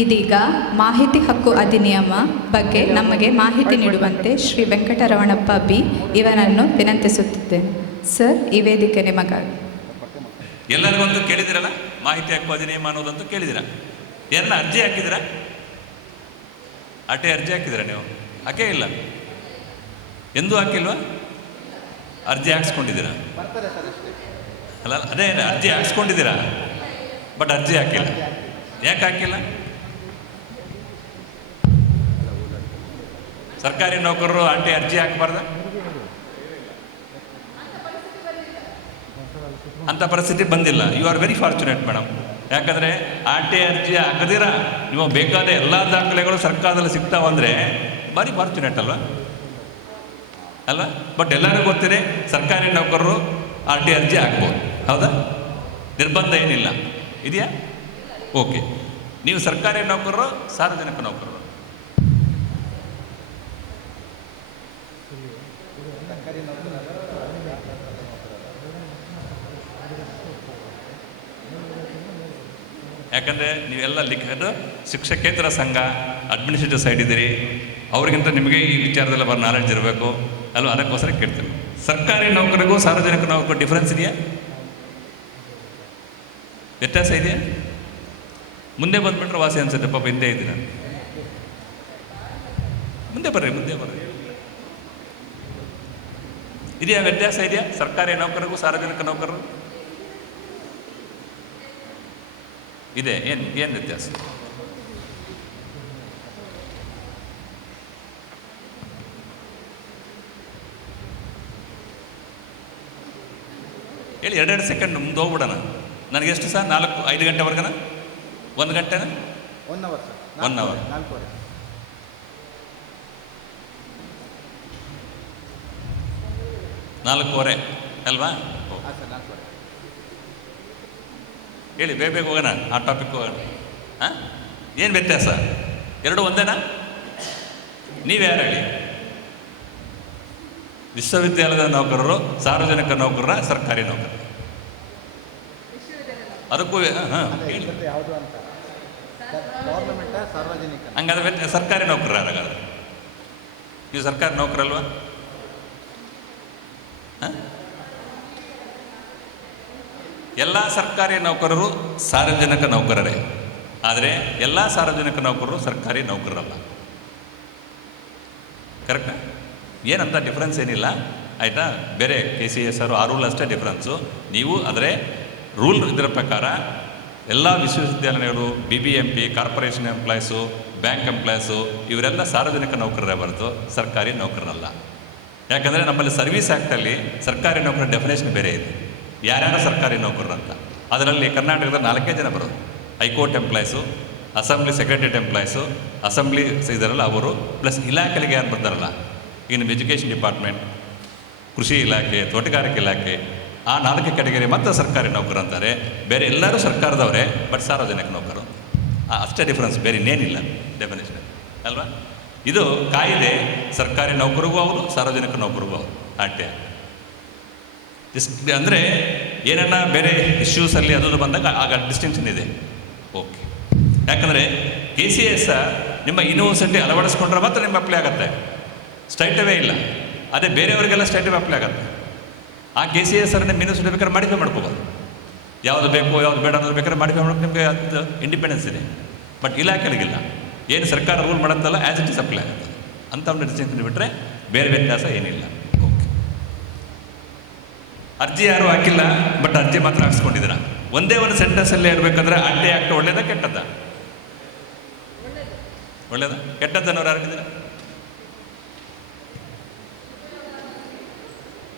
ಇದೀಗ ಮಾಹಿತಿ ಹಕ್ಕು ಅಧಿನಿಯಮ ಬಗ್ಗೆ ನಮಗೆ ಮಾಹಿತಿ ನೀಡುವಂತೆ ಶ್ರೀ ವೆಂಕಟರಮಣಪ್ಪ ಬಿ ಇವರನ್ನು ವಿನಂತಿಸುತ್ತಿದ್ದೇನೆ. ಸರ್, ಈ ವೇದಿಕೆ ನಿಮಗಾಗಿ. ಎಲ್ಲರಿಗೊಂದು ಕೇಳಿದಿರಲ್ಲ, ಮಾಹಿತಿ ಹಕ್ಕು ಅಧಿನಿಯಮ ಅನ್ನೋದಂತೂ ಕೇಳಿದಿರ. ಏನ ಅರ್ಜಿ ಹಾಕಿದಿರ? ಅಟೆ ಅರ್ಜಿ ಹಾಕಿದಿರ ನೀವು? ಹಾಕೇ ಇಲ್ಲ, ಎಂದೂ ಹಾಕಿಲ್ವಾ? ಅರ್ಜಿ ಹಾಕ್ಸ್ಕೊಂಡಿದ್ದೀರಾ? ಅಲ್ಲ, ಅದೇ ಅರ್ಜಿ ಹಾಕ್ಸ್ಕೊಂಡಿದ್ದೀರಾ, ಬಟ್ ಅರ್ಜಿ ಹಾಕಿಲ್ಲ. ಯಾಕೆ ಹಾಕಿಲ್ಲ? ಸರ್ಕಾರಿ ನೌಕರರು ಆಂಟಿ ಅರ್ಜಿ ಹಾಕಬಾರ್ದ? ಅಂಥ ಪರಿಸ್ಥಿತಿ ಬಂದಿಲ್ಲ. You are very fortunate madam. ಯಾಕಂದರೆ ಆಂಟಿ ಅರ್ಜಿ ಹಾಕದಿರ ನೀವು ಬೇಕಾದ ಎಲ್ಲ ದಾಖಲೆಗಳು ಸರ್ಕಾರದಲ್ಲಿ ಸಿಗ್ತಾವಂದರೆ ಭಾರಿ ಫಾರ್ಚುನೇಟ್ ಅಲ್ವಾ? ಅಲ್ವಾ? ಬಟ್ ಎಲ್ಲರಿಗೂ ಗೊತ್ತಿದೆ ಸರ್ಕಾರಿ ನೌಕರರು ಆರ್ ಟಿ ಅರ್ಜಿ ಹಾಕ್ಬೋದು, ಹೌದಾ? ನಿರ್ಬಂಧ ಏನಿಲ್ಲ ಇದೆಯಾ? ಓಕೆ. ನೀವು ಸರ್ಕಾರಿ ನೌಕರರು, ಸಾರ್ವಜನಿಕ ನೌಕರರು? ಯಾಕಂದರೆ ನೀವೆಲ್ಲ ಲಿಖಿತ ಶಿಕ್ಷಕೇತರ ಸಂಘ ಅಡ್ಮಿನಿಸ್ಟ್ರೇಟಿವ್ ಸೈಡ್ ಇದ್ದೀರಿ, ಅವ್ರಿಗಿಂತ ನಿಮಗೆ ಈ ವಿಚಾರದಲ್ಲ ಬರೋ ನಾಲೆಡ್ಜ್ ಇರಬೇಕು ಅಲ್ವ? ಅದಕ್ಕೋಸ್ಕರ ಕೇಳ್ತೀನಿ. ಸರ್ಕಾರಿ ನೌಕರಿಗೂ ಸಾರ್ವಜನಿಕ ನೌಕರಿಗೂ ಡಿಫ್ರೆನ್ಸ್ ಇದೆಯಾ? ವ್ಯತ್ಯಾಸ ಇದೆಯಾ? ಮುಂದೆ ಬಂದುಬಿಟ್ರೆ ವಾಸಿ ಅನ್ಸುತ್ತೆ. ಪಾಪ ಹಿಂದೆ ಇದ್ದೀರ, ಮುಂದೆ ಬರ್ರಿ. ಇದೆಯಾ ವ್ಯತ್ಯಾಸ ಇದೆಯಾ ಸರ್ಕಾರಿ ನೌಕರಿಗೂ ಸಾರ್ವಜನಿಕ ನೌಕರರು? ಇದೆ. ಏನು ವ್ಯತ್ಯಾಸ? ಹೇಳಿ, 2 ಸೆಕೆಂಡ್ ಮುಂದೆ ಹೋಗ್ಬಿಡೋಣ. ನನಗೆಷ್ಟು ಸರ್? 4-5 ಗಂಟೆವರೆಗನ? 1 ಗಂಟೆನ? 1 ಅವರ್ ಸರ್. 1 ಅವರ್. 4:15 ಅಲ್ವಾ? ಹೇಳಿ, ಬೇಗ ಹೋಗೋಣ, ಆ ಟಾಪಿಕ್ ಹೋಗೋಣ. ಹಾಂ, ಏನು ವ್ಯತ್ಯಾಸ? 2 ಒಂದೇನಾ? ನೀವ್ಯಾರು ಹೇಳಿ? ವಿಶ್ವವಿದ್ಯಾಲಯದ ನೌಕರರು, ಸಾರ್ವಜನಿಕ ನೌಕರರ, ಸರ್ಕಾರಿ ನೌಕರರು, ಅದಕ್ಕೂ ಹೇಳಿ. ಹಂಗಾದ್ರೆ ಸರ್ಕಾರಿ ನೌಕರರು ಯಾರಾಗಾದ್ರೆ? ನೀವು ಸರ್ಕಾರಿ ನೌಕರಲ್ವಾ? ಎಲ್ಲ ಸರ್ಕಾರಿ ನೌಕರರು ಸಾರ್ವಜನಿಕ ನೌಕರರೇ, ಆದರೆ ಎಲ್ಲ ಸಾರ್ವಜನಿಕ ನೌಕರರು ಸರ್ಕಾರಿ ನೌಕರರಲ್ಲ. ಕರೆಕ್ಟಾ? ಏನಂತ ಡಿಫ್ರೆನ್ಸ್ ಏನಿಲ್ಲ, ಆಯಿತಾ? ಬೇರೆ KCS ಆ ರೂಲ್ ಅಷ್ಟೇ ಡಿಫ್ರೆನ್ಸು. ನೀವು ಆದರೆ ರೂಲ್ ಇದರ ಪ್ರಕಾರ ಎಲ್ಲ ವಿಶ್ವವಿದ್ಯಾಲಯಗಳು, BBMP, corporation employees, bank employees ಇವರೆಲ್ಲ ಸಾರ್ವಜನಿಕ ನೌಕರರೇ ಹೊರತು ಸರ್ಕಾರಿ ನೌಕರರಲ್ಲ. ಯಾಕಂದರೆ ನಮ್ಮಲ್ಲಿ ಸರ್ವಿಸ್ ಆ್ಯಕ್ಟಲ್ಲಿ ಸರ್ಕಾರಿ ನೌಕರ ಡೆಫಿನೇಷನ್ ಬೇರೆ ಇದೆ, ಯಾರ್ಯಾರು ಸರ್ಕಾರಿ ನೌಕರರು ಅಂತ. ಅದರಲ್ಲಿ ಕರ್ನಾಟಕದಲ್ಲಿ 4 ಜನ ಬರೋದು. High court employees, assembly secretariat employees, assembly ಇದರಲ್ಲ ಅವರು, ಪ್ಲಸ್ ಇಲಾಖೆಗೆ ಯಾರು ಬರ್ತಾರಲ್ಲ, ಈಗ ನಿಮ್ಮ ಎಜುಕೇಷನ್ ಡಿಪಾರ್ಟ್ಮೆಂಟ್, ಕೃಷಿ ಇಲಾಖೆ, ತೋಟಗಾರಿಕೆ ಇಲಾಖೆ, ಆ 4 ಕ್ಯಾಟಗರಿ ಮಾತ್ರ ಸರ್ಕಾರಿ ನೌಕರು ಅಂತಾರೆ. ಬೇರೆ ಎಲ್ಲರೂ ಸರ್ಕಾರದವರೇ, ಬಟ್ ಸಾರ್ವಜನಿಕ ನೌಕರು ಅಷ್ಟೇ ಡಿಫ್ರೆನ್ಸ್, ಬೇರೆ ಇನ್ನೇನಿಲ್ಲ ಡೆಫಿನೇಷನ್ ಅಲ್ವಾ? ಇದು ಕಾಯ್ದೆ ಸರ್ಕಾರಿ ನೌಕರಿಗೂ ಅವರು, ಸಾರ್ವಜನಿಕ ನೌಕರಿಗೂ ಅವರು ಆಟೆ. ಅಂದರೆ ಏನನ್ನ ಬೇರೆ ಇಶ್ಯೂಸಲ್ಲಿ ಅದು ಬಂದಾಗ ಆಗ ಡಿಸ್ಟಿಂಕ್ಷನ್ ಇದೆ. ಓಕೆ. ಯಾಕಂದರೆ KCS ನಿಮ್ಮ ಯೂನಿವರ್ಸಿಟಿ ಅಳವಡಿಸ್ಕೊಂಡ್ರೆ ಮಾತ್ರ ನಿಮ್ಮ ಅಪ್ಲೈ ಆಗುತ್ತೆ, ಸ್ಟ್ರೈಟವೇ ಇಲ್ಲ. ಅದೇ ಬೇರೆಯವರಿಗೆಲ್ಲ ಸ್ಟ್ರೈಟವೇ ಅಪ್ಲೈ ಆಗುತ್ತೆ. ಆ KCS ನಿಮ್ಮ ಯೂನಿವರ್ಸಿಟಿ ಬೇಕಾದ್ರೆ ಮಾಡಿಫೈ ಮಾಡ್ಕೋಬೋದು, ಯಾವುದು ಬೇಕು ಯಾವುದು ಬೇಡ ಅನ್ನೋದು ಬೇಕಾದ್ರೆ ಮಾಡಿಫೈ ಮಾಡೋಕ್ಕೆ ನಿಮಗೆ ಅದು ಇಂಡಿಪೆಂಡೆನ್ಸ್ ಇದೆ. ಬಟ್ ಇಲಾಖೆಗಳಿಗಿಲ್ಲ, ಏನು ಸರ್ಕಾರ ರೂಲ್ ಮಾಡೋದಲ್ಲ ಆ್ಯಸ್ ಇಟ್ ಇಸ್ ಅಪ್ಲೈ ಆಗುತ್ತೆ ಅಂತ ಒಂದು ಡಿಸ್ಟಿಂಕ್ಷನ್ ಬಿಟ್ಟರೆ ಬೇರೆ ವ್ಯತ್ಯಾಸ ಏನಿಲ್ಲ. ಓಕೆ. ಅರ್ಜಿ ಯಾರೂ ಹಾಕಿಲ್ಲ, ಬಟ್ ಅರ್ಜಿ ಮಾತ್ರ ಹಾಕ್ಸ್ಕೊಂಡಿದ್ದೀರಾ. ಒಂದೇ ಒಂದು ಸೆಂಟೆನ್ಸಲ್ಲೇ ಇರಬೇಕಂದ್ರೆ ಆಂಟಿ ಆ್ಯಕ್ಟ್ ಒಳ್ಳೇದಾ ಕೆಟ್ಟದ್ದ? ಒಳ್ಳೇದಾ ಕೆಟ್ಟದ್ದನ್ನವ್ರು ಯಾರಿದ್ದೀರಾ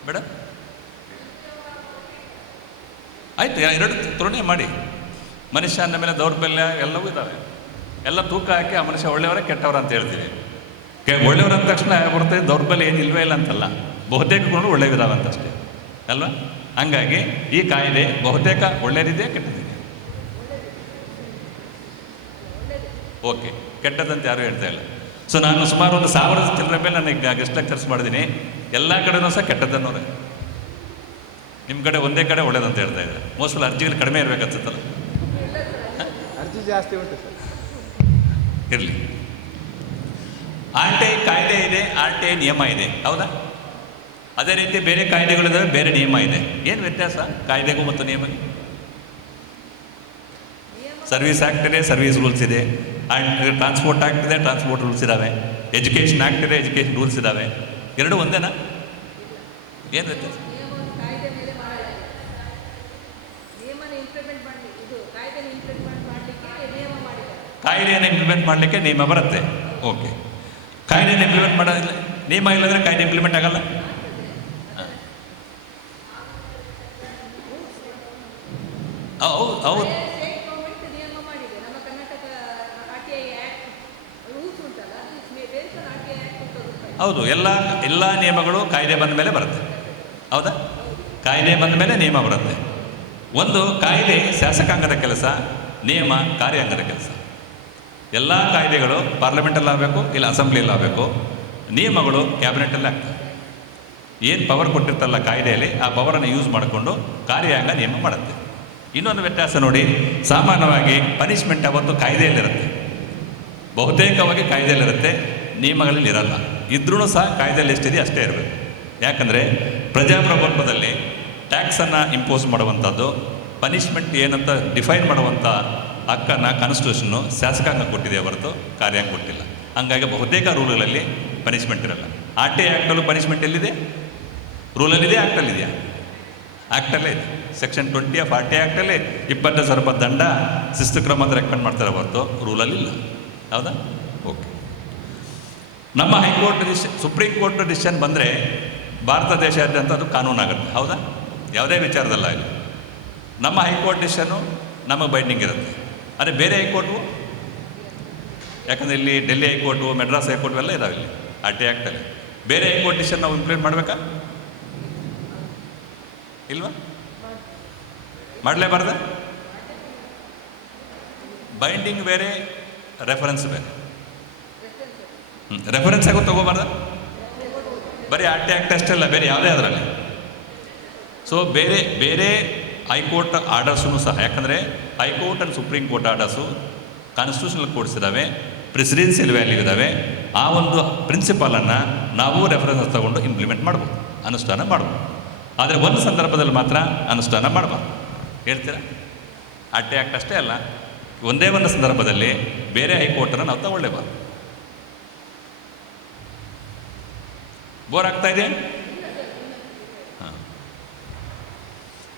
ಬೇಡ? ಆಯಿತು, 2 ತುಲನೆ ಮಾಡಿ. ಮನುಷ್ಯ ಅಂದ ಮೇಲೆ ದೌರ್ಬಲ್ಯ ಎಲ್ಲವೂ ಇದ್ದಾವೆ, ಎಲ್ಲ ತೂಕ ಹಾಕಿ ಆ ಮನುಷ್ಯ ಒಳ್ಳೆಯವರೇ ಕೆಟ್ಟವರ ಅಂತ ಹೇಳ್ತೀವಿ. ಒಳ್ಳೆಯವರು ಅಂದ ತಕ್ಷಣ ಬರ್ತದೆ, ದೌರ್ಬಲ್ಯ ಏನು ಇಲ್ವೇ ಇಲ್ಲ ಅಂತಲ್ಲ, ಬಹುತೇಕ ಗುಣಗಳು ಒಳ್ಳೆಯವಿದಾವೆ ಅಂತಷ್ಟೇ ಅಲ್ವಾ? ಹಂಗಾಗಿ ಈ ಕಾಯ್ದೆ ಬಹುತೇಕ ಒಳ್ಳೆಯದಿದೆ, ಕೆಟ್ಟದಿದೆ. ಓಕೆ, ಕೆಟ್ಟದಂತ ಯಾರು ಹೇಳ್ತಾ ಇಲ್ಲ. ಸೊ ನಾನು ಸುಮಾರು 1000 ಚಿಲ್ಲರೆ ಮೇಲೆ ನಾನು ಈಗ ಗೆಸ್ಟ್ ಲೆಕ್ಚರ್ಸ್ ಮಾಡಿದ್ದೀನಿ. ಎಲ್ಲ ಕಡೆನೂ ಸಹ ಕೆಟ್ಟದ್ದನ್ನೋರೆ. ನಿಮ್ಮ ಕಡೆ ಒಂದೇ ಕಡೆ ಒಳ್ಳೇದಂತ ಹೇಳ್ತಾ ಇದ್ದಾರೆ. ಮೋಸ್ಟ್ಲಿ ಅರ್ಜಿಗಳು ಕಡಿಮೆ ಇರಬೇಕನ್ಸುತ್ತಲ್ಲ, ಅರ್ಜಿ ಜಾಸ್ತಿ ಉಂಟು ಸರ್. ಇರಲಿ. ಆರ್ ಟಿ ಐ ಕಾಯ್ದೆ ಇದೆ, ಆರ್ ಟಿ ಐ ನಿಯಮ ಇದೆ, ಹೌದಾ? ಅದೇ ರೀತಿ ಬೇರೆ ಕಾಯ್ದೆಗಳಿದ್ದಾವೆ, ಬೇರೆ ನಿಯಮ ಇದೆ. ಏನು ವ್ಯತ್ಯಾಸ ಕಾಯ್ದೆಗೂ ಮತ್ತು ನಿಯಮಕ್ಕೆ? ಸರ್ವಿಸ್ ಆ್ಯಕ್ಟ್ ಇದೆ, ಸರ್ವಿಸ್ ರೂಲ್ಸ್ ಇದೆ. ಟ್ರಾನ್ಸ್ಪೋರ್ಟ್ ಆ್ಯಕ್ಟ್ ಇದೆ, ಟ್ರಾನ್ಸ್ಪೋರ್ಟ್ ರೂಲ್ಸ್ ಇದ್ದಾವೆ. ಎಜುಕೇಷನ್ ಆ್ಯಕ್ಟ್ ಇದೆ, ಎಜುಕೇಷನ್ ರೂಲ್ಸ್ ಇದ್ದಾವೆ. ಎರಡೂ ಒಂದೇನಾ? ಏನು ವ್ಯತ್ಯಾಸ? ಕಾಯ್ದೆಯನ್ನು ಇಂಪ್ಲಿಮೆಂಟ್ ಮಾಡಲಿಕ್ಕೆ ನಿಯಮ ಬರುತ್ತೆ. ಓಕೆ. ಕಾಯ್ದೆಯನ್ನು ಇಂಪ್ಲಿಮೆಂಟ್ ಮಾಡೋದಿಲ್ಲ, ನಿಯಮ ಇಲ್ಲಂದರೆ ಕಾಯ್ದೆ ಇಂಪ್ಲಿಮೆಂಟ್ ಆಗಲ್ಲ. ಹೌದು ಹೌದು, ಎಲ್ಲ ನಿಯಮಗಳು ಕಾಯ್ದೆ ಬಂದ ಮೇಲೆ ಬರುತ್ತೆ, ಹೌದಾ? ಕಾಯ್ದೆ ಬಂದ ಮೇಲೆ ನಿಯಮ ಬರುತ್ತೆ. ಒಂದು ಕಾಯ್ದೆ ಶಾಸಕಾಂಗದ ಕೆಲಸ, ನಿಯಮ ಕಾರ್ಯಾಂಗದ ಕೆಲಸ. ಎಲ್ಲ ಕಾಯ್ದೆಗಳು ಪಾರ್ಲಿಮೆಂಟಲ್ಲಿ ಆಗಬೇಕು, ಇಲ್ಲ ಅಸೆಂಬ್ಲಿಯಲ್ಲಿ ಆಗಬೇಕು. ನಿಯಮಗಳು ಕ್ಯಾಬಿನೆಟಲ್ಲಿ ಆಗ್ತವೆ. ಏನು ಪವರ್ ಕೊಟ್ಟಿರ್ತಲ್ಲ ಕಾಯ್ದೆಯಲ್ಲಿ, ಆ ಪವರನ್ನು ಯೂಸ್ ಮಾಡಿಕೊಂಡು ಕಾರ್ಯಾಂಗ ನಿಯಮ ಮಾಡುತ್ತೆ. ಇನ್ನೊಂದು ವ್ಯತ್ಯಾಸ ನೋಡಿ, ಸಾಮಾನ್ಯವಾಗಿ ಪನಿಷ್ಮೆಂಟ್ ಅವತ್ತು ಕಾಯ್ದೆಯಲ್ಲಿರುತ್ತೆ, ಬಹುತೇಕವಾಗಿ ಕಾಯ್ದೆಯಲ್ಲಿರುತ್ತೆ, ನಿಯಮಗಳಲ್ಲಿ ಇರಲ್ಲ. ಇದ್ರೂ ಸಹ ಕಾಯ್ದೆಯಲ್ಲಿ ಎಷ್ಟಿದೆ ಅಷ್ಟೇ ಇರಬೇಕು. ಯಾಕಂದರೆ ಪ್ರಜಾಪ್ರಭುತ್ವದಲ್ಲಿ ಟ್ಯಾಕ್ಸನ್ನು ಇಂಪೋಸ್ ಮಾಡುವಂಥದ್ದು, ಪನಿಷ್ಮೆಂಟ್ ಏನಂತ ಡಿಫೈನ್ ಮಾಡುವಂಥ ಹಕ್ಕನ್ನು ಕಾನ್ಸ್ಟಿಟ್ಯೂಷನ್ನು ಶಾಸಕಾಂಗ ಕೊಟ್ಟಿದೆ ಹೊರತು ಕಾರ್ಯಾಂಗ ಕೊಟ್ಟಿಲ್ಲ. ಹಾಗಾಗಿ ಬಹುತೇಕ ರೂಲ್ಗಳಲ್ಲಿ ಪನಿಷ್ಮೆಂಟ್ ಇರಲ್ಲ. ಆರ್ ಟಿ ಐ ಆ್ಯಕ್ಟಲ್ಲೂ ಪನಿಷ್ಮೆಂಟ್ ಎಲ್ಲಿದೆ? ರೂಲಲ್ಲಿದೆ, ಆ್ಯಕ್ಟಲ್ಲಿದೆಯಾ? ಆ್ಯಕ್ಟಲ್ಲೇ ಇದೆ. Section 20 of R T I ಆ್ಯಕ್ಟಲ್ಲಿ 20,000 ರೂಪಾಯಿ ದಂಡ, ಶಿಸ್ತು ಕ್ರಮ ಅಂತ ರೆಕಮೆಂಡ್ ಮಾಡ್ತಾರೆ ಹೊರತು ರೂಲಲ್ಲಿ ಇಲ್ಲ, ಹೌದಾ? ಓಕೆ. ನಮ್ಮ ಹೈಕೋರ್ಟ್ ಸುಪ್ರೀಂ ಕೋರ್ಟ್ ಡಿಸಿಷನ್ ಬಂದರೆ ಭಾರತ ದೇಶಾದ್ಯಂತ ಅದು ಕಾನೂನಾಗುತ್ತೆ, ಹೌದಾ? ಯಾವುದೇ ವಿಚಾರದಲ್ಲ ಇಲ್ಲ. ನಮ್ಮ ಹೈಕೋರ್ಟ್ ಡಿಸಿಷನ್ನು ನಮಗೆ ಬೈಂಡಿಂಗ್ ಇರುತ್ತೆ. ಅದೇ ಬೇರೆ ಹೈಕೋರ್ಟು, ಯಾಕಂದರೆ ಇಲ್ಲಿ ಡೆಲ್ಲಿ ಹೈಕೋರ್ಟು, ಮೆಡ್ರಾಸ್ ಹೈಕೋರ್ಟು ಎಲ್ಲ ಇದಾವೆ ಇಲ್ಲಿ ಆರ್ ಟಿ ಐ ಆ್ಯಕ್ಟಲ್ಲಿ. ಬೇರೆ ಹೈಕೋರ್ಟ್ ಡಿಸಿಷನ್ ನಾವು ಇಂಪ್ಲಿಮೆಂಟ್ ಮಾಡಬೇಕಾ ಇಲ್ವಾ? ಮಾಡಲೇಬಾರ್ದ? ಬೈಂಡಿಂಗ್ ಬೇರೆ, ರೆಫರೆನ್ಸ್ ಬೇರೆ. ರೆಫರೆನ್ಸ್ ಆಗೋ ತೊಗೋಬಾರ್ದ? ಬರೀ ಆರ್ ಟಿ ಆ್ಯಕ್ಟ್ ಅಷ್ಟೇ ಅಲ್ಲ, ಬೇರೆ ಯಾವುದೇ ಅದರಲ್ಲಿ. ಸೊ ಬೇರೆ ಹೈಕೋರ್ಟ್ ಆರ್ಡರ್ಸೂ ಸಹ, ಯಾಕಂದರೆ high court and supreme court orders constitutional courts ಇದ್ದಾವೆ, ಪ್ರೆಸಿಡೆನ್ಸಿಯಲ್ ವ್ಯಾಲ್ಯೂ ಇದ್ದಾವೆ. ಆ ಒಂದು ಪ್ರಿನ್ಸಿಪಲನ್ನು ನಾವು ರೆಫರೆನ್ಸ್ ತಗೊಂಡು ಇಂಪ್ಲಿಮೆಂಟ್ ಮಾಡ್ಬೋದು, ಅನುಷ್ಠಾನ ಮಾಡ್ಬೋದು. ಆದರೆ ಒಂದು ಸಂದರ್ಭದಲ್ಲಿ ಮಾತ್ರ ಅನುಷ್ಠಾನ ಮಾಡಬಾರ್ದು. ಹೇಳ್ತೀರಾ? ಆರ್ ಟಿ ಆ್ಯಕ್ಟ್ ಅಷ್ಟೇ ಅಲ್ಲ, ಒಂದೇ ಒಂದು ಸಂದರ್ಭದಲ್ಲಿ ಬೇರೆ ಹೈಕೋರ್ಟನ್ನು ನಾವು ತಗೊಳ್ಳೇಬಾರ್ದು. ಬೋರ್ ಆಗ್ತಾ ಇದೆ? ಹಾಂ,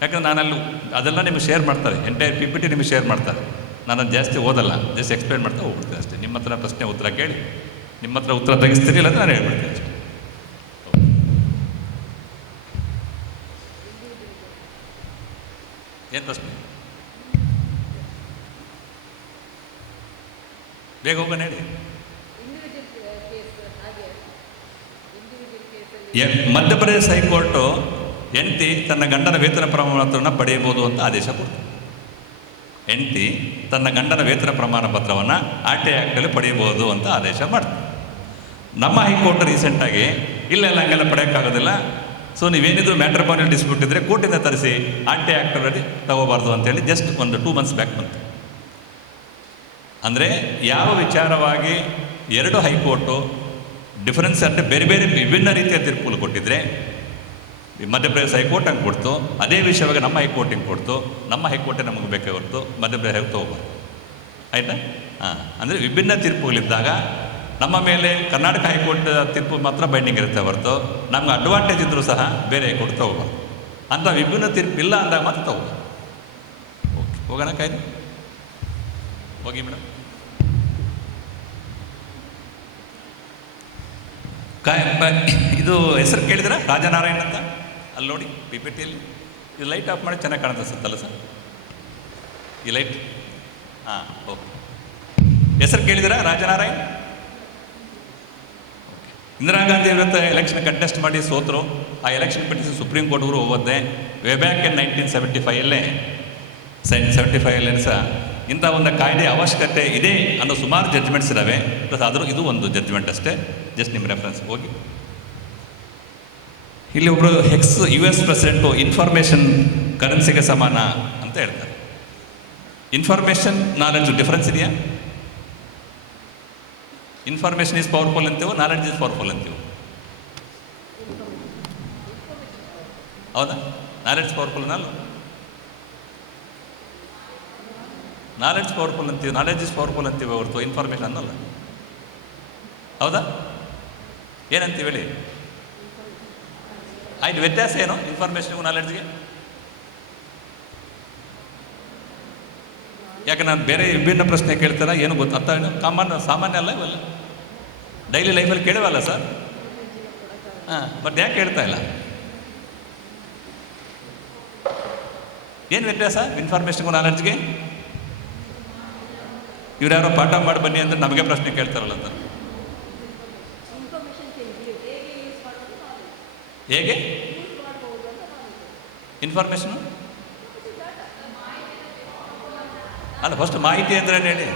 ಯಾಕಂದ್ರೆ ನಾನಲ್ಲಿ ಅದೆಲ್ಲ ನಿಮಗೆ ಶೇರ್ ಮಾಡ್ತಾರೆ, ಎಂಟೈರ್ PPT ನಿಮಗೆ ಶೇರ್ ಮಾಡ್ತಾರೆ. ನಾನು ಜಾಸ್ತಿ ಓದಲ್ಲ, ಜಸ್ಟ್ ಎಕ್ಸ್ಪ್ಲೇನ್ ಮಾಡ್ತಾ ಹೋಗ್ಬಿಡ್ತೀನಿ ಅಷ್ಟೇ. ನಿಮ್ಮ ಹತ್ರ ಪ್ರಶ್ನೆ ಉತ್ತರ ಕೇಳಿ, ನಿಮ್ಮ ಹತ್ರ ಉತ್ತರ ತೆಗಿಸ್ತೀರಿ, ಇಲ್ಲ ನಾನು ಹೇಳ್ಬಿಡ್ತೀನಿ ಅಷ್ಟೇ. ಏನು ಪ್ರಶ್ನೆ? ಬೇಗ ಹೋಗೋಣ ಹೇಳಿ. ಮಧ್ಯಪ್ರದೇಶ ಹೈಕೋರ್ಟು ಹೆಂಡತಿ ತನ್ನ ಗಂಡನ ವೇತನ ಪ್ರಮಾಣ ಪತ್ರವನ್ನು ಪಡೆಯಬಹುದು ಅಂತ ಆದೇಶ ಕೊಡ್ತು. ಹೆಂಡತಿ ತನ್ನ ಗಂಡನ ವೇತನ ಪ್ರಮಾಣ ಪತ್ರವನ್ನು ಆರ್ ಟಿ ಐ ಆ್ಯಕ್ಟಲ್ಲಿ ಪಡೆಯಬಹುದು ಅಂತ ಆದೇಶ ಮಾಡ್ತು. ನಮ್ಮ ಹೈಕೋರ್ಟ್ ರೀಸೆಂಟಾಗಿ ಇಲ್ಲ ಹಂಗೆಲ್ಲ ಪಡೆಯೋಕ್ಕಾಗೋದಿಲ್ಲ, ಸೊ ನೀವೇನಿದ್ರು ಮ್ಯಾಟ್ರಿಮೋನಿಯಲ್ ಡಿಸ್ಪ್ಯೂಟ್ ಇದ್ದರೆ ಕೋರ್ಟಿಂದ ತರಿಸಿ ಆರ್ ಟಿ ಐ ಆ್ಯಕ್ಟಲ್ಲಿ ತಗೋಬಾರ್ದು ಅಂತೇಳಿ ಜಸ್ಟ್ ಒಂದು 2 months ಬ್ಯಾಕ್ ಬಂತು. ಅಂದರೆ ಯಾವ ವಿಚಾರವಾಗಿ ಎರಡು ಹೈಕೋರ್ಟು ಡಿಫರೆನ್ಸ್ ಅಂದರೆ ಬೇರೆ ಬೇರೆ ವಿಭಿನ್ನ ರೀತಿಯ ತೀರ್ಪುಗಳು ಕೊಟ್ಟಿದ್ದರೆ, ಮಧ್ಯಪ್ರದೇಶ ಹೈಕೋರ್ಟ್ ಹಂಗೆ ಕೊಡ್ತು, ಅದೇ ವಿಷಯವಾಗಿ ನಮ್ಮ ಹೈಕೋರ್ಟಿಂಗ್ ಕೊಡ್ತು. ನಮ್ಮ ಹೈಕೋರ್ಟೇ ನಮಗೆ ಬೇಕೇ ಹೊರತು ಮಧ್ಯಪ್ರದೇಶ ಹೈಕೋರ್ಟ್ ತಗೋಬಾರ್ದು, ಆಯಿತಾ? ಹಾಂ, ಅಂದರೆ ವಿಭಿನ್ನ ತೀರ್ಪುಗಳಿದ್ದಾಗ ನಮ್ಮ ಮೇಲೆ ಕರ್ನಾಟಕ ಹೈಕೋರ್ಟ್ ತೀರ್ಪು ಮಾತ್ರ ಬೈಂಡಿಂಗ್ ಇರುತ್ತೆ ಹೊರತು ನಮ್ಗೆ ಅಡ್ವಾಂಟೇಜ್ ಇದ್ದರೂ ಸಹ ಬೇರೆ ಹೈಕೋರ್ಟ್ ತಗೋಬಾರ್ದು. ಅಂಥ ವಿಭಿನ್ನ ತೀರ್ಪು ಇಲ್ಲ ಅಂದಾಗ ಮಾತ್ರ ತಗೋಬಾರ್ದು. ಓಕೆ, ಹೋಗೋಣ ಕಾಯ್ದೆ ಹೋಗಿ ಮೇಡಮ್. ಇದು ಹೆಸರು ಕೇಳಿದ್ರೆ ರಾಜನಾರಾಯಣ್ ಅಂತ, ಅಲ್ಲಿ ನೋಡಿ PPTಯಲ್ಲಿ. ಇದು ಲೈಟ್ ಆಫ್ ಮಾಡಿ ಚೆನ್ನಾಗಿ ಕಾಣುತ್ತೆ ಸತ್ತಲ್ಲ ಸರ್ ಈ ಲೈಟ್? ಹಾಂ, ಓಕೆ. ಹೆಸರು ಕೇಳಿದಿರಾ ರಾಜನಾರಾಯಣ್? ಇಂದಿರಾ ಗಾಂಧಿ ವಿರುದ್ಧ ಎಲೆಕ್ಷನ್ ಕಂಟೆಸ್ಟ್ ಮಾಡಿ ಸೋತರು. ಆ ಎಲೆಕ್ಷನ್ ಪಿಟಿಷನ್ ಸುಪ್ರೀಂ ಕೋರ್ಟ್ಗೂ ಹೋಗೋದೆ ವೇ ಬ್ಯಾಕ್ ಇನ್ 1975 75 ಸಹ ಇಂಥ ಒಂದು ಕಾಯ್ದೆ ಅವಶ್ಯಕತೆ ಇದೆ ಅನ್ನೋ ಸುಮಾರು ಜಡ್ಜ್ಮೆಂಟ್ಸ್ ಇದ್ದಾವೆ. ಪ್ಲಸ್ ಆದರೂ ಇದು ಒಂದು ಜಡ್ಜ್ಮೆಂಟ್ ಅಷ್ಟೇ, ಜಸ್ಟ್ ನಿಮ್ಮ ರೆಫರೆನ್ಸ್ ಹೋಗಿ. ಇಲ್ಲಿ ಒಬ್ಬರು US ಪ್ರೆಸಿಡೆಂಟು ಇನ್ಫಾರ್ಮೇಷನ್ ಕರೆನ್ಸಿಗೆ ಸಮಾನ ಅಂತ ಹೇಳ್ತಾರೆ. ಇನ್ಫಾರ್ಮೇಷನ್ ನಾಲೆಡ್ಜು ಡಿಫರೆನ್ಸ್ ಇದೆಯಾ? ಇನ್ಫಾರ್ಮೇಷನ್ ಈಸ್ ಪವರ್ಫುಲ್ ಅಂತೀವೋ ನಾಲೆಡ್ಜ್ ಈಸ್ ಪವರ್ಫುಲ್ ಅಂತೀವೋ? ಹೌದಾ? ನಾಲೆಡ್ಜ್ ಪವರ್ಫುಲ್ ಅಲ್ಲ? ನಾಲೆಡ್ಜ್ ಪವರ್ಫುಲ್ ಅಂತೀವಿ, ನಾಲೆಡ್ಜ್ ಇಸ್ ಪವರ್ಫುಲ್ ಅಂತೀವಿ ಹೊರತು ಇನ್ಫಾರ್ಮೇಷನ್ ಅನ್ನಲ್ಲ. ಹೌದಾ? ಏನಂತೀವಿ ಹೇಳಿ? ಆಯ್ತು, ವ್ಯತ್ಯಾಸ ಏನು ಇನ್ಫಾರ್ಮೇಷನ್ಗೂ ನಾಲೆಡ್ಜ್ಗೆ? ಯಾಕೆ ನಾನು ಬೇರೆ ವಿಭಿನ್ನ ಪ್ರಶ್ನೆ ಕೇಳ್ತಾರ ಏನು ಗೊತ್ತಾ? ಸಾಮಾನ್ಯ ಅಲ್ಲ ಇವೆಲ್ಲ, ಡೈಲಿ ಲೈಫಲ್ಲಿ ಕೇಳುವಲ್ಲ ಸರ್. ಹಾಂ, ಬಟ್ ಯಾಕೆ ಕೇಳ್ತಾ ಇಲ್ಲ? ಏನು ವ್ಯತ್ಯಾಸ ಇನ್ಫಾರ್ಮೇಷನ್ಗೂ ನಾಲೆಡ್ಜ್ಗೆ? ಇವ್ರು ಯಾರೋ ಪಾಠ ಮಾಡಿ ಬನ್ನಿ ಅಂದರೆ ನಮಗೆ ಪ್ರಶ್ನೆ ಕೇಳ್ತಾರಲ್ಲ ಅಂತ. ಹೇಗೆ ಇನ್ಫಾರ್ಮೇಷನು? ಅಲ್ಲ, ಫಸ್ಟ್ ಮಾಹಿತಿ ಅಂದ್ರೆ ಹೇಳಿ.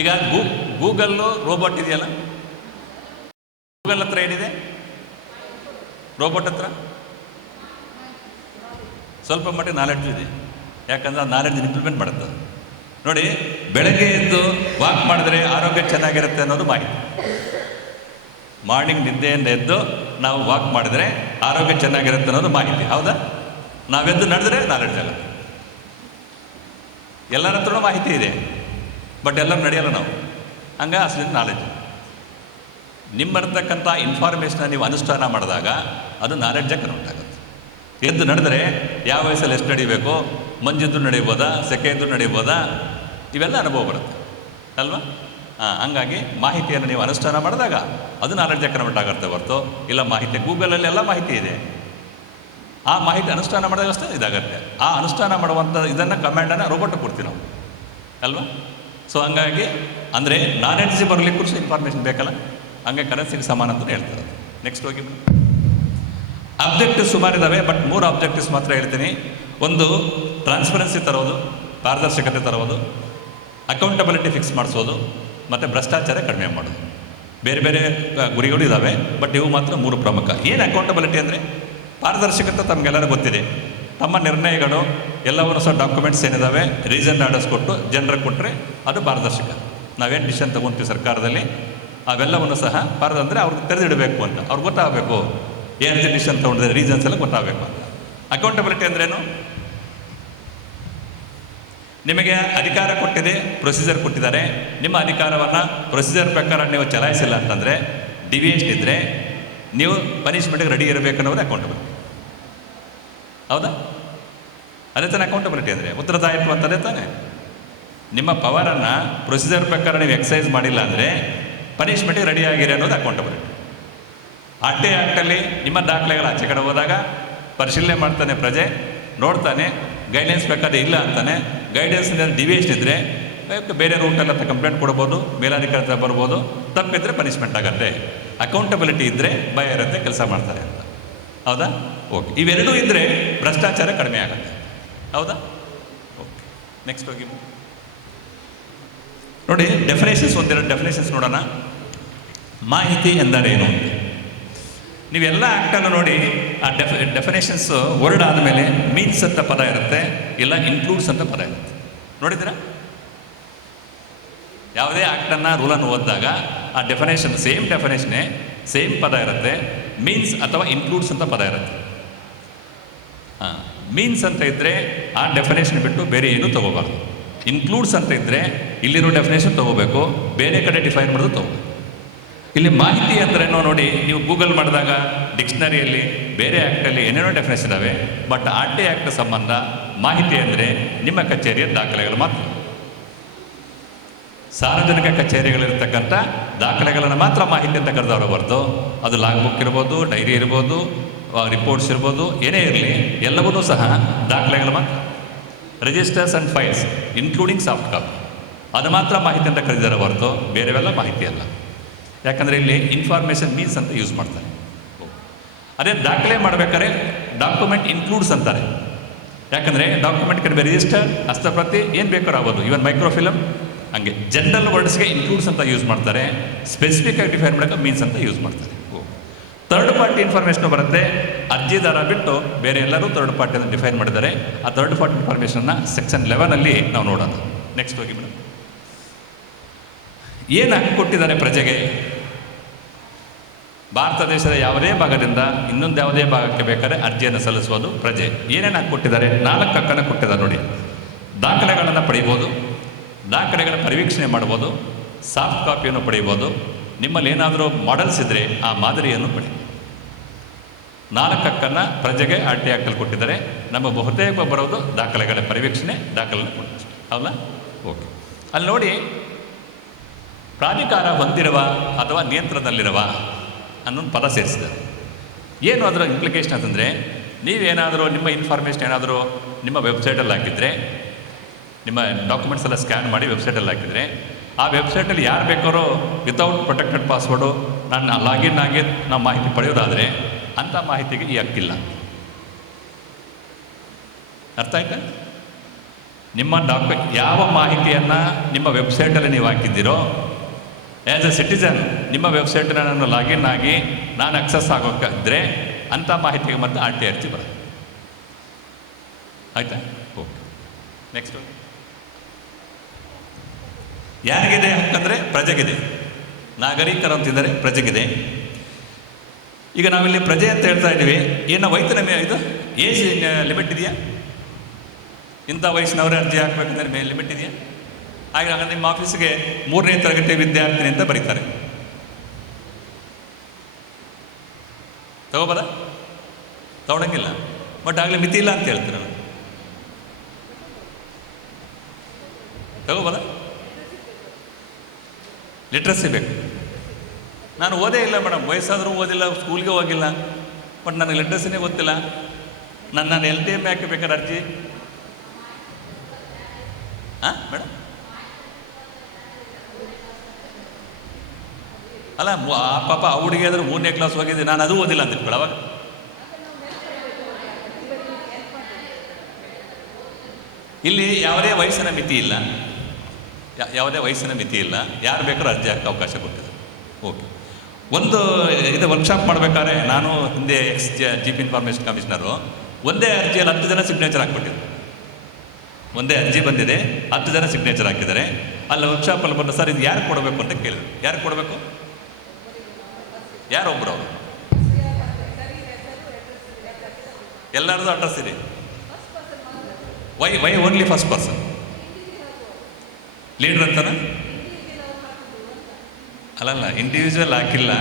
ಈಗ ಗೂಗಲ್ಲು ರೋಬೋಟ್ ಇದೆಯಲ್ಲ, ಗೂಗಲ್ ಹತ್ರ ಏನಿದೆ, ರೋಬೋಟ್ ಹತ್ರ ಸ್ವಲ್ಪ ಮಟ್ಟಿಗೆ ನಾಲೆಡ್ಜ್ ಇದೆ. ಯಾಕಂದ್ರೆ ಆ ನಾಲೆಡ್ಜ್ ಇಂಪ್ಲಿಮೆಂಟ್ ಮಾಡುತ್ತೆ. ನೋಡಿ, ಬೆಳಗ್ಗೆ ಎದ್ದು ವಾಕ್ ಮಾಡಿದ್ರೆ ಆರೋಗ್ಯ ಚೆನ್ನಾಗಿರುತ್ತೆ ಅನ್ನೋದು ಮಾಹಿತಿ. ಮಾರ್ನಿಂಗ್ ನಿದ್ದೆಯಿಂದ ಎದ್ದು ನಾವು ವಾಕ್ ಮಾಡಿದ್ರೆ ಆರೋಗ್ಯ ಚೆನ್ನಾಗಿರುತ್ತೆ ಅನ್ನೋದು ಮಾಹಿತಿ. ಹೌದಾ? ನಾವೆದ್ದು ನಡೆದ್ರೆ ನಾಲೆಡ್ಜ್ ಆಗುತ್ತೆ. ಎಲ್ಲರ ಹತ್ರನೂ ಮಾಹಿತಿ ಇದೆ, ಬಟ್ ಎಲ್ಲರೂ ನಡೆಯಲ್ಲ ನಾವು. ಹಂಗೆ ಅಸಲಿನ ನಾಲೆಡ್ಜ್. ನಿಮ್ಮರ್ತಕ್ಕಂಥ ಇನ್ಫಾರ್ಮೇಷನ್ನ ನೀವು ಅನುಷ್ಠಾನ ಮಾಡಿದಾಗ ಅದು ನಾಲೆಡ್ಜಾಗಿ ಕನ್ವರ್ಟ್ ಆಗುತ್ತೆ. ಎದ್ದು ನಡೆದ್ರೆ ಯಾವ ವಯಸ್ಸಲ್ಲಿ ಎಷ್ಟು ನಡಿಬೇಕು, ಮಂಜಿದ್ದು ನಡೀಬೋದಾ, ಸೆಕೆ ಇದ್ದು ನಡೀಬೋದಾ, ಇವೆಲ್ಲ ಅನುಭವ ಬರುತ್ತೆ ಅಲ್ವಾ? ಹಂಗಾಗಿ ಮಾಹಿತಿಯನ್ನು ನೀವು ಅನುಷ್ಠಾನ ಮಾಡಿದಾಗ ಅದು ನಾಲೆಡ್ಜಾಗಿ ಕನ್ವರ್ಟ್ ಆಗುತ್ತೆ ಹೊರತು ಇಲ್ಲ ಮಾಹಿತಿ ಗೂಗಲಲ್ಲಿ ಎಲ್ಲ ಮಾಹಿತಿ ಇದೆ, ಆ ಮಾಹಿತಿ ಅನುಷ್ಠಾನ ಮಾಡಿದಾಗ ಅಷ್ಟೇ ಇದಾಗುತ್ತೆ. ಆ ಅನುಷ್ಠಾನ ಮಾಡುವಂಥ ಇದನ್ನು ಕಮ್ಯಾಂಡನ್ನು ರೋಬೋಟ್ ಕೊಡ್ತೀವಿ ನಾವು ಅಲ್ವಾ? ಸೊ ಹಂಗಾಗಿ ಅಂದರೆ ನಾಲೆಡ್ಜ್ ಬರಲಿಕ್ಕೂ ಸಹ ಇನ್ಫಾರ್ಮೇಷನ್ ಬೇಕಲ್ಲ, ಹಂಗೆ ಕರೆನ್ಸಿಗೆ ಸಮಾನ ಅಂತ ಹೇಳ್ತಾರೆ. ನೆಕ್ಸ್ಟ್ ಹೋಗಿ. ಆಬ್ಜೆಕ್ಟಿವ್ಸ್ ಸುಮಾರಿದ್ದಾವೆ, ಬಟ್ 3 ಆಬ್ಜೆಕ್ಟಿವ್ಸ್ ಮಾತ್ರ ಹೇಳ್ತೀನಿ. ಒಂದು ಟ್ರಾನ್ಸ್ಪರೆನ್ಸಿ ತರೋದು, ಪಾರದರ್ಶಕತೆ ತರೋದು, ಅಕೌಂಟಬಿಲಿಟಿ ಫಿಕ್ಸ್ ಮಾಡಿಸೋದು, ಮತ್ತು ಭ್ರಷ್ಟಾಚಾರ ಕಡಿಮೆ ಮಾಡೋದು. ಬೇರೆ ಬೇರೆ ಗುರಿಗಳು ಇದ್ದಾವೆ, ಬಟ್ ಇವು ಮಾತ್ರ 3 ಪ್ರಮುಖ. ಏನು ಅಕೌಂಟಬಿಲಿಟಿ ಅಂದರೆ ಪಾರದರ್ಶಕತೆ ತಮಗೆಲ್ಲರೂ ಗೊತ್ತಿದೆ. ತಮ್ಮ ನಿರ್ಣಯಗಳು ಎಲ್ಲವನ್ನೂ ಸಹ ಡಾಕ್ಯುಮೆಂಟ್ಸ್ ಏನಿದ್ದಾವೆ ರೀಸನ್ ಆರ್ಡರ್ಸ್ ಕೊಟ್ಟು ಜನರಿಗೆ ಕೊಟ್ಟರೆ ಅದು ಪಾರದರ್ಶಕ. ನಾವೇನು ಡಿಸಿಷನ್ ತೊಗೊತೀವಿ ಸರ್ಕಾರದಲ್ಲಿ ಅವೆಲ್ಲವನ್ನು ಸಹ ಅಂದರೆ ಅವ್ರಿಗೆ ತೆರೆದಿಡಬೇಕು ಅಂತ ಅವ್ರಿಗೆ ಗೊತ್ತಾಗಬೇಕು. ಏನು ಡಿಸಿಷನ್ ತೊಗೊಂಡಿದ್ರೆ ರೀಸನ್ಸ್ ಎಲ್ಲ ಗೊತ್ತಾಗಬೇಕು ಅಂತ. ಅಕೌಂಟಬಿಲಿಟಿ ಅಂದ್ರೇನು? ನಿಮಗೆ ಅಧಿಕಾರ ಕೊಟ್ಟಿದೆ, ಪ್ರೊಸೀಜರ್ ಕೊಟ್ಟಿದ್ದಾರೆ, ನಿಮ್ಮ ಅಧಿಕಾರವನ್ನು ಪ್ರೊಸೀಜರ್ ಪ್ರಕಾರ ನೀವು ಚಲಾಯಿಸಿಲ್ಲ ಅಂತಂದರೆ, ಡಿವಿಯೇಷನ್ ಇದ್ದರೆ ನೀವು ಪನಿಷ್ಮೆಂಟ್ಗೆ ರೆಡಿ ಇರಬೇಕನ್ನೋದು ಅಕೌಂಟಬಿಲಿಟಿ. ಹೌದಾ? ಅದೇ ತಾನೇ ಅಕೌಂಟಬಿಲಿಟಿ ಅಂದರೆ, ಉತ್ತರದಾಯಿತ್ವ ಅಂತದೇ ತಾನೆ. ನಿಮ್ಮ ಪವರನ್ನು ಪ್ರೊಸೀಜರ್ ಪ್ರಕಾರ ನೀವು ಎಕ್ಸಸೈಸ್ ಮಾಡಿಲ್ಲ ಅಂದರೆ ಪನಿಷ್ಮೆಂಟಿಗೆ ರೆಡಿ ಆಗಿರಿ ಅನ್ನೋದು ಅಕೌಂಟಬಿಲಿಟಿ. RTA ಆ್ಯಕ್ಟಲ್ಲಿ ನಿಮ್ಮ ದಾಖಲೆಗಳು ಆಚೆ ಕಡೆ ಹೋದಾಗ ಪರಿಶೀಲನೆ ಮಾಡ್ತಾನೆ ಪ್ರಜೆ, ನೋಡ್ತಾನೆ, ಗೈಡ್ಲೈನ್ಸ್ ಬೇಕಾದ್ರೆ ಇಲ್ಲ ಅಂತಾನೆ. ಗೈಡೆನ್ಸ್ನಿಂದ ಡಿವಿಯೇಷನ್ ಇದ್ದರೆ ಬೇರೆ ರೂಟಲ್ಲಿ ಅಂತ ಕಂಪ್ಲೇಂಟ್ ಕೊಡ್ಬೋದು, ಮೇಲಾಧಿಕಾರಿ ಹತ್ರ ಬರ್ಬೋದು, ತಪ್ಪಿದ್ರೆ ಪನಿಷ್ಮೆಂಟ್ ಆಗುತ್ತೆ. ಅಕೌಂಟಬಿಲಿಟಿ ಇದ್ದರೆ ಭಯ ಇರುತ್ತೆ, ಕೆಲಸ ಮಾಡ್ತಾರೆ ಅಂತ. ಹೌದಾ? ಓಕೆ. ಇವೆರಡೂ ಇದ್ದರೆ ಭ್ರಷ್ಟಾಚಾರ ಕಡಿಮೆ ಆಗುತ್ತೆ. ಹೌದಾ? ಓಕೆ. ನೆಕ್ಸ್ಟ್ ಹೋಗಿ ನೋಡಿ. ಡೆಫಿನೇಷನ್ಸ್ ಒಂದೆರಡು ಡೆಫಿನೇಷನ್ಸ್ ನೋಡೋಣ. ಮಾಹಿತಿ ಎಂದರೇನು? ನೀವೆಲ್ಲ ಆ್ಯಕ್ಟನ್ನು ನೋಡಿ, ಆ ಡೆಫಿನೇಷನ್ಸ್ ವರ್ಡ್ ಆದಮೇಲೆ ಮೀನ್ಸ್ ಅಂತ ಪದ ಇರುತ್ತೆ, ಇಲ್ಲ ಇನ್ಕ್ಲೂಡ್ಸ್ ಅಂತ ಪದ ಇರುತ್ತೆ. ನೋಡಿದ್ದೀರಾ? ಯಾವುದೇ ಆ್ಯಕ್ಟನ್ನು ರೂಲನ್ನು ಓದಿದಾಗ ಆ ಡೆಫಿನೇಷನ್ ಸೇಮ್ ಡೆಫಿನೇಷನ್ನೇ, ಸೇಮ್ ಪದ ಇರುತ್ತೆ. ಮೀನ್ಸ್ ಅಥವಾ ಇನ್ಕ್ಲೂಡ್ಸ್ ಅಂತ ಪದ ಇರುತ್ತೆ. ಮೀನ್ಸ್ ಅಂತ ಇದ್ದರೆ ಆ ಡೆಫಿನೇಷನ್ ಬಿಟ್ಟು ಬೇರೆ ಏನೂ ತೊಗೋಬಾರ್ದು. ಇನ್ಕ್ಲೂಡ್ಸ್ ಅಂತ ಇದ್ದರೆ ಇಲ್ಲಿರೋ ಡೆಫಿನೇಷನ್ ತೊಗೋಬೇಕು, ಬೇರೆ ಕಡೆ ಡಿಫೈನ್ ಮಾಡೋದು ತೊಗೋಬೇಕು. ಇಲ್ಲಿ ಮಾಹಿತಿ ಅಂದ್ರೇನೋ ನೋಡಿ, ನೀವು ಗೂಗಲ್ ಮಾಡಿದಾಗ ಡಿಕ್ಷನರಿಯಲ್ಲಿ ಬೇರೆ ಆ್ಯಕ್ಟಲ್ಲಿ ಏನೇನೋ ಡೆಫಿನೇಷನ್ ಇದ್ದಾವೆ, ಬಟ್ RTA ಆ್ಯಕ್ಟ್ ಸಂಬಂಧ ಮಾಹಿತಿ ಅಂದರೆ ನಿಮ್ಮ ಕಚೇರಿಯ ದಾಖಲೆಗಳು ಮಾತ್ರ. ಸಾರ್ವಜನಿಕ ಕಚೇರಿಗಳಿರ್ತಕ್ಕಂಥ ದಾಖಲೆಗಳನ್ನು ಮಾತ್ರ ಮಾಹಿತಿ ಅಂತ ಕರೆದವರು ಹೊರತು ಅದು ಲಾಗ್ ಬುಕ್ ಇರ್ಬೋದು, ಡೈರಿ ಇರ್ಬೋದು, ರಿಪೋರ್ಟ್ಸ್ ಇರ್ಬೋದು, ಏನೇ ಇರಲಿ ಎಲ್ಲವನ್ನೂ ಸಹ ದಾಖಲೆಗಳು ಮಾತ್ರ. Registers and files including soft copy ಅದು ಮಾತ್ರ ಮಾಹಿತಿ ಅಂತ ಕರೆದಿದ್ದಾರೆ ಹೊರತು ಬೇರೆವೆಲ್ಲ ಮಾಹಿತಿ ಅಲ್ಲ. ಯಾಕಂದರೆ ಇಲ್ಲಿ ಇನ್ಫಾರ್ಮೇಷನ್ ಮೀನ್ಸ್ ಅಂತ ಯೂಸ್ ಮಾಡ್ತಾರೆ. ಅದೇ ದಾಖಲೆ ಮಾಡಬೇಕಾದ್ರೆ ಡಾಕ್ಯುಮೆಂಟ್ ಇನ್ಕ್ಲೂಡ್ಸ್ ಅಂತಾರೆ. ಯಾಕಂದರೆ ಡಾಕ್ಯುಮೆಂಟ್ ಕಡಿಮೆ ರಿಜಿಸ್ಟರ್, ಹಸ್ತಪ್ರತಿ ಏನು ಬೇಕಾದ್ರೂ ಆಗ್ಬೋದು, ಈವನ್ ಮೈಕ್ರೋಫಿಲಮ್. ಹಂಗೆ ಜನರಲ್ ವರ್ಡ್ಸ್ಗೆ ಇನ್ಕ್ಲೂಡ್ಸ್ ಅಂತ ಯೂಸ್ ಮಾಡ್ತಾರೆ, ಸ್ಪೆಸಿಫಿಕ್ ಆಗಿ ಡಿಫೈನ್ ಮಾಡೋಕ್ಕೆ ಮೀನ್ಸ್ ಅಂತ ಯೂಸ್ ಮಾಡ್ತಾರೆ. ಥರ್ಡ್ ಪಾರ್ಟಿ ಇನ್ಫಾರ್ಮೇಷನ್ ಬರುತ್ತೆ. ಅರ್ಜಿದಾರ ಬಿಟ್ಟು ಬೇರೆ ಎಲ್ಲರೂ ಥರ್ಡ್ ಪಾರ್ಟಿಯನ್ನು ಡಿಫೈನ್ ಮಾಡಿದ್ದಾರೆ. ಆ ಥರ್ಡ್ ಪಾರ್ಟಿ ಇನ್ಫಾರ್ಮೇಷನ್ನ ಸೆಕ್ಷನ್ 11 ನಾವು ನೋಡೋಣ. ನೆಕ್ಸ್ಟ್ ಹೋಗಿ ಮೇಡಮ್. ಏನು ಹಕ್ಕು ಕೊಟ್ಟಿದ್ದಾರೆ ಪ್ರಜೆಗೆ? ಭಾರತ ದೇಶದ ಯಾವುದೇ ಭಾಗದಿಂದ ಇನ್ನೊಂದು ಯಾವುದೇ ಭಾಗಕ್ಕೆ ಬೇಕಾದ್ರೆ ಅರ್ಜಿಯನ್ನು ಸಲ್ಲಿಸುವುದು ಪ್ರಜೆ. ಏನೇನು ಹಕ್ಕು ಕೊಟ್ಟಿದ್ದಾರೆ? 4 ಹಕ್ಕನ್ನು ಕೊಟ್ಟಿದ್ದಾರೆ ನೋಡಿ. ದಾಖಲೆಗಳನ್ನು ಪಡೆಯಬಹುದು, ದಾಖಲೆಗಳ ಪರಿವೀಕ್ಷಣೆ ಮಾಡ್ಬೋದು, ಸಾಫ್ಟ್ ಕಾಪಿಯನ್ನು ಪಡೆಯಬಹುದು, ನಿಮ್ಮಲ್ಲಿ ಏನಾದರೂ ಮಾಡೆಲ್ಸ್ ಇದ್ದರೆ ಆ ಮಾದರಿಯನ್ನು ಪಡಿ. 4 ಹಕ್ಕನ್ನು ಪ್ರಜೆಗೆ RTI ಆ್ಯಕ್ಟಲ್ಲಿ ಕೊಟ್ಟಿದ್ದಾರೆ. ನಮ್ಮ ಬಹುತೇಕ ಬರೋದು ದಾಖಲೆಗಳ ಪರಿವೀಕ್ಷಣೆ, ದಾಖಲೆ ಕೊಡ್ತೀವಿ, ಹೌದಾ? ಓಕೆ. ಅಲ್ಲಿ ನೋಡಿ, ಪ್ರಾಧಿಕಾರ ಹೊಂದಿರುವ ಅಥವಾ ನಿಯಂತ್ರಣದಲ್ಲಿರುವ ಅನ್ನೊಂದು ಪದ ಸೇರಿಸಿದ್ದಾರೆ. ಏನು ಅದರ ಇಂಪ್ಲಿಕೇಶನ್ ಅಂತಂದರೆ, ನೀವೇನಾದರೂ ನಿಮ್ಮ ಇನ್ಫಾರ್ಮೇಷನ್ ಏನಾದರೂ ನಿಮ್ಮ ವೆಬ್ಸೈಟಲ್ಲಿ ಹಾಕಿದರೆ, ನಿಮ್ಮ ಡಾಕ್ಯುಮೆಂಟ್ಸ್ ಎಲ್ಲ ಸ್ಕ್ಯಾನ್ ಮಾಡಿ ವೆಬ್ಸೈಟಲ್ಲಿ ಹಾಕಿದರೆ, ಆ ವೆಬ್ಸೈಟಲ್ಲಿ ಯಾರು ಬೇಕಾದ್ರೂ ವಿತೌಟ್ ಪ್ರೊಟೆಕ್ಟೆಡ್ ಪಾಸ್ವರ್ಡು ನಾನು ಲಾಗಿನ್ ಆಗಿ ನಾವು ಮಾಹಿತಿ ಪಡೆಯೋದಾದರೆ ಅಂಥ ಮಾಹಿತಿಗೆ ಈ ಹಕ್ಕಿಲ್ಲ. ಅರ್ಥ ಆಯ್ತಾ? ನಿಮ್ಮ ಯಾವ ಮಾಹಿತಿಯನ್ನು ನಿಮ್ಮ ವೆಬ್ಸೈಟಲ್ಲಿ ನೀವು ಹಾಕಿದ್ದೀರೋ, ಆ್ಯಸ್ ಎ ಸಿಟಿಸನ್ ನಿಮ್ಮ ವೆಬ್ಸೈಟನ್ನು ನಾನು ಲಾಗಿನ್ ಆಗಿ ನಾನು ಅಕ್ಸಸ್ ಆಗೋಕ್ಕಿದ್ರೆ ಅಂಥ ಮಾಹಿತಿಗೆ ಮತ್ತೆ RTI ಅರ್ಜಿ ಬರೋದು. ಆಯಿತಾ? ಓಕೆ. ನೆಕ್ಸ್ಟು ಯಾರಿಗಿದೆ ಹಕ್ಕಂದರೆ ಪ್ರಜೆಗಿದೆ. ನಾಗರಿಕರು ಅಂತಿದ್ದಾರೆ, ಪ್ರಜೆಗಿದೆ. ಈಗ ನಾವಿಲ್ಲಿ ಪ್ರಜೆ ಅಂತ ಹೇಳ್ತಾ ಇದ್ದೀವಿ. ಏನು ವಯಸ್ಸಿನ ಇದು ಏಜ್ ಲಿಮಿಟ್ ಇದೆಯಾ? ಇಂಥ ವಯಸ್ಸಿನವರೇ ಅರ್ಜಿ ಹಾಕಬೇಕಂದ್ರೆ ಲಿಮಿಟ್ ಇದೆಯಾ? ಹಾಗೆ ನಿಮ್ಮ ಆಫೀಸಿಗೆ 3ನೇ ತರಗತಿ ವಿದ್ಯಾರ್ಥಿನಿ ಅಂತ ಬರೀತಾರೆ, ತಗೋಬೋದ? ತಗೊಳಂಗಿಲ್ಲ. ಬಟ್ ಆಗಲೇ ಮಿತಿ ಇಲ್ಲ ಅಂತ ಹೇಳ್ತೀರಲ್ಲ, ತಗೋಬೋದ? ಲಿಟ್ರಸಿ ಬೇಕು. ನಾನು ಓದೇ ಇಲ್ಲ ಮೇಡಮ್, ವಯಸ್ಸಾದರೂ ಓದಿಲ್ಲ, ಸ್ಕೂಲ್ಗೆ ಹೋಗಿಲ್ಲ, ಬಟ್ ನನಗೆ ಲಿಟ್ರಸಿನೇ ಗೊತ್ತಿಲ್ಲ. ನಾನು LTM ಯಾಕೆ ಬೇಕಾದ್ರೆ ಅರ್ಜಿ? ಹಾಂ ಮೇಡಮ್, ಅಲ್ಲ ಪಾಪ ಆ ಹುಡುಗಿ ಆದರೂ 3ನೇ ಕ್ಲಾಸ್ ಹೋಗಿದ್ದೆ, ನಾನು ಅದು ಓದಿಲ್ಲ ಅಂತ ಇಟ್ಕೊಳ್ಳ. ಅವಾಗ ಇಲ್ಲಿ ಯಾವುದೇ ವಯಸ್ಸಿನ ಮಿತಿ ಇಲ್ಲ, ಯಾವುದೇ ವಯಸ್ಸಿನ ಮಿತಿ ಇಲ್ಲ. ಯಾರು ಬೇಕಾದ್ರೂ ಅರ್ಜಿ ಹಾಕೋ ಅವಕಾಶ ಕೊಟ್ಟಿದೆ. ಓಕೆ. ಒಂದು ಇದು ವರ್ಕ್ಶಾಪ್ ಮಾಡಬೇಕಾದ್ರೆ ನಾನು ಹಿಂದೆ ಚೀಫ್ ಇನ್ಫಾರ್ಮೇಷನ್ ಕಮಿಷನರು ಒಂದೇ ಅರ್ಜಿಯಲ್ಲಿ 10 ಜನ ಸಿಗ್ನೇಚರ್ ಹಾಕ್ಬಿಟ್ಟಿದ್ರು. ಒಂದೇ ಅರ್ಜಿ ಬಂದಿದೆ, 10 ಜನ ಸಿಗ್ನೇಚರ್ ಹಾಕಿದ್ದಾರೆ. ಅಲ್ಲಿ ವರ್ಕ್ಶಾಪಲ್ಲಿ ಬಂದು ಸರ್ ಇದು ಯಾರು ಕೊಡಬೇಕು ಅಂತ ಕೇಳಿದ್ರು. ಯಾರು ಕೊಡಬೇಕು? ಯಾರೊಬ್ಬರು ಅವರು ಎಲ್ಲರದು ಅಡ್ರೆಸ್ ಇದೆ. Why only first person leader ಅಂತಾನೆ? ಅಲ್ಲಲ್ಲ, ಇಂಡಿವಿಜುವಲ್ ಹಾಕಿಲ್ಲ.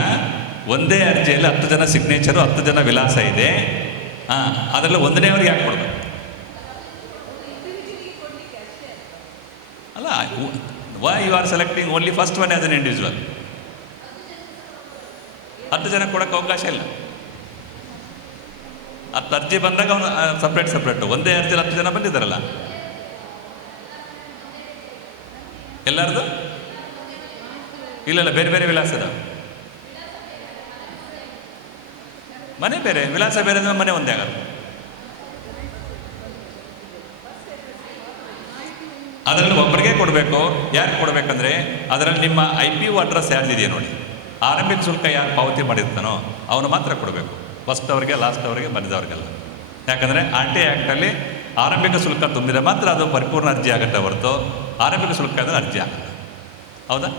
ಒಂದೇ ಅರ್ಜಿಯಲ್ಲಿ 10 ಜನ ಸಿಗ್ನೇಚರು, 10 ಜನ ವಿಳಾಸ ಇದೆ. ಹಾಂ, ಅದರಲ್ಲಿ ಒಂದನೇವ್ರಿಗೆ ಯಾಕೆ ಕೊಡಬೇಕು? ಅಲ್ಲ, why you are selecting only first one as an individual? 10 ಜನ ಕೊಡೋಕ್ಕೆ ಅವಕಾಶ ಇಲ್ಲ. 10 ಅರ್ಜಿ ಬಂದಾಗ ಅವನು ಸಪ್ರೇಟು. ಒಂದೇ ಅರ್ಜಿಯಲ್ಲಿ 10 ಜನ ಬಂದಿದ್ದಾರಲ್ಲ, ಎಲ್ಲರದು ಇಲ್ಲ, ಬೇರೆ ಬೇರೆ ವಿಳಾಸದ ಮನೆ ಬೇರೆ, ವಿಳಾಸ ಬೇರೆ, ಮನೆ ಒಂದೇ ಆಗಲ್ಲ. ಅದರಲ್ಲಿ ಒಬ್ಬರಿಗೆ ಕೊಡಬೇಕು. ಯಾರು ಕೊಡಬೇಕಂದ್ರೆ ಅದರಲ್ಲಿ ನಿಮ್ಮ IPO ಅಡ್ರೆಸ್ ಯಾರ್ದಿದೆಯಾ ನೋಡಿ, ಆರಂಭಿಕ ಶುಲ್ಕ ಯಾರು ಪಾವತಿ ಮಾಡಿರ್ತಾನೋ ಅವನು ಮಾತ್ರ ಕೊಡಬೇಕು. ಫಸ್ಟ್ ಅವರಿಗೆ, ಲಾಸ್ಟ್ ಅವರಿಗೆ, ಬಂದಿದ್ದವ್ರಿಗೆಲ್ಲ. ಯಾಕಂದರೆ RTI ಆ್ಯಕ್ಟಲ್ಲಿ ಆರಂಭಿಕ ಶುಲ್ಕ ತುಂಬಿದರೆ ಮಾತ್ರ ಅದು ಪರಿಪೂರ್ಣ ಅರ್ಜಿ ಆಗುತ್ತೆ ಹೊರತು ಆರಂಭಿಕ ಶುಲ್ಕ ಅಂದರೆ ಅರ್ಜಿ ಆಗುತ್ತೆ. ಹೌದಾ?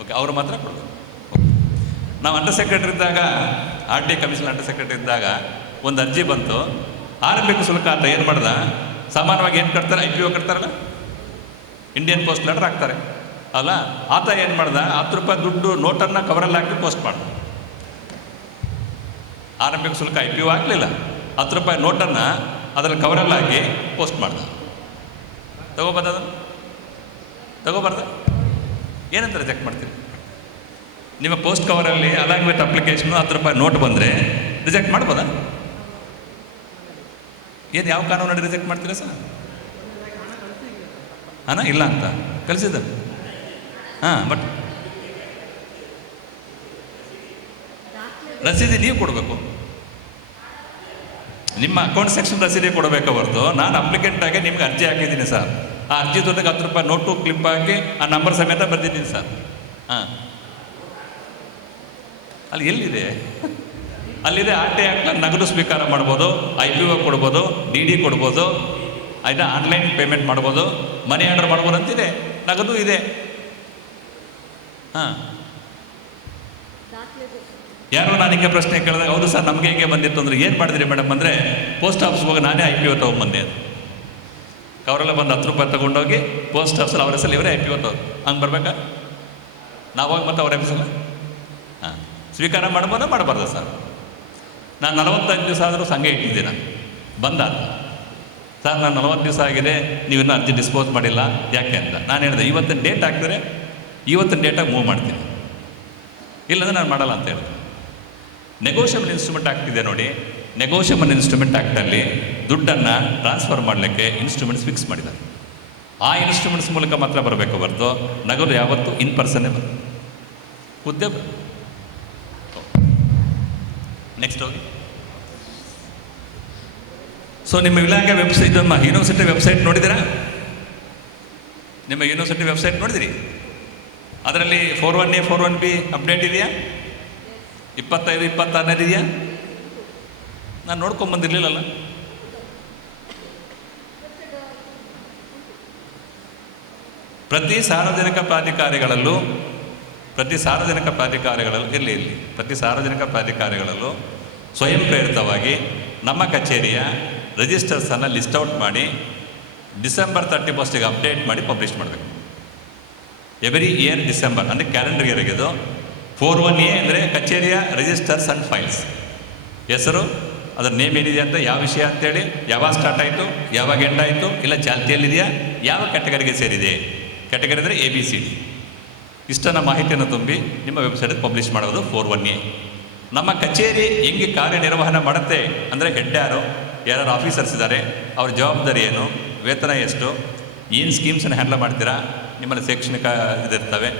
ಓಕೆ, ಅವರು ಮಾತ್ರ ಕೊಡಬೇಕು. ನಾವು ಅಂಡರ್ ಸೆಕ್ರೆಟರಿ ಇದ್ದಾಗ, RTI ಕಮಿಷನ್ ಅಂಡರ್ ಸೆಕ್ರೆಟರಿ ಇದ್ದಾಗ ಒಂದು ಅರ್ಜಿ ಬಂತು. ಆರಂಭಿಕ ಶುಲ್ಕ ಅಂತ ಏನು ಮಾಡ್ದ, ಸಾಮಾನ್ಯವಾಗಿ ಏನು ಕಟ್ತಾರೆ, IPO ಕಟ್ತಾರಲ್ಲ, ಇಂಡಿಯನ್ ಪೋಸ್ಟ್ ಲೆಟರ್ ಹಾಕ್ತಾರೆ ಅಲ್ಲ, ಆತ ಏನು ಮಾಡ್ದ, 10 ರೂಪಾಯಿ ದುಡ್ಡು ನೋಟನ್ನು ಕವರಲ್ಲಿ ಹಾಕಿ ಪೋಸ್ಟ್ ಮಾಡ್ದ. ಆರಂಭಿಕ ಶುಲ್ಕ IPO ಆಗಲಿಲ್ಲ, 10 ರೂಪಾಯಿ ನೋಟನ್ನು ಅದರಲ್ಲಿ ಕವರಲ್ಲಿ ಹಾಕಿ ಪೋಸ್ಟ್ ಮಾಡ್ದ. ತಗೋಬಾರ್ದು? ಅದನ್ನು ತಗೋಬಾರ್ದ? ಏನಂತ ರಿಜೆಕ್ಟ್ ಮಾಡ್ತೀರಿ? ನಿಮ್ಮ ಪೋಸ್ಟ್ ಕವರಲ್ಲಿ ಅಲಾಂಗ್ ವಿತ್ ಅಪ್ಲಿಕೇಶನು 10 ರೂಪಾಯಿ ನೋಟ್ ಬಂದರೆ ರಿಜೆಕ್ಟ್ ಮಾಡ್ಬೋದಾ? ಏನು ಯಾವ ಕಾನೂನಲ್ಲಿ ರಿಜೆಕ್ಟ್ ಮಾಡ್ತೀರಾ ಸರ್? ಹಾಂ, ಇಲ್ಲ ಅಂತ ಕಳಿಸಿದ್ದ. ಹಾಂ, ಬಟ್ ರಸೀದಿ ನೀವು ಕೊಡಬೇಕು. ನಿಮ್ಮ ಅಕೌಂಟ್ ಸೆಕ್ಷನ್ ರಸೀದಿ ಕೊಡಬೇಕು ಹೊರತು ನಾನು ಅಪ್ಲಿಕೆಂಟಾಗಿ ನಿಮ್ಗೆ ಅರ್ಜಿ ಹಾಕಿದ್ದೀನಿ ಸರ್, ಆ ಅರ್ಜಿ ಜೊತೆಗೆ 10 ರೂಪಾಯಿ ನೋಟು ಕ್ಲಿಪ್ ಹಾಕಿ ಆ ನಂಬರ್ ಸಮೇತ ಬರ್ದಿದ್ದೀನಿ ಸರ್. ಹಾಂ, ಅಲ್ಲಿ ಎಲ್ಲಿದೆ? ಅಲ್ಲಿದೆ RTI ಆ್ಯಕ್ಟ್. ನಗದು ಸ್ವೀಕಾರ ಮಾಡ್ಬೋದು, IPO ಕೊಡ್ಬೋದು, DD ಕೊಡ್ಬೋದು, ಆಯಿತಾ, ಆನ್ಲೈನ್ ಪೇಮೆಂಟ್ ಮಾಡ್ಬೋದು, ಮನಿ ಆರ್ಡರ್ ಮಾಡ್ಬೋದು ಅಂತಿದೆ, ನಗದು ಇದೆ. ಹಾಂ, ಯಾರೋ ನನಗೆ ಪ್ರಶ್ನೆ ಕೇಳಿದಾಗ ಹೌದು ಸರ್ ನಮಗೆ ಹೇಗೆ ಬಂದಿತ್ತು ಅಂದರೆ ಏನು ಮಾಡಿದ್ರಿ ಮೇಡಮ್ ಅಂದರೆ ಪೋಸ್ಟ್ ಆಫೀಸ್ಗೆ ಹೋಗಿ ನಾನೇ IPO ತೊಗೊಂಬಂದೆ ಅದು. ಅವರೆಲ್ಲ ಬಂದು 10 ರೂಪಾಯಿ ತೊಗೊಂಡೋಗಿ ಪೋಸ್ಟ್ ಆಫೀಸಲ್ಲಿ ಅವ್ರ ಹೆಸರಲ್ಲಿ ಇವರೇ IPO ತಗೋ ಹಂಗೆ ಬರ್ಬೇಕಾ? ನಾವು ಹೋಗಿ ಮತ್ತೆ ಅವ್ರ ಹೆಸರಲ್ಲ ಹಾಂ ಸ್ವೀಕಾರ ಮಾಡ್ಬೋದಾ ಮಾಡಬಾರ್ದು ಸರ್? ನಾನು 45 ದಿವಸ ಆದರೂ ಸಂಘ ಇಟ್ಟಿದ್ದೆ ನಾನು ಬಂದ ಸರ್ ನಾನು 40 ದಿವಸ ಆಗಿದೆ ನೀವಿನ್ನೂ ಅರ್ಜಿ ಡಿಸ್ಪೋಸ್ ಮಾಡಿಲ್ಲ ಯಾಕೆ ಅಂತ ನಾನು ಹೇಳಿದೆ ಇವತ್ತಿನ ಡೇಟ್ ಹಾಕಿದ್ರೆ ಇವತ್ತಿನ ಡೇಟಾಗಿ ಮೂವ್ ಮಾಡ್ತೀನಿ, ಇಲ್ಲಾಂದ್ರೆ ನಾನು ಮಾಡಲ್ಲ ಅಂತ ಹೇಳಿದೆ. ನೆಗೋಷಿಯಬಲ್ ಇನ್ಸ್ಟ್ರೂಮೆಂಟ್ ಆಗ್ತಿದೆ ನೋಡಿ, ನೆಗೋಷಿಯಬಲ್ ಇನ್ಸ್ಟ್ರೂಮೆಂಟ್ ಆ್ಯಕ್ಟಲ್ಲಿ ದುಡ್ಡನ್ನು ಟ್ರಾನ್ಸ್ಫರ್ ಮಾಡಲಿಕ್ಕೆ ಇನ್ಸ್ಟ್ರೂಮೆಂಟ್ಸ್ ಫಿಕ್ಸ್ ಮಾಡಿದ್ದಾರೆ. ಆ ಇನ್ಸ್ಟ್ರೂಮೆಂಟ್ಸ್ ಮೂಲಕ ಮಾತ್ರ ಬರಬೇಕು ಹೊರತು ನಗದು ಯಾವತ್ತೂ ಇನ್ ಪರ್ಸನ್ನೇ ಬರುತ್ತೆ. ಹುದ್ದೆ ನೆಕ್ಸ್ಟ್ ಹೋಗಿ. ಸೊ ನಿಮ್ಮ ಇಲಾಖೆ ವೆಬ್ಸೈಟ್, ನಮ್ಮ ಯೂನಿವರ್ಸಿಟಿ ವೆಬ್ಸೈಟ್ ನೋಡಿದ್ದೀರಾ? ನಿಮ್ಮ ಯೂನಿವರ್ಸಿಟಿ ವೆಬ್ಸೈಟ್ ನೋಡಿದಿರಿ? ಅದರಲ್ಲಿ 41A 41B ಅಪ್ಡೇಟ್ ಇದೆಯಾ? 25, 26 ಇದೆಯಾ? ನಾನು ನೋಡ್ಕೊಂಬಂದಿರಲಿಲ್ಲಲ್ಲ. ಪ್ರತಿ ಸಾರ್ವಜನಿಕ ಪ್ರಾಧಿಕಾರಗಳಲ್ಲೂ ಸ್ವಯಂ ಪ್ರೇರಿತವಾಗಿ ನಮ್ಮ ಕಚೇರಿಯ ರಿಜಿಸ್ಟರ್ಸನ್ನು ಲಿಸ್ಟ್ ಔಟ್ ಮಾಡಿ ಡಿಸೆಂಬರ್ 31 ಅಪ್ಡೇಟ್ ಮಾಡಿ ಪಬ್ಲಿಷ್ ಮಾಡಬೇಕು. ಎವ್ರಿ ಇಯರ್ ಡಿಸೆಂಬರ್ ಅಂದರೆ ಕ್ಯಾಲೆಂಡರ್ ಇಯರ್ ಇದು. 41A ಅಂದರೆ ಕಚೇರಿಯ ರಿಜಿಸ್ಟರ್ಸ್ ಆ್ಯಂಡ್ ಫೈಲ್ಸ್, ಹೆಸರು, ಅದರ ನೇಮ್ ಏನಿದೆ ಅಂತ, ಯಾವ ವಿಷಯ ಅಂತೇಳಿ, ಯಾವಾಗ ಸ್ಟಾರ್ಟ್ ಆಯಿತು, ಯಾವಾಗ ಎಂಡ್ ಆಯಿತು, ಇಲ್ಲ ಚಾಲ್ತಿಯಲ್ಲಿದೆಯಾ, ಯಾವ ಕ್ಯಾಟಗರಿಗೆ ಸೇರಿದೆ, ಕ್ಯಾಟಗರಿ ಅಂದರೆ ABCD, ಇಷ್ಟನ್ನು ಮಾಹಿತಿಯನ್ನು ತುಂಬಿ ನಿಮ್ಮ ವೆಬ್ಸೈಟಲ್ಲಿ ಪಬ್ಲಿಷ್ ಮಾಡೋದು 41A. ನಮ್ಮ ಕಚೇರಿ ಹೆಂಗೆ ಕಾರ್ಯನಿರ್ವಹಣೆ ಮಾಡುತ್ತೆ ಅಂದರೆ ಹೆಡ್ ಯಾರು ಆಫೀಸರ್ಸ್ ಇದ್ದಾರೆ, ಅವ್ರ ಜವಾಬ್ದಾರಿ ಏನು, ವೇತನ ಎಷ್ಟು, ಏನು ಸ್ಕೀಮ್ಸನ್ನು ಹ್ಯಾಂಡಲ್ ಮಾಡ್ತೀರಾ, ನಿಮ್ಮಲ್ಲಿ ಶೈಕ್ಷಣಿಕ ಇದಿರ್ತವೆ,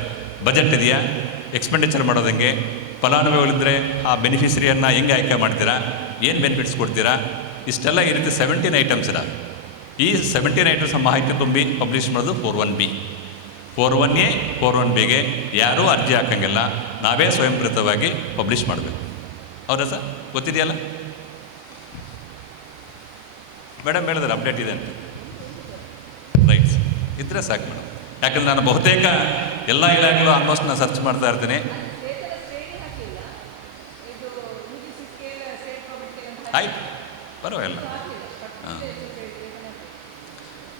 ಬಜೆಟ್ ಇದೆಯಾ, ಎಕ್ಸ್ಪೆಂಡಿಚರ್ ಮಾಡೋದು ಹೆಂಗೆ, ಫಲಾನುಭವಿಗಳಿದ್ದರೆ ಆ ಬೆನಿಫಿಷರಿಯನ್ನು ಹೆಂಗೆ ಆಯ್ಕೆ ಮಾಡ್ತೀರಾ, ಏನು ಬೆನಿಫಿಟ್ಸ್ ಕೊಡ್ತೀರಾ, ಇಷ್ಟೆಲ್ಲ ಈ ರೀತಿ 17 ಐಟಮ್ಸ್ ಇದ್ದಾವೆ. ಈ 17 ಐಟಮ್ಸ್ ಮಾಹಿತಿ ತುಂಬಿ ಪಬ್ಲಿಷ್ ಮಾಡೋದು 41B. 41A 41Bಗೆ ಯಾರೂ ಅರ್ಜಿ ಹಾಕೋಂಗಿಲ್ಲ, ನಾವೇ ಸ್ವಯಂಪ್ರೇರಿತವಾಗಿ ಪಬ್ಲಿಷ್ ಮಾಡಬೇಕು. ಹೌದಾ ಸರ್? ಗೊತ್ತಿದೆಯಲ್ಲ ಮೇಡಮ್? ಹೇಳಿದ್ರೆ ಅಪ್ಡೇಟ್ ಇದೆ ಅಂತ. ರೈಟ್, ಇದ್ರೆ ಸಾಕು ಮೇಡಮ್. ಯಾಕಂದರೆ ನಾನು ಬಹುತೇಕ ಎಲ್ಲ ಇಲಾಖೆಗಳು ಆಲ್ಮೋಸ್ಟ್ ನಾನು ಸರ್ಚ್ ಮಾಡ್ತಾ ಇರ್ತೀನಿ. ಆಯ್ತು, ಪರವಾಗಿಲ್ಲ. ಹಾಂ,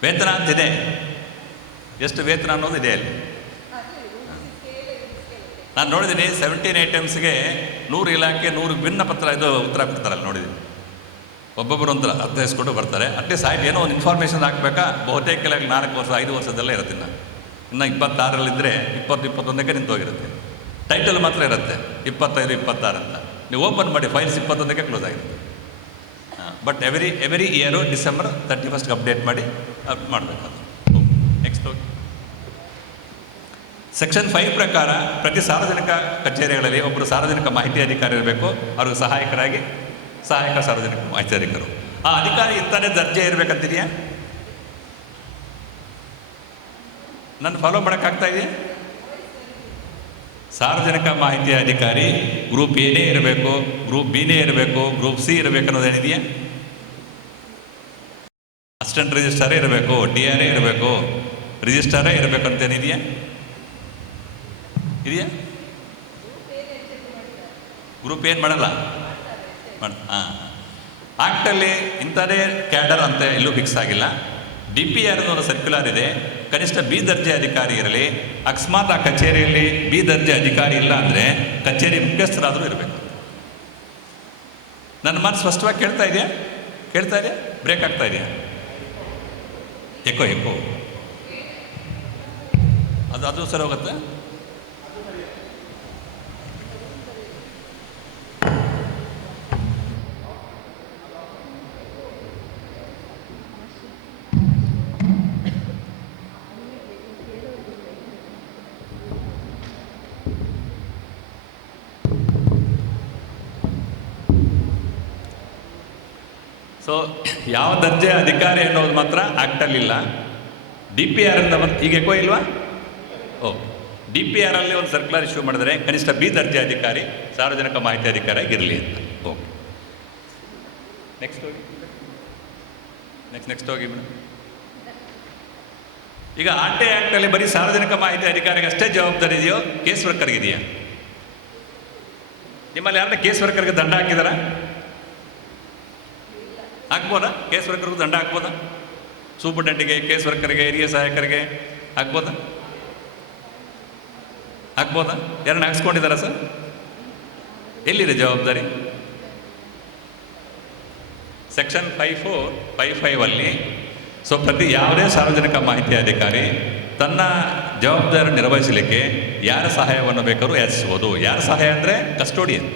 ವೇತನ ಅಂತಿದೆ, ಎಷ್ಟು ವೇತನ ಅನ್ನೋದು ಇದೆ ಅಲ್ಲಿ. ನಾನು ನೋಡಿದ್ದೀನಿ 17 ಐಟಮ್ಸ್ಗೆ 100 ಇಲಾಖೆ 100 ಭಿನ್ನ ಪತ್ರ ಇದು ಉತ್ತರ ಕೊಡ್ತಾರಲ್ಲ, ನೋಡಿದ್ದೀನಿ. ಒಬ್ಬೊಬ್ಬರು ಒಂದು ಅರ್ಥೈಸ್ಕೊಂಡು ಬರ್ತಾರೆ. ಅಟ್ಲೀಸ್ಟ್ ಆಯ್ತು ಏನೋ ಒಂದು ಇನ್ಫಾರ್ಮೇಷನ್ ಹಾಕಬೇಕಾ? ಬಹುತೇಕ ಇಲಾಖೆ 4 ವರ್ಷ 5 ವರ್ಷದಲ್ಲೇ ಇರುತ್ತೆ. ಇನ್ನು 26ರಲ್ಲಿದ್ದರೆ 20-21ಕ್ಕೆ ನಿಂತೋಗಿರುತ್ತೆ. ಟೈಟಲ್ ಮಾತ್ರ ಇರುತ್ತೆ 25-26 ಅಂತ. ನೀವು ಓಪನ್ ಮಾಡಿ ಫೈಲ್ಸ್ 21ಕ್ಕೆ ಕ್ಲೋಸ್ ಆಗಿರುತ್ತೆ. But every year December 31 update ಮಾಡಿ ಮಾಡಬೇಕು. ನೆಕ್ಸ್ಟ್ ಹೋಗಿ. ಸೆಕ್ಷನ್ 5 ಪ್ರಕಾರ ಪ್ರತಿ ಸಾರ್ವಜನಿಕ ಕಚೇರಿಗಳಲ್ಲಿ ಒಬ್ಬರು ಸಾರ್ವಜನಿಕ ಮಾಹಿತಿ ಅಧಿಕಾರಿ ಇರಬೇಕು. ಅವ್ರಿಗೆ ಸಹಾಯಕ ಸಾರ್ವಜನಿಕ ಮಾಹಿತಿ ಅಧಿಕಾರಿ. ಆ ಅಧಿಕಾರಿ ಇಂಥದೇ ದರ್ಜೆ ಇರಬೇಕಂತಿದೆಯಾ? ನನ್ನ ಫಾಲೋ ಮಾಡೋಕ್ಕಾಗ್ತಾ ಇದೆಯಾ? ಸಾರ್ವಜನಿಕ ಮಾಹಿತಿ ಅಧಿಕಾರಿ ಗ್ರೂಪ್ ಎನೇ ಇರಬೇಕು, ಗ್ರೂಪ್ ಬಿನೇ ಇರಬೇಕು, ಗ್ರೂಪ್ ಸಿ ಇರಬೇಕು ಅನ್ನೋದೇನಿದೆಯಾ? ಅಸಿಸ್ಟೆಂಟ್ ರಿಜಿಸ್ಟ್ರಾರೇ ಇರಬೇಕು, DRA ಇರಬೇಕು, ರಿಜಿಸ್ಟ್ರಾರೇ ಇರಬೇಕು ಅಂತೇನಿದೆಯಾ? ಇದೆಯಾ? ಗ್ರೂಪ್ ಏನು ಮಾಡಲ್ಲ? ಹಾಂ, ಆ್ಯಕ್ಟಲ್ಲಿ ಇಂಥದೇ ಕ್ಯಾಡರ್ ಅಂತ ಎಲ್ಲೂ ಫಿಕ್ಸ್ ಆಗಿಲ್ಲ. DPR ಅನ್ನೋ ಸರ್ಕ್ಯುಲರ್ ಇದೆ. ಕನಿಷ್ಠ B ದರ್ಜೆ ಅಧಿಕಾರಿ ಇರಲಿ. ಅಕಸ್ಮಾತ್ ಆ ಕಚೇರಿಯಲ್ಲಿ B ದರ್ಜೆ ಅಧಿಕಾರಿ ಇಲ್ಲ ಅಂದರೆ ಕಚೇರಿ ಮುಖ್ಯಸ್ಥರಾದರೂ ಇರಬೇಕು. ನನ್ನ ಮಾತು ಸ್ಪಷ್ಟವಾಗಿ ಕೇಳ್ತಾ ಇದೆಯಾ? ಬ್ರೇಕ್ ಆಗ್ತಾ ಇದೆಯಾ? ಎಕೋ ಅದು ಸರಿ ಹೋಗುತ್ತೆ. ಸೊ ಯಾವ ದರ್ಜೆ ಅಧಿಕಾರಿ ಅನ್ನೋದು ಮಾತ್ರ ಆ್ಯಕ್ಟಲ್ಲಿಲ್ಲ. DPR ಅಂತ ಈಗ ಎಕೋ ಇಲ್ವಾ? DPR ಅಲ್ಲಿ ಒಂದು ಸರ್ಕ್ಯುಲರ್ ಇಶ್ಯೂ ಮಾಡಿದರೆ ಕನಿಷ್ಠ B ದರ್ಜೆ ಅಧಿಕಾರಿ ಸಾರ್ವಜನಿಕ ಮಾಹಿತಿ ಅಧಿಕಾರಿ ಆಗಿರಲಿ ಅಂತ. ಓಕೆ, ನೆಕ್ಸ್ಟ್ ಹೋಗಿ ಮೇಡಮ್. ಈಗ ಆರ್ಟಿಐ ಆ್ಯಕ್ಟಲ್ಲಿ ಬರೀ ಸಾರ್ವಜನಿಕ ಮಾಹಿತಿ ಅಧಿಕಾರಿಗೆ ಅಷ್ಟೇ ಜವಾಬ್ದಾರಿ ಇದೆಯೋ ಕೇಸ್ ವರ್ಕರ್ಗೆ ಇದೆಯಾ? ನಿಮ್ಮಲ್ಲಿ ಯಾರನ್ನ ಕೇಸ್ ವರ್ಕರ್ಗೆ ದಂಡ ಹಾಕಿದಾರ? ಹಾಕ್ಬೋದಾ? ಕೇಸ್ ವರ್ಕರ್ಗೂ ದಂಡ ಹಾಕ್ಬೋದಾ? ಸೂಪರ್ಡೆಂಟಿಗೆ, ಕೇಸ್ ವರ್ಕರ್ಗೆ, ಹಿರಿಯ ಸಹಾಯಕರಿಗೆ ಹಾಕ್ಬೋದಾ? ಹಾಕ್ಬೋದಾ? ಯಾರನ್ನ ಹಾಕ್ಸ್ಕೊಂಡಿದ್ದಾರಾ ಸರ್? ಎಲ್ಲಿದೆ ಜವಾಬ್ದಾರಿ? ಸೆಕ್ಷನ್ 5455 ಸೊ ಪ್ರತಿ ಯಾವುದೇ ಸಾರ್ವಜನಿಕ ಮಾಹಿತಿ ಅಧಿಕಾರಿ ತನ್ನ ಜವಾಬ್ದಾರಿ ನಿರ್ವಹಿಸಲಿಕ್ಕೆ ಯಾರ ಸಹಾಯವನ್ನು ಬೇಕಾದ್ರೂ ಯಾಚಿಸ್ಬೋದು. ಯಾರ ಸಹಾಯ ಅಂದರೆ ಕಸ್ಟೋಡಿಯನ್.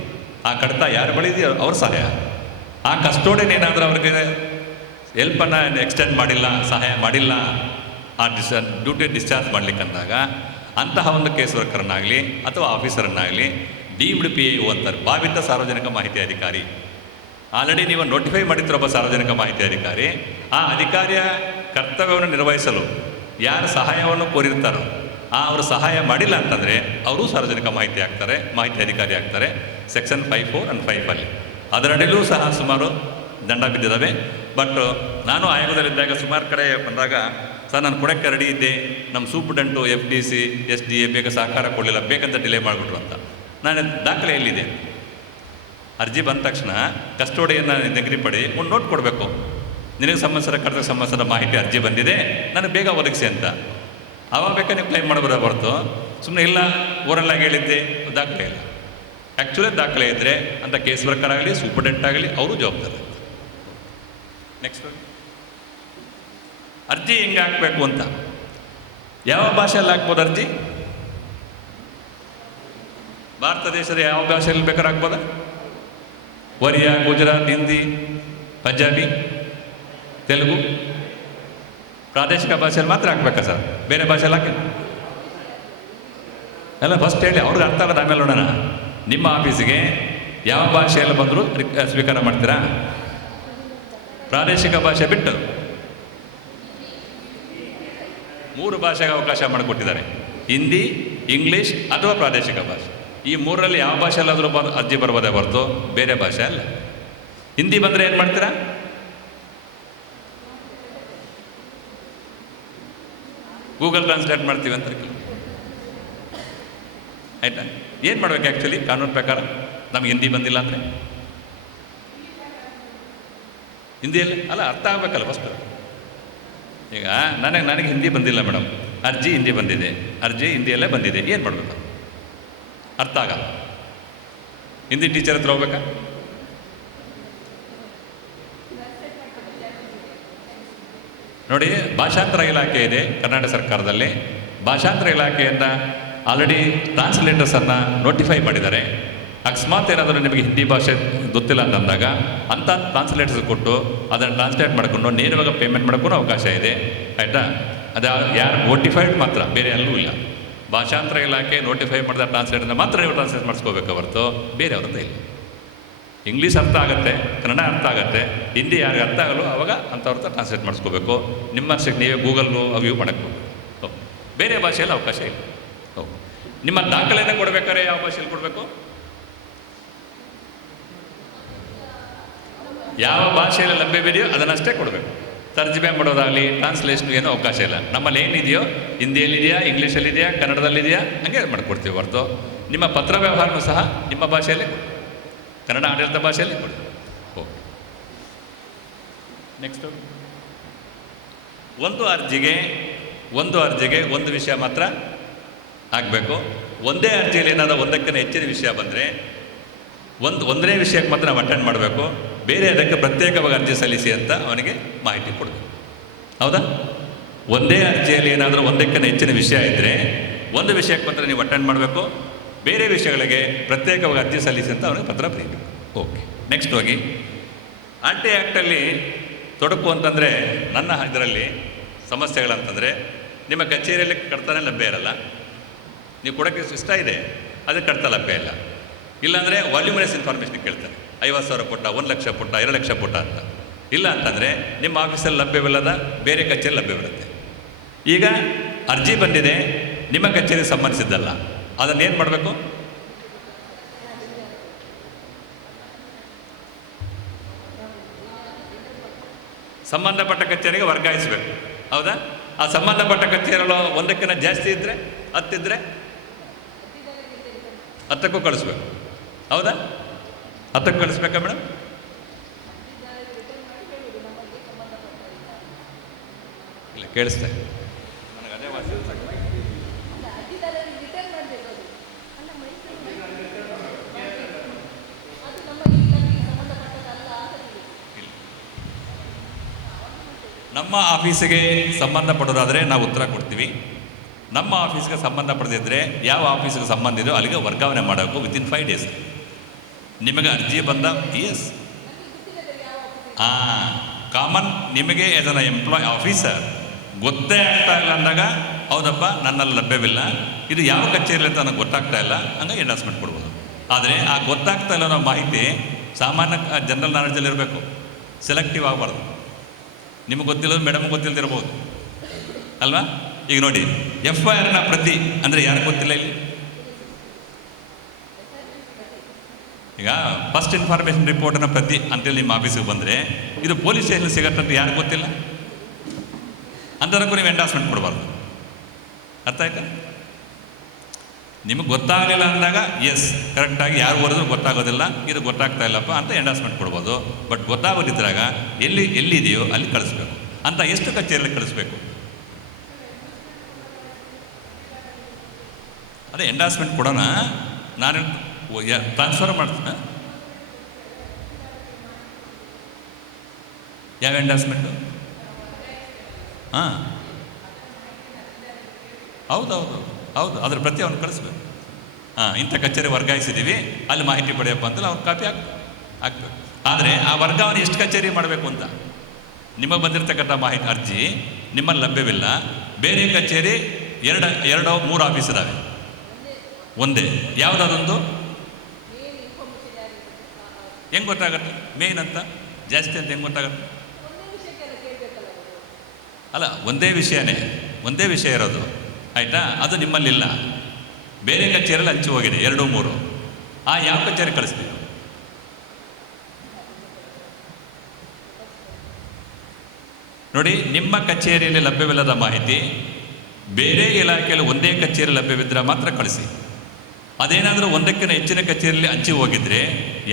ಆ ಕಡತ ಯಾರು ಬಳಿ ಇದೆಯೋ ಅವ್ರ ಸಹಾಯ. ಆ ಕಸ್ಟೋಡಿಯನ್ ಏನಾದರೂ ಅವ್ರಿಗೆ ಹೆಲ್ಪನ್ನು ಎಕ್ಸ್ಟೆಂಡ್ ಮಾಡಿಲ್ಲ, ಸಹಾಯ ಮಾಡಿಲ್ಲ, ಆ ಡ್ಯೂಟಿ ಡಿಸ್ಚಾರ್ಜ್ ಮಾಡಲಿಕ್ಕೆ ಅಂದಾಗ ಅಂತಹ ಒಂದು ಕೇಸ್ ವರ್ಕರ್ನಾಗಲಿ ಅಥವಾ ಆಫೀಸರನ್ನಾಗಲಿ ಡೀಮ್ಡ್ PIO ಅಂತಾರೆ, ಭಾವಿತ ಸಾರ್ವಜನಿಕ ಮಾಹಿತಿ ಅಧಿಕಾರಿ. ಆಲ್ರೆಡಿ ನೀವು ನೋಟಿಫೈ ಮಾಡಿದ್ರೆ ಒಬ್ಬ ಸಾರ್ವಜನಿಕ ಮಾಹಿತಿ ಅಧಿಕಾರಿ, ಆ ಅಧಿಕಾರಿಯ ಕರ್ತವ್ಯವನ್ನು ನಿರ್ವಹಿಸಲು ಯಾರ ಸಹಾಯವನ್ನು ಕೋರಿರ್ತಾರೋ ಅವರು ಸಹಾಯ ಮಾಡಿಲ್ಲ ಅಂತಂದರೆ ಅವರು ಸಾರ್ವಜನಿಕ ಮಾಹಿತಿ ಅಧಿಕಾರಿ ಆಗ್ತಾರೆ. ಸೆಕ್ಷನ್ 54 and 55 ಅದರಡಿಯಲ್ಲೂ ಸಹ ಸುಮಾರು ದಂಡ ಬಿದ್ದಿದ್ದಾವೆ. ಬಟ್ ನಾನು ಆಯೋಗದಲ್ಲಿದ್ದಾಗ ಸುಮಾರು ಕಡೆ ಬಂದಾಗ ಸರ್ ನಾನು ಕೊಡೋಕ್ಕೆ ರೆಡಿ ಇದ್ದೆ, ನಮ್ಮ ಸೂಪ್ರಿಡೆಂಟು FDC SDA ಬೇಗ ಸಹಕಾರ ಕೊಡಲಿಲ್ಲ, ಬೇಕಂತ ಡಿಲೇ ಮಾಡಿಬಿಟ್ರು ಅಂತ. ನಾನು ದಾಖಲೆ ಎಲ್ಲಿದೆ? ಅರ್ಜಿ ಬಂದ ತಕ್ಷಣ ಕಸ್ಟೋಡಿಯನ್ನು ನಿಗದಿಪಡಿ ಒಂದು ನೋಟ್ ಕೊಡಬೇಕು, ನಿನಗೆ ಸಂಬಂಧಿಸಿದ ಕಡತಕ್ಕೆ ಸಂಬಂಧಿಸಿದ ಮಾಹಿತಿ ಅರ್ಜಿ ಬಂದಿದೆ, ನನಗೆ ಬೇಗ ಒದಗಿಸಿ ಅಂತ. ಆವಾಗ ಬೇಕಾದ್ರೆ ನೀವು ಕ್ಲೈಮ್ ಮಾಡಬಾರ ಹೊರತು ಸುಮ್ಮನೆ ಇಲ್ಲ ಓರಲ್ಲಾಗಿ ಹೇಳಿದ್ದೆ, ದಾಖಲೆ ಇಲ್ಲ. ಆ್ಯಕ್ಚುಲಿ ದಾಖಲೆ ಇದ್ದರೆ ಅಂತ ಕೇಸ್ ವರ್ಕರ್ ಆಗಲಿ ಸೂಪರ್ಡೆಂಟ್ ಆಗಲಿ ಅವರು ಜವಾಬ್ದಾರಿ. ನೆಕ್ಸ್ಟ್ ಅರ್ಜಿ ಹೆಂಗೆ ಹಾಕಬೇಕು ಅಂತ, ಯಾವ ಭಾಷೆಯಲ್ಲಿ ಹಾಕ್ಬೋದು ಅರ್ಜಿ? ಭಾರತ ದೇಶದ ಯಾವ ಭಾಷೆಯಲ್ಲಿ ಬೇಕಾದ್ರೆ ಹಾಕ್ಬೋದ? ಒರಿಯಾ, ಗುಜರಾತ್, ಹಿಂದಿ, ಪಂಜಾಬಿ, ತೆಲುಗು, ಪ್ರಾದೇಶಿಕ ಭಾಷೆಯಲ್ಲಿ ಮಾತ್ರ ಹಾಕ್ಬೇಕಾ ಸರ್? ಬೇರೆ ಭಾಷೆಯಲ್ಲಿ ಹಾಕಿ ಎಲ್ಲ ಫಸ್ಟ್ ಹೇಳಿ, ಅವ್ರಿಗೆ ಅರ್ಥ ಆಗೋದು ಆಮೇಲೆ ನೋಡೋಣ. ನಿಮ್ಮ ಆಫೀಸಿಗೆ ಯಾವ ಭಾಷೆಯಲ್ಲಿ ಬಂದರೂ ಸ್ವೀಕಾರ ಮಾಡ್ತೀರಾ? ಪ್ರಾದೇಶಿಕ ಭಾಷೆ ಬಿಟ್ಟು 3 ಭಾಷೆಗೆ ಅವಕಾಶ ಮಾಡಿಕೊಟ್ಟಿದ್ದಾರೆ, ಹಿಂದಿ, ಇಂಗ್ಲೀಷ್ ಅಥವಾ ಪ್ರಾದೇಶಿಕ ಭಾಷೆ. ಈ 3ರಲ್ಲಿ ಯಾವ ಭಾಷೆಯಲ್ಲಾದರೂ ಅರ್ಜಿ ಬರ್ಬೋದೇ ಹೊರತು ಬೇರೆ ಭಾಷೆ ಅಲ್ಲ. ಹಿಂದಿ ಬಂದರೆ ಏನು ಮಾಡ್ತೀರಾ? ಗೂಗಲ್ ಟ್ರಾನ್ಸ್ಲೇಟ್ ಮಾಡ್ತೀವಿ ಅಂತ ಆಯಿತಾ? ಏನು ಮಾಡ್ಬೇಕು ಆ್ಯಕ್ಚುಲಿ ಕಾನೂನು ಪ್ರಕಾರ? ನಮ್ಗೆ ಹಿಂದಿ ಬಂದಿಲ್ಲ ಅಂದರೆ ಹಿಂದಿಯಲ್ಲಿ ಅಲ್ಲ ಅರ್ಥ ಆಗಬೇಕಲ್ಲ ಫಸ್ಟು. ಈಗ ನನಗೆ ಹಿಂದಿ ಬಂದಿಲ್ಲ ಮೇಡಮ್, ಅರ್ಜಿ ಹಿಂದಿ ಬಂದಿದೆ, ಅರ್ಜಿ ಹಿಂದಿಯಲ್ಲೇ ಬಂದಿದೆ, ಏನು ಮಾಡಬೇಕು? ಅರ್ಥ ಆಗಲ್ಲ. ಹಿಂದಿ ಟೀಚರ್ ಹತ್ರ ಹೋಗ್ಬೇಕಾ? ನೋಡಿ, ಭಾಷಾಂತರ ಇಲಾಖೆ ಇದೆ ಕರ್ನಾಟಕ ಸರ್ಕಾರದಲ್ಲಿ. ಭಾಷಾಂತರ ಇಲಾಖೆಯಿಂದ ಆಲ್ರೆಡಿ ಟ್ರಾನ್ಸ್ಲೇಟರ್ಸನ್ನು ನೋಟಿಫೈ ಮಾಡಿದ್ದಾರೆ. ಅಕಸ್ಮಾತ್ ಏನಾದರೂ ನಿಮಗೆ ಹಿಂದಿ ಭಾಷೆ ಗೊತ್ತಿಲ್ಲ ಅಂತಂದಾಗ ಅಂಥ ಟ್ರಾನ್ಸ್ಲೇಟರ್ಸ್ ಕೊಟ್ಟು ಅದನ್ನು ಟ್ರಾನ್ಸ್ಲೇಟ್ ಮಾಡಿಕೊಂಡು ನೇರವಾಗಿ ಪೇಮೆಂಟ್ ಮಾಡೋಕ್ಕೂ ಅವಕಾಶ ಇದೆ, ಆಯಿತಾ? ಅದು ಯಾರು ನೋಟಿಫೈಡ್ ಮಾತ್ರ, ಬೇರೆ ಎಲ್ಲೂ ಇಲ್ಲ. ಭಾಷಾಂತರ ಇಲಾಖೆ ನೋಟಿಫೈ ಮಾಡಿದ ಟ್ರಾನ್ಸ್ಲೇಟರ್ನ ಮಾತ್ರ ನೀವು ಟ್ರಾನ್ಸ್ಲೇಟ್ ಮಾಡಿಸ್ಕೋಬೇಕು ಹೊರತು ಬೇರೆ ಅವ್ರದ್ದು ಇಲ್ಲ. ಇಂಗ್ಲೀಷ್ ಅರ್ಥ ಆಗುತ್ತೆ, ಕನ್ನಡ ಅರ್ಥ ಆಗುತ್ತೆ, ಹಿಂದಿ ಯಾರಿಗೆ ಅರ್ಥ ಆಗಲ್ಲ ಆವಾಗ ಅಂಥವ್ರದ್ದು ಟ್ರಾನ್ಸ್ಲೇಟ್ ಮಾಡಿಸ್ಕೋಬೇಕು. ನಿಮ್ಮ ನೀವೇ ಗೂಗಲ್ಲು ಅವ್ಯೂ ಮಾಡೋಕ್ಕೆ ಬೇರೆ ಭಾಷೆಯಲ್ಲಿ ಅವಕಾಶ ಇಲ್ಲ. ನಿಮ್ಮ ದಾಖಲೆಯನ್ನು ಕೊಡಬೇಕಾದ್ರೆ ಯಾವ ಭಾಷೆಯಲ್ಲಿ ಕೊಡಬೇಕು? ಯಾವ ಭಾಷೆಯಲ್ಲಿ ಲಭ್ಯವಿದೆಯೋ ಅದನ್ನಷ್ಟೇ ಕೊಡಬೇಕು. ತರ್ಜುಮೆ ಮಾಡೋದಾಗಲಿ ಟ್ರಾನ್ಸ್ಲೇಷನ್ ಏನೂ ಅವಕಾಶ ಇಲ್ಲ. ನಮ್ಮಲ್ಲಿ ಏನಿದೆಯೋ ಹಿಂದಿಯಲ್ಲಿದೆಯಾ, ಇಂಗ್ಲೀಷಲ್ಲಿದೆಯಾ, ಕನ್ನಡದಲ್ಲಿದೆಯಾ ಹಂಗೆ ಮಾಡಿಕೊಡ್ತೀವಿ ಹೊರತು ನಿಮ್ಮ ಪತ್ರ ವ್ಯವಹಾರನೂ ಸಹ ನಿಮ್ಮ ಭಾಷೆಯಲ್ಲಿ ಕನ್ನಡ ಆಡಳಿತ ಭಾಷೆಯಲ್ಲಿ ಕೊಡಿ. ಓಕೆ, ನೆಕ್ಸ್ಟು ಒಂದು ಅರ್ಜಿಗೆ ಒಂದು ವಿಷಯ ಮಾತ್ರ ಆಗಬೇಕು. ಒಂದೇ ಅರ್ಜಿಯಲ್ಲಿ ಏನಾದರೂ ಒಂದಕ್ಕಿಂತ ಹೆಚ್ಚಿನ ವಿಷಯ ಬಂದರೆ ಒಂದನೇ ವಿಷಯಕ್ಕೆ ಮಾತ್ರ ನಾವು ಅಟೆಂಡ್ ಮಾಡಬೇಕು. ಬೇರೆ ಅದಕ್ಕೆ ಪ್ರತ್ಯೇಕವಾಗಿ ಅರ್ಜಿ ಸಲ್ಲಿಸಿ ಅಂತ ಅವನಿಗೆ ಮಾಹಿತಿ ಕೊಡಬೇಕು. ಹೌದಾ? ಒಂದೇ ಅರ್ಜಿಯಲ್ಲಿ ಏನಾದರೂ ಒಂದಕ್ಕಿಂತ ಹೆಚ್ಚಿನ ವಿಷಯ ಇದ್ದರೆ ಒಂದು ವಿಷಯಕ್ಕೆ ಮಾತ್ರ ನೀವು ಅಟೆಂಡ್ ಮಾಡಬೇಕು, ಬೇರೆ ವಿಷಯಗಳಿಗೆ ಪ್ರತ್ಯೇಕವಾಗಿ ಅರ್ಜಿ ಸಲ್ಲಿಸಿ ಅಂತ ಅವನಿಗೆ ಪತ್ರ ಬರೀಬೇಕು. ಓಕೆ, ನೆಕ್ಸ್ಟ್ ಹೋಗಿ ಆರ್ಟಿಐ ಆ್ಯಕ್ಟಲ್ಲಿ ತೊಡಕು ಅಂತಂದರೆ ನನ್ನ ಇದರಲ್ಲಿ ಸಮಸ್ಯೆಗಳಂತಂದರೆ ನಿಮ್ಮ ಕಚೇರಿಯಲ್ಲಿ ಕಡತನೇ ಲಭ್ಯ ಇರಲ್ಲ. ನೀವು ಕೊಡೋಕ್ಕೆ ಇಷ್ಟ ಇದೆ, ಅದಕ್ಕೆ ಕಡತ ಲಭ್ಯ ಇಲ್ಲ. ಇಲ್ಲಾಂದರೆ ವಾಲ್ಯೂಮರಸ್ ಇನ್ಫಾರ್ಮೇಷನ್ ಕೇಳ್ತಾನೆ, 50,000 ಪುಟ, 1,00,000 ಪುಟ, 2,00,000 ಪುಟ ಅಂತ. ಇಲ್ಲ ಅಂತಂದರೆ ನಿಮ್ಮ ಆಫೀಸಲ್ಲಿ ಲಭ್ಯವಿಲ್ಲದ ಬೇರೆ ಕಚೇರಿ ಲಭ್ಯವಿರುತ್ತೆ. ಈಗ ಅರ್ಜಿ ಬಂದಿದೆ, ನಿಮ್ಮ ಕಚೇರಿಗೆ ಸಂಬಂಧಿಸಿದ್ದಲ್ಲ, ಅದನ್ನು ಏನು ಮಾಡಬೇಕು? ಸಂಬಂಧಪಟ್ಟ ಕಚೇರಿಗೆ ವರ್ಗಾಯಿಸಬೇಕು. ಹೌದಾ? ಆ ಸಂಬಂಧಪಟ್ಟ ಕಚೇರಿಗಳು ಒಂದಕ್ಕಿಂತ ಜಾಸ್ತಿ ಇದ್ದರೆ 10 ಇದ್ದರೆ 10ಕ್ಕೂ ಕಳಿಸ್ಬೇಕು. ಹೌದಾ? 10ಕ್ಕೆ ಕಳಿಸ್ಬೇಕಾ ಮೇಡಮ್? ಇಲ್ಲ, ಕೇಳಿಸ್ತಾ ನನಗೆ ಅದೇ ವಾಸಿ. ನಮ್ಮ ಆಫೀಸಿಗೆ ಸಂಬಂಧಪಡೋದಾದರೆ ನಾವು ಉತ್ತರ ಕೊಡ್ತೀವಿ. ನಮ್ಮ ಆಫೀಸ್ಗೆ ಸಂಬಂಧಪಡದಿದ್ದರೆ ಯಾವ ಆಫೀಸಿಗೆ ಸಂಬಂಧ ಇದೆಯೋ ಅಲ್ಲಿಗೆ ವರ್ಗಾವಣೆ ಮಾಡಬೇಕು ವಿತಿನ್ 5 ಡೇಸ್. ನಿಮಗೆ ಅರ್ಜಿ ಬಂದ ಎಸ್ ಕಾಮನ್ ನಿಮಗೆ ಆಸ್ ಅನ್ ಎಂಪ್ಲಾಯ್ ಆಫೀಸರ್ ಗೊತ್ತೇ ಆಗ್ತಾ ಇಲ್ಲ ಅಂದಾಗ ಹೌದಪ್ಪ ನನ್ನಲ್ಲಿ ಲಭ್ಯವಿಲ್ಲ, ಇದು ಯಾವ ಕಚೇರಿ ಅಂತ ನನಗೆ ಗೊತ್ತಾಗ್ತಾ ಇಲ್ಲ, ಹಂಗಾಗಿ ಎಂಡಾರ್ಸ್ಮೆಂಟ್ ಕೊಡ್ಬೋದು. ಆದರೆ ಆ ಗೊತ್ತಾಗ್ತಾ ಇಲ್ಲ ಅನ್ನೋ ಮಾಹಿತಿ ಸಾಮಾನ್ಯ ಜನರಲ್ ನಾಲೆಡ್ಜಲ್ಲಿ ಇರಬೇಕು, ಸೆಲೆಕ್ಟಿವ್ ಆಗಬಾರ್ದು. ನಿಮಗೆ ಗೊತ್ತಿಲ್ಲದು ಮೇಡಮ್ ಗೊತ್ತಿಲ್ಲದಿರ್ಬೋದು ಅಲ್ವಾ? ಈಗ ನೋಡಿ, FIRನ ಪ್ರತಿ ಅಂದರೆ ಯಾರು ಗೊತ್ತಿಲ್ಲ ಇಲ್ಲಿ? ಈಗ ಫಸ್ಟ್ ಇನ್ಫಾರ್ಮೇಷನ್ ರಿಪೋರ್ಟ್ನ ಪ್ರತಿ ಅಂತೇಳಿ ನಿಮ್ಮ ಆಫೀಸಿಗೆ ಬಂದರೆ ಇದು ಪೊಲೀಸ್ ಸ್ಟೇಷನ್ ಸಿಗತ್ತಂತ ಯಾರು ಗೊತ್ತಿಲ್ಲ ಅಂಥದಕ್ಕೂ ನೀವು ಎಂಡಾರ್ಸ್ಮೆಂಟ್ ಕೊಡಬಾರ್ದು. ಅರ್ಥ ಆಯ್ತಾ? ನಿಮಗೆ ಗೊತ್ತಾಗಲಿಲ್ಲ ಅಂದಾಗ ಎಸ್ ಕರೆಕ್ಟಾಗಿ ಯಾರು ಓದಿದ್ರು ಗೊತ್ತಾಗೋದಿಲ್ಲ, ಇದು ಗೊತ್ತಾಗ್ತಾ ಇಲ್ಲಪ್ಪ ಅಂತ ಎಂಡಾರ್ಸ್ಮೆಂಟ್ ಕೊಡ್ಬೋದು. ಬಟ್ ಗೊತ್ತಾಗೋದಿದ್ರಾಗ ಎಲ್ಲಿದೆಯೋ ಅಲ್ಲಿ ಕಳಿಸ್ಬೇಕು. ಅಂತ ಎಷ್ಟು ಕಚೇರಿಯಲ್ಲಿ ಕಳಿಸ್ಬೇಕು? ಅದೇ ಎಂಡಾರ್ಸ್ಮೆಂಟ್ ಕೊಡೋಣ, ನಾನು ಟ್ರಾನ್ಸ್ಫರ್ ಮಾಡ್ತೀನಿ. ಯಾವ ಎಂಡಾರ್ಸ್ಮೆಂಟು? ಹೌದು, ಅದ್ರ ಪ್ರತಿ ಅವ್ನು ಕಳಿಸ್ಬೇಕು. ಇಂಥ ಕಚೇರಿ ವರ್ಗಾಯಿಸಿದ್ದೀವಿ, ಅಲ್ಲಿ ಮಾಹಿತಿ ಪಡೆಯಪ್ಪ ಅಂತಲ್ಲ ಅವ್ನು ಕಾಪಿ ಹಾಕ್ಬೇಕು. ಆದರೆ ಆ ವರ್ಗಾವಣೆ ಎಷ್ಟು ಕಚೇರಿ ಮಾಡಬೇಕು ಅಂತ ನಿಮಗೆ ಬಂದಿರತಕ್ಕಂಥ ಮಾಹಿತಿ ಅರ್ಜಿ ನಿಮ್ಮಲ್ಲಿ ಲಭ್ಯವಿಲ್ಲ. ಬೇರೆ ಕಚೇರಿ 2-3 ಆಫೀಸ್ ಇದ್ದಾವೆ, ಒಂದೇ ಯಾವುದಾದೊಂದು ಹೆಂಗೆ ಗೊತ್ತಾಗತ್ತೆ? ಮೇನ್ ಅಂತ ಜಾಸ್ತಿ ಅಂತ ಹೆಂಗೆ ಗೊತ್ತಾಗತ್ತೆ? ಅಲ್ಲ, ಒಂದೇ ವಿಷಯ ಇರೋದು, ಆಯಿತಾ? ಅದು ನಿಮ್ಮಲ್ಲಿಲ್ಲ, ಬೇರೆ ಕಚೇರಿಯಲ್ಲಿ ಹಂಚಿ ಹೋಗಿದೆ 2-3. ಆ ಯಾವ ಕಚೇರಿ ಕಳಿಸ್ತೀವಿ? ನೋಡಿ, ನಿಮ್ಮ ಕಚೇರಿಯಲ್ಲಿ ಲಭ್ಯವಿಲ್ಲದ ಮಾಹಿತಿ ಬೇರೆ ಇಲಾಖೆಯಲ್ಲಿ ಒಂದೇ ಕಚೇರಿ ಲಭ್ಯವಿದ್ದರೆ ಮಾತ್ರ ಕಳಿಸಿ. ಅದೇನಾದರೂ ಒಂದಕ್ಕಿಂತ ಹೆಚ್ಚಿನ ಕಚೇರಿಯಲ್ಲಿ ಹಂಚಿ ಹೋಗಿದ್ರೆ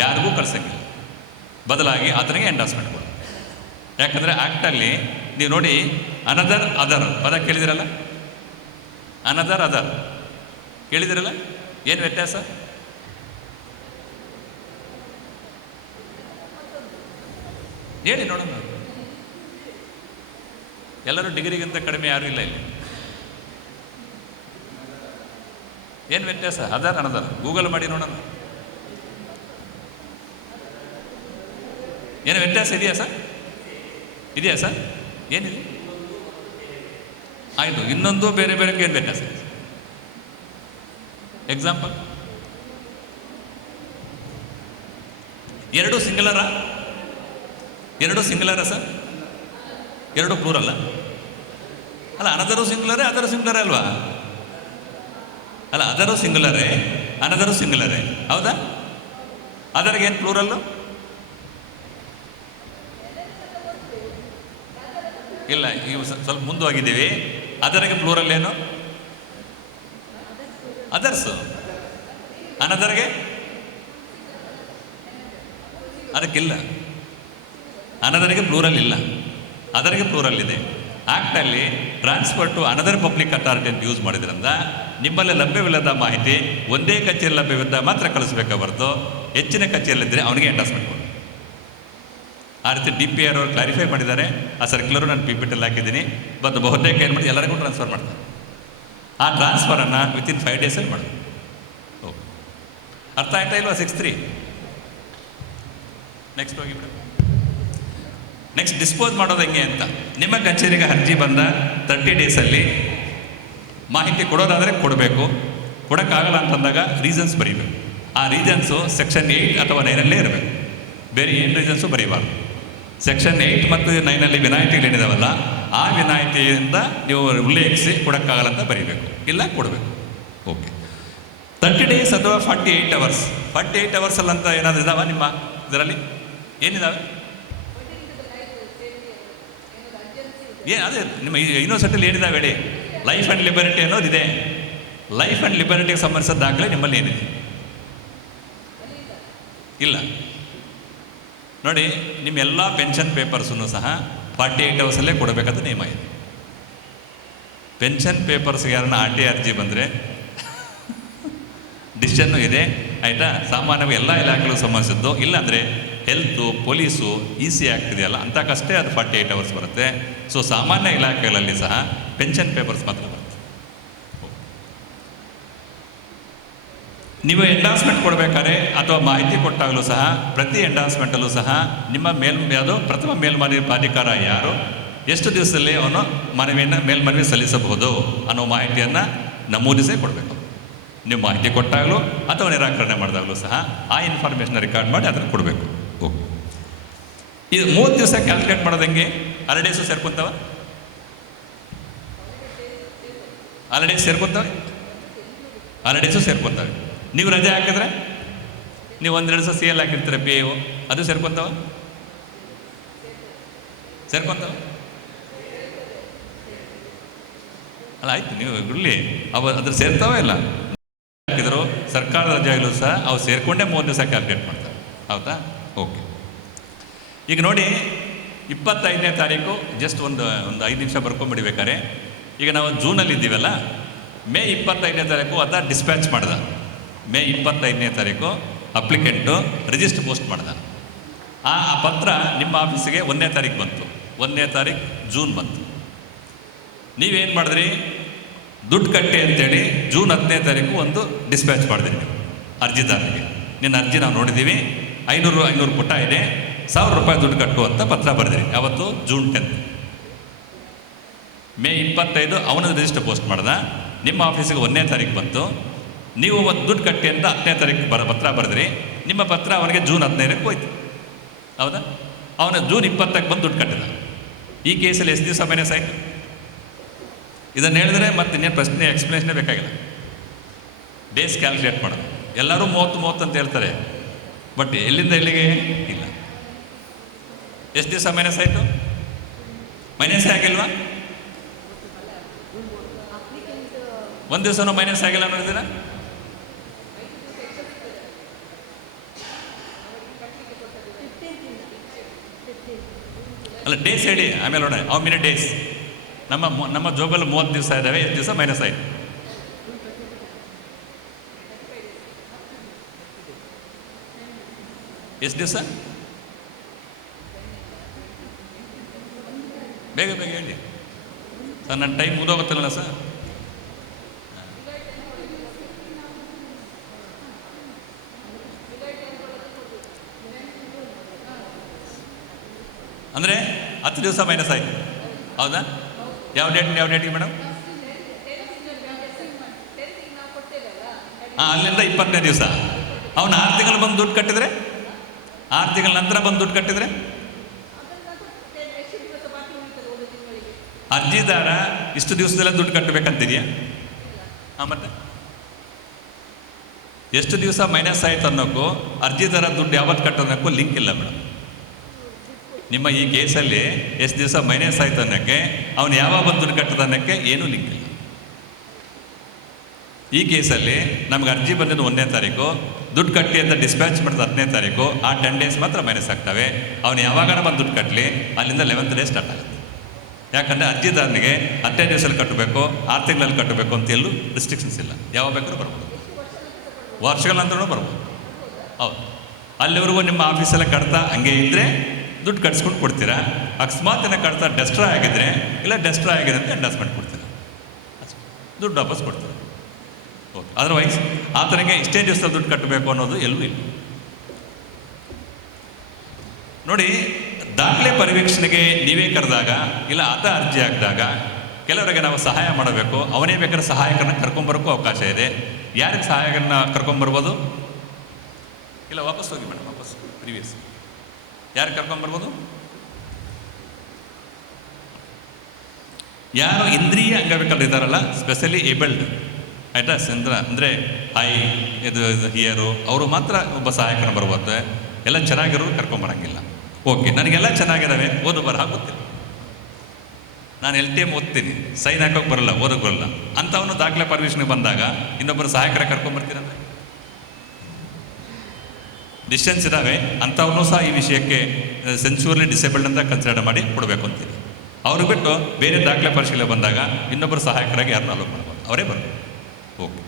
ಯಾರಿಗೂ ಕಳ್ಸಂಗಿಲ್ಲ, ಬದಲಾಗಿ ಆತನಿಗೆ ಎಂಡಾರ್ಸ್ಮೆಂಟ್ ಕೊಡಿ. ಯಾಕಂದರೆ ಆ್ಯಕ್ಟಲ್ಲಿ ನೀವು ನೋಡಿ, ಅದರ್ ಪದ ಕೇಳಿದಿರಲ್ಲ? ಅದರ್ ಕೇಳಿದಿರಲ್ಲ? ಏನು ವ್ಯತ್ಯಾಸ? ಹೇಳಿ ನೋಡೋಣ. ಎಲ್ಲರೂ ಡಿಗ್ರಿಗಿಂತ ಕಡಿಮೆ ಯಾರೂ ಇಲ್ಲ ಇಲ್ಲಿ. ಏನು ವ್ಯತ್ಯಾಸ? ಅನದರ್ ಗೂಗಲ್ ಮಾಡಿ ನೋಡೋಣ. ಏನು ವ್ಯತ್ಯಾಸ ಇದೆಯಾ ಸರ್? ಏನಿದೆ? ಆಯಿತು, ಇನ್ನೊಂದು ಬೇರೆ ಏನು ವ್ಯತ್ಯಾಸ? ಎಕ್ಸಾಂಪಲ್, 2 ಸಿಂಗುಲರಾ ಸರ್? 2 ಪ್ಲೂರಲ್ಲ? ಅಲ್ಲ, ಅನದರು ಸಿಂಗುಲರೇ ಅದರ ಸಿಂಗುಲರೇ ಅಲ್ವಾ? ಅಲ್ಲ, ಅದರು ಸಿಂಗುಲರೇ ಅನದರು ಸಿಂಗುಲರೇ, ಹೌದಾ? ಅದರಿಗೇನು ಪ್ಲೂರಲ್ಲು? ಇಲ್ಲ, ಈಗ ಸ್ವಲ್ಪ ಮುಂದುವಾಗಿದ್ದೀವಿ. ಅದರಿಗೆ ಪ್ಲೂರಲ್ ಏನು? ಅದರ್ಸು. ಅನದರ್ಗೆ ಅದಕ್ಕಿಲ್ಲ, ಅನದರಿಗೆ ಪ್ಲೂರಲ್ ಇಲ್ಲ, ಅದರಿಗೆ ಪ್ಲೂರಲ್ ಇದೆ. ಆ್ಯಕ್ಟಲ್ಲಿ transfer to another public authority ಅಂತ ಯೂಸ್ ಮಾಡಿದ್ರಿಂದ ನಿಮ್ಮಲ್ಲಿ ಲಭ್ಯವಿಲ್ಲದ ಮಾಹಿತಿ ಒಂದೇ ಕಚೇರಿ ಲಭ್ಯವಿದ್ದ ಮಾತ್ರ ಕಳಿಸ್ಬೇಕಾ ಹೊರತು ಹೆಚ್ಚಿನ ಕಚೇರಿಯಲ್ಲಿದ್ದರೆ ಅವನಿಗೆ ಎಂಡಾರ್ಸ್ಮೆಂಟ್ ಕೊಡಿ. ಆ ರೀತಿ DPR ಅವರು ಕ್ಲಾರಿಫೈ ಮಾಡಿದ್ದಾರೆ. ಆ ಸರ್ಕ್ಯುಲರು ನಾನು PPT ಹಾಕಿದ್ದೀನಿ. ಬಂದು ಬಹುತೇಕ ಏನು ಮಾಡಿ ಎಲ್ಲರಿಗೂ ಟ್ರಾನ್ಸ್ಫರ್ ಮಾಡ್ತಾರೆ. ಆ ಟ್ರಾನ್ಸ್ಫರನ್ನು ವಿತಿನ್ 5 ಡೇಸಲ್ಲಿ ಮಾಡೋದು. ಓಕೆ, ಅರ್ಥ ಆಯ್ತಾ ಇಲ್ವಾ? 6(3). ನೆಕ್ಸ್ಟ್ ಹೋಗಿ ಬಿಡು. ನೆಕ್ಸ್ಟ್ ಡಿಸ್ಪೋಸ್ ಮಾಡೋದು ಹೆಂಗೆ ಅಂತ. ನಿಮ್ಮ ಕಚೇರಿಗೆ ಅರ್ಜಿ ಬಂದ 30 ಡೇಸಲ್ಲಿ ಮಾಹಿತಿ ಕೊಡೋದಾದರೆ ಕೊಡಬೇಕು. ಕೊಡೋಕ್ಕಾಗಲ್ಲ ಅಂತಂದಾಗ ರೀಸನ್ಸ್ ಬರೀಬೇಕು. ಆ ರೀಸನ್ಸು ಸೆಕ್ಷನ್ 8 ಅಥವಾ 9 ಇರಬೇಕು, ಬೇರೆ ಏನು ರೀಸನ್ಸು ಬರೀಬಾರ್ದು. ಸೆಕ್ಷನ್ 8 ಮತ್ತು 9 ವಿನಾಯಿತಿಗಳೇನಿದಾವಲ್ಲ, ಆ ವಿನಾಯಿತಿಯಿಂದ ನೀವು ಉಲ್ಲೇಖಿಸಿ ಕೊಡೋಕ್ಕಾಗಲ್ಲ ಅಂತ ಬರೀಬೇಕು, ಇಲ್ಲ ಕೊಡಬೇಕು. ಓಕೆ, 30 ಡೇಸ್ ಅಥವಾ 48 ಅವರ್ಸ್. 48 ಅವರ್ಸಲ್ಲಂತ ಏನಾದರೂ ಇದಾವ ನಿಮ್ಮ ಇದರಲ್ಲಿ? ಏನಿದಾವೆ? ಅದೇ ನಿಮ್ಮ ಯೂನಿವರ್ಸಿಟಿಲಿ ಏನಿದಾವೆ ಹೇಳಿ, ಲೈಫ್ ಆ್ಯಂಡ್ ಲಿಬರ್ಟಿ ಅನ್ನೋದಿದೆ. ಲೈಫ್ ಆ್ಯಂಡ್ ಲಿಬರ್ಟಿಗೆ ಸಂಬಂಧಿಸಿದ ದಾಖಲೆ ನಿಮ್ಮಲ್ಲಿ ಏನಿದೆ? ಇಲ್ಲ. ನೋಡಿ, ನಿಮ್ಮ ಎಲ್ಲ ಪೆನ್ಷನ್ ಪೇಪರ್ಸನ್ನು ಸಹ 48 ಅವರ್ಸಲ್ಲೇ ಕೊಡಬೇಕಂತ ನಿಯಮ ಇದೆ. ಪೆನ್ಷನ್ ಪೇಪರ್ಸ್ಗೆ ಯಾರನ್ನ RT ಅರ್ಜಿ ಬಂದರೆ ಡಿಸಿಷನ್ನು ಇದೆ, ಆಯಿತಾ? ಸಾಮಾನ್ಯವಾಗಿ ಎಲ್ಲ ಇಲಾಖೆಗಳಿಗೂ ಸಂಬಂಧಿಸಿದ್ದು. ಇಲ್ಲಾಂದರೆ ಹೆಲ್ತು, ಪೊಲೀಸು, EC ಆ್ಯಕ್ಟ್ ಇದೆಯಲ್ಲ ಅಂಥಕ್ಕಷ್ಟೇ ಅದು 48 ಅವರ್ಸ್ ಬರುತ್ತೆ. ಸೊ ಸಾಮಾನ್ಯ ಇಲಾಖೆಗಳಲ್ಲಿ ಸಹ ಪೆನ್ಷನ್ ಪೇಪರ್ಸ್ ಮಾತ್ರ ಬರುತ್ತೆ. ನೀವು ಎಂಡಾರ್ಸ್ಮೆಂಟ್ ಕೊಡಬೇಕಾದ್ರೆ ಅಥವಾ ಮಾಹಿತಿ ಕೊಟ್ಟಾಗಲೂ ಸಹ ಪ್ರತಿ ಎಂಡಾರ್ಸ್ಮೆಂಟಲ್ಲೂ ಸಹ ನಿಮ್ಮ ಪ್ರಥಮ ಮೇಲ್ಮನವಿ ಯಾರು, ಎಷ್ಟು ದಿವಸದಲ್ಲಿ ಅವನು ಮೇಲ್ಮನವಿ ಸಲ್ಲಿಸಬಹುದು ಅನ್ನೋ ಮಾಹಿತಿಯನ್ನು ನಮೂದಿಸೇ ಕೊಡಬೇಕು. ನೀವು ಮಾಹಿತಿ ಕೊಟ್ಟಾಗಲೂ ಅಥವಾ ನಿರಾಕರಣೆ ಮಾಡಿದಾಗಲೂ ಸಹ ಆ ಇನ್ಫಾರ್ಮೇಷನ್ ರೆಕಾರ್ಡ್ ಮಾಡಿ ಅದನ್ನು ಕೊಡಬೇಕು. ಇದು 30 ದಿವಸ ಕ್ಯಾಲ್ಕುಲೇಟ್ ಮಾಡೋದು ಹೆಂಗೆ? ಹಾಲಿಡೇಸು ಸೇರ್ಕೊತಾವ? ಹಾಲಿಡೇಸ್ ಸೇರ್ಕೊತಾವೆ? ಹಾಲಿಡೇಸು ಸೇರ್ಕೊತಾವೆ. ನೀವು ರಜೆ ಹಾಕಿದ್ರೆ ನೀವು 1-2 ದಿವಸ CL ಹಾಕಿರ್ತೀರ, PAO, ಅದು ಸೇರ್ಕೊತಾವ? ಸೇರ್ಕೊತಾವ? ಅಲ್ಲ, ಆಯ್ತು, ನೀವು ಇಲ್ಲಿ ಅದ್ರ ಸೇರ್ತಾವೇ ಇಲ್ಲ ಹಾಕಿದ್ರು ಸರ್ಕಾರದ ರಜೆಗಳು ಸಹ ಅವು ಸೇರಿಕೊಂಡೇ 30 ದಿವಸ ಕ್ಯಾಲ್ಕುಲೇಟ್ ಮಾಡ್ತಾರೆ. ಹೌದಾ? ಓಕೆ. ಈಗ ನೋಡಿ, 25ನೇ ತಾರೀಕು ಜಸ್ಟ್ ಒಂದು 5 ನಿಮಿಷ ಬರ್ಕೊಂಬಿಡ್ಬೇಕಾರೆ, ಈಗ ನಾವು ಜೂನಲ್ಲಿ ಇದ್ದೀವಲ್ಲ, ಮೇ 25ನೇ ತಾರೀಕು ಅದನ್ನ ಡಿಸ್ಪ್ಯಾಚ್ ಮಾಡ್ದ. ಮೇ 25ನೇ ತಾರೀಕು ಅಪ್ಲಿಕೆಂಟು ರಿಜಿಸ್ಟರ್ ಪೋಸ್ಟ್ ಮಾಡ್ದ. ಆ ಪತ್ರ ನಿಮ್ಮ ಆಫೀಸಿಗೆ 1ನೇ ತಾರೀಕು ಬಂತು. 1ನೇ ತಾರೀಕು ಜೂನ್ ಬಂತು. ನೀವೇನು ಮಾಡಿದ್ರಿ? ದುಡ್ಡು ಕಟ್ಟಿ ಅಂತೇಳಿ ಜೂನ್ 10ನೇ ತಾರೀಕು ಒಂದು ಡಿಸ್ಪ್ಯಾಚ್ ಮಾಡಿದ್ರಿ ನೀವು ಅರ್ಜಿದಾರರಿಗೆ. ನಿನ್ನ ಅರ್ಜಿ ನಾವು ನೋಡಿದ್ದೀವಿ, 500 ಪುಟ ಇದೆ, 1000 ರೂಪಾಯಿ ದುಡ್ಡು ಕಟ್ಟು ಅಂತ ಪತ್ರ ಬರೆದ್ರಿ. ಅವತ್ತು ಜೂನ್ 10. ಮೇ 25 ಅವನ ರಿಜಿಸ್ಟರ್ ಪೋಸ್ಟ್ ಮಾಡ್ದ. ನಿಮ್ಮ ಆಫೀಸಿಗೆ 1ನೇ ತಾರೀಕು ಬಂತು. ನೀವು ಒಂದು ದುಡ್ಡು ಕಟ್ಟಿ ಅಂತ 10ನೇ ತಾರೀಕು ಪತ್ರ ಬರೆದ್ರಿ. ನಿಮ್ಮ ಪತ್ರ ಅವನಿಗೆ ಜೂನ್ 15ಕ್ಕೆ ಹೋಯ್ತು. ಹೌದಾ? ಅವನ ಜೂನ್ 20ಕ್ಕೆ ಬಂದು ದುಡ್ಡು ಕಟ್ಟಿದ. ಈ ಕೇಸಲ್ಲಿ ಎಷ್ಟು ದಿವಸ ಮೈನಸ್ ಆಯಿತು? ಇದನ್ನು ಹೇಳಿದ್ರೆ ಮತ್ತೆ ಇನ್ನೇನು ಪ್ರಶ್ನೆ ಎಕ್ಸ್ಪ್ಲೇಷನೇ ಬೇಕಾಗಿಲ್ಲ. ಡೇಸ್ ಕ್ಯಾಲ್ಕುಲೇಟ್ ಮಾಡೋದು. ಎಲ್ಲರೂ 30 ಅಂತ ಹೇಳ್ತಾರೆ, ಬಟ್ ಎಲ್ಲಿಂದ ಎಲ್ಲಿಗೆ ಇಲ್ಲ. ಎಷ್ಟು ದಿವಸ ಮೈನಸ್ ಆಯಿತು? ಮೈನಸ್ಸೇ ಆಗಿಲ್ವಾ? ಒಂದು ದಿವಸನೂ ಮೈನಸ್ ಆಗಿಲ್ಲ ನೋಡಿದ್ದೀರಾ? ಅಲ್ಲ, ಡೇಸ್ ಹೇಳಿ, ಆಮೇಲೆ ನೋಡೋಣ. How many days? ನಮ್ಮ ಜೋಬಲ್ಲಿ 30 ದಿವಸ ಇದ್ದಾವೆ. ಎಷ್ಟು ದಿವಸ ಮೈನಸ್ ಆಯಿತು? ಎಷ್ಟು ದಿವಸ? ಬೇಗ ಬೇಗ ಹೇಳಿ ಸರ್, ನನ್ನ ಟೈಮ್ ಮುಗಿದೋಗುತ್ತಲ್ಲ ಸರ್. ಅಂದರೆ 10 ದಿವಸ ಮೈನಸ್ ಆಯಿತು. ಹೌದಾ? ಯಾವ ಡೇಟಿಗೆ ಮೇಡಮ್? ಅಲ್ಲಿಂದ 20ನೇ ದಿವಸ ಅವನು 6 ತಿಂಗಳು ಬಂದು ದುಡ್ಡು ಕಟ್ಟಿದರೆ, 6 ತಿಂಗಳ ನಂತರ ಬಂದು ದುಡ್ಡು ಕಟ್ಟಿದರೆ, ಅರ್ಜಿದಾರ ಇಷ್ಟು ದಿವಸದಲ್ಲೇ ದುಡ್ಡು ಕಟ್ಟಬೇಕಂತಿದೆಯಾ? ಮತ್ತೆ ಎಷ್ಟು ದಿವಸ ಮೈನಸ್ ಆಯಿತು ಅನ್ನೋಕ್ಕೂ ಅರ್ಜಿದಾರ ದುಡ್ಡು ಯಾವತ್ತು ಕಟ್ಟೋದಕ್ಕೂ ಲಿಂಕ್ ಇಲ್ಲ ಮೇಡಮ್. ನಿಮ್ಮ ಈ ಕೇಸಲ್ಲಿ ಎಷ್ಟು ದಿವಸ ಮೈನಸ್ ಆಯಿತು ಅನ್ನೋಕ್ಕೆ, ಅವನು ಯಾವಾಗ ಬಂದು ದುಡ್ಡು ಕಟ್ಟದ ಅನ್ನೋಕ್ಕೆ ಏನೂ ಲಿಂಕ್ ಇಲ್ಲ. ಈ ಕೇಸಲ್ಲಿ ನಮ್ಗೆ ಅರ್ಜಿ ಬಂದಿದ್ದು 1ನೇ ತಾರೀಕು, ದುಡ್ಡು ಕಟ್ಟಿ ಅಂತ ಡಿಸ್ಪ್ಯಾಚ್ ಮಾಡಿದ 10ನೇ ತಾರೀಕು. ಆ 10 ಡೇಸ್ ಮಾತ್ರ ಮೈನಸ್ ಆಗ್ತವೆ. ಅವನು ಯಾವಾಗ ಬಂದು ದುಡ್ಡು ಕಟ್ಟಲಿ, ಅಲ್ಲಿಂದ 11th ಡೇ ಸ್ಟಾರ್ಟ್ ಆಗುತ್ತೆ. ಯಾಕಂದರೆ ಅರ್ಜಿದಾರನಿಗೆ 15 ದಿವಸದಲ್ಲಿ ಕಟ್ಟಬೇಕು, 6 ತಿಂಗಳಲ್ಲಿ ಕಟ್ಟಬೇಕು ಅಂತ ಎಲ್ಲೂ ರಿಸ್ಟ್ರಿಕ್ಷನ್ಸ್ ಇಲ್ಲ. ಯಾವಾಗ ಬೇಕಾದ್ರೂ ಬರ್ಬೋದು, ವರ್ಷಗಳ ನಂತರನೂ ಬರ್ಬೋದು. ಹೌದು, ಅಲ್ಲಿವರೆಗೂ ನಿಮ್ಮ ಆಫೀಸಲ್ಲೇ ಕಟ್ತಾ ಹಂಗೆ ಇದ್ದರೆ ದುಡ್ಡು ಕಟ್ಸ್ಕೊಂಡು ಕೊಡ್ತೀರಾ. ಅಕಸ್ಮಾತ್ ಕಟ್ತಾ ಡೆಸ್ಟ್ರಾಯ್ ಆಗಿದ್ರೆ, ಇಲ್ಲ ಡೆಸ್ಟ್ರಾಯ್ ಆಗಿದೆ ಅಂತ ಎಂಡಾರ್ಸ್ಮೆಂಟ್ ಕೊಡ್ತೀರಾ, ದುಡ್ಡು ವಾಪಸ್ ಕೊಡ್ತೀರಾ. ಓಕೆ. ಅದರ್ವೈಸ್ ಆತನಿಗೆ ಇಷ್ಟೇ ದಿವಸದಲ್ಲಿ ದುಡ್ಡು ಕಟ್ಟಬೇಕು ಅನ್ನೋದು ಎಲ್ಲೂ ಇಲ್ಲ. ನೋಡಿ, ದಾಖಲೆ ಪರಿವೀಕ್ಷಣೆಗೆ ನೀವೇ ಕರೆದಾಗ, ಇಲ್ಲ ಆತ ಅರ್ಜಿ ಹಾಕಿದಾಗ ಕೆಲವರಿಗೆ ನಾವು ಸಹಾಯ ಮಾಡಬೇಕು. ಅವನೇ ಬೇಕಾದ್ರೆ ಸಹಾಯಕರನ್ನ ಕರ್ಕೊಂಬರೋಕ್ಕೂ ಅವಕಾಶ ಇದೆ. ಯಾರಿಗೆ ಸಹಾಯಕರನ್ನ ಕರ್ಕೊಂಬರ್ಬೋದು? ಇಲ್ಲ, ವಾಪಸ್ ಹೋಗಿ ಮೇಡಮ್, ವಾಪಸ್ ಪ್ರೀವಿಯಸ್. ಯಾರು ಕರ್ಕೊಂಬರ್ಬೋದು? ಯಾರು ಇಂದ್ರಿಯ ಅಂಗವಿಕಲರು ಇದ್ದಾರಲ್ಲ, ಸ್ಪೆಷಲಿ ಏಬಲ್ಡ್, ಆಯಿತಾ, ಅಂದರೆ ಐ ಇದು ಹಿಯರು, ಅವರು ಮಾತ್ರ ಒಬ್ಬ ಸಹಾಯಕನ ಬರ್ಬೋದು. ಎಲ್ಲ ಚೆನ್ನಾಗಿರೋರು ಕರ್ಕೊಂಬರಂಗಿಲ್ಲ. ಓಕೆ, ನನಗೆಲ್ಲ ಚೆನ್ನಾಗಿದ್ದಾವೆ, ಓದು ಬರಹ ಗೊತ್ತಿಲ್ಲ. ನಾನು LTM ಓದ್ತೀನಿ, ಸೈನ್ ಹಾಕೋಕೆ ಬರಲ್ಲ, ಓದೋಕೆ ಬರಲ್ಲ, ಅಂಥವನು ದಾಖಲೆ ಪರ್ಮಿಷನ್ಗೆ ಬಂದಾಗ ಇನ್ನೊಬ್ಬರು ಸಹಾಯಕರ ಕರ್ಕೊಂಡ್ಬರ್ತೀರಂತೆ. ಡಿಸ್ಟೆನ್ಸ್ ಇದ್ದಾವೆ, ಅಂಥವನ್ನೂ ಸಹ ಈ ವಿಷಯಕ್ಕೆ ಸೆನ್ಸೂರ್ಲಿ ಡಿಸೇಬಲ್ಡ್ ಅಂತ ಕನ್ಸಿಡರ್ ಮಾಡಿ ಕೊಡಬೇಕು ಅಂತೀನಿ. ಅವರು ಬಿಟ್ಟು ಬೇರೆ ದಾಖಲೆ ಪರಿಶೀಲನೆ ಬಂದಾಗ ಇನ್ನೊಬ್ಬರು ಸಹಾಯಕರಾಗಿ ಯಾರನ್ನ ಅಲೋ ಮಾಡ್ಬೋದು, ಅವರೇ ಬರಬೇಕು. ಓಕೆ,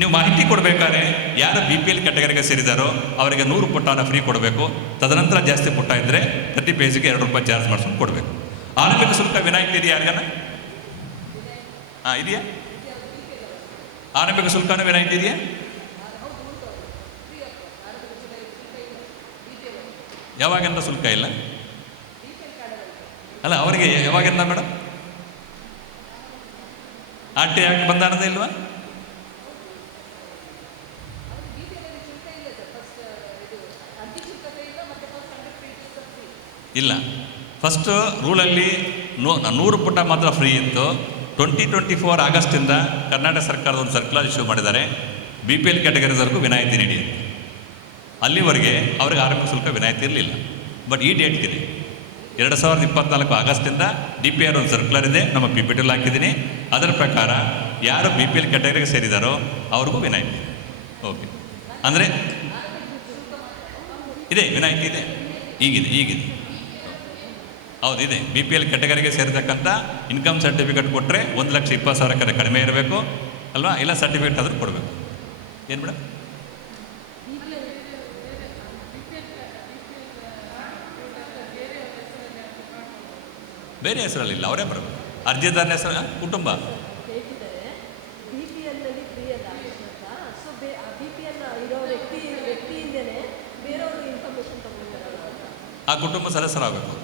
ನೀವು ಮಾಹಿತಿ ಕೊಡಬೇಕಾದ್ರೆ ಯಾರು BPL ಕ್ಯಾಟಗರಿಗೆ ಸೇರಿದಾರೋ ಅವರಿಗೆ 100 ಪುಟ್ಟನ ಫ್ರೀ ಕೊಡಬೇಕು. ತದನಂತರ ಜಾಸ್ತಿ ಪುಟ್ಟ ಇದ್ದರೆ ಪ್ರತಿ ಪೇಜಿಗೆ 2 ರೂಪಾಯಿ ಚಾರ್ಜ್ ಮಾಡಿಸ್ಕೊಂಡು ಕೊಡಬೇಕು. ಆರಂಭಿಕ ಶುಲ್ಕ ವಿನಾಯಿತಿ ಇದೆಯಾ ಯಾರಿಗಾನ? ಇದೆಯಾ? ಆರಂಭಿಕ ಶುಲ್ಕನೂ ವಿನಾಯಿತಿ ಇದೆಯಾ? ಯಾವಾಗಿಂದ ಶುಲ್ಕ ಇಲ್ಲ? ಅಲ್ಲ, ಅವರಿಗೆ ಯಾವಾಗಿಂದ ಮೇಡಮ್? RT ಆಕ್ಟ್ ಬಂದ ಅನ್ನೋದೇ ಇಲ್ವಾ? ಇಲ್ಲ, ಫಸ್ಟು ರೂಲಲ್ಲಿ 100 ಪುಟ ಮಾತ್ರ ಫ್ರೀ ಇತ್ತು. 2024 ಆಗಸ್ಟಿಂದ ಕರ್ನಾಟಕ ಸರ್ಕಾರದ ಒಂದು ಸರ್ಕ್ಯುಲರ್ ಇಶ್ಯೂ ಮಾಡಿದ್ದಾರೆ, BPL ಕ್ಯಾಟಗರಿದವರೆಗೂ ವಿನಾಯಿತಿ ನೀಡಿ. ಅಲ್ಲಿವರೆಗೆ ಅವ್ರಿಗೆ ಆರಂಭಿಕ ಶುಲ್ಕ ವಿನಾಯಿತಿ ಇರಲಿಲ್ಲ. ಬಟ್ ಈ ಡೇಟ್ಗಿದೆ 2024 ಆಗಸ್ಟಿಂದ DPR ಒಂದು ಸರ್ಕ್ಯುಲರ್ ಇದೆ, ನಮ್ಮ PPTಯಲ್ಲಿ ಹಾಕಿದ್ದೀನಿ. ಅದರ ಪ್ರಕಾರ ಯಾರು BPL ಕ್ಯಾಟಗರಿಗೆ ಸೇರಿದಾರೋ ಅವ್ರಿಗೂ ವಿನಾಯಿತಿ. ಓಕೆ, ಅಂದರೆ ಇದೆ, ವಿನಾಯಿತಿ ಇದೆ, ಈಗಿದೆ ಹೌದು ಇದೆ. BPL ಕ್ಯಾಟಗರಿಗೆ ಸೇರಿರ್ತಕ್ಕಂಥ ಇನ್ಕಮ್ ಸರ್ಟಿಫಿಕೇಟ್ ಕೊಟ್ಟರೆ 1,20,000 ಕಡಿಮೆ ಇರಬೇಕು ಅಲ್ವಾ? ಇಲ್ಲ ಸರ್ಟಿಫಿಕೇಟ್ ಆದರೂ ಕೊಡಬೇಕು. ಏನು ಮೇಡಮ್? ಬೇರೆ ಹೆಸರಲ್ಲಿಲ್ಲ, ಅವರೇ ಬರಬೇಕು. ಅರ್ಜಿದಾರನ ಹೆಸರು ಕುಟುಂಬ. ಆ ಕುಟುಂಬ ಸದಸ್ಯರಾಗಬೇಕು.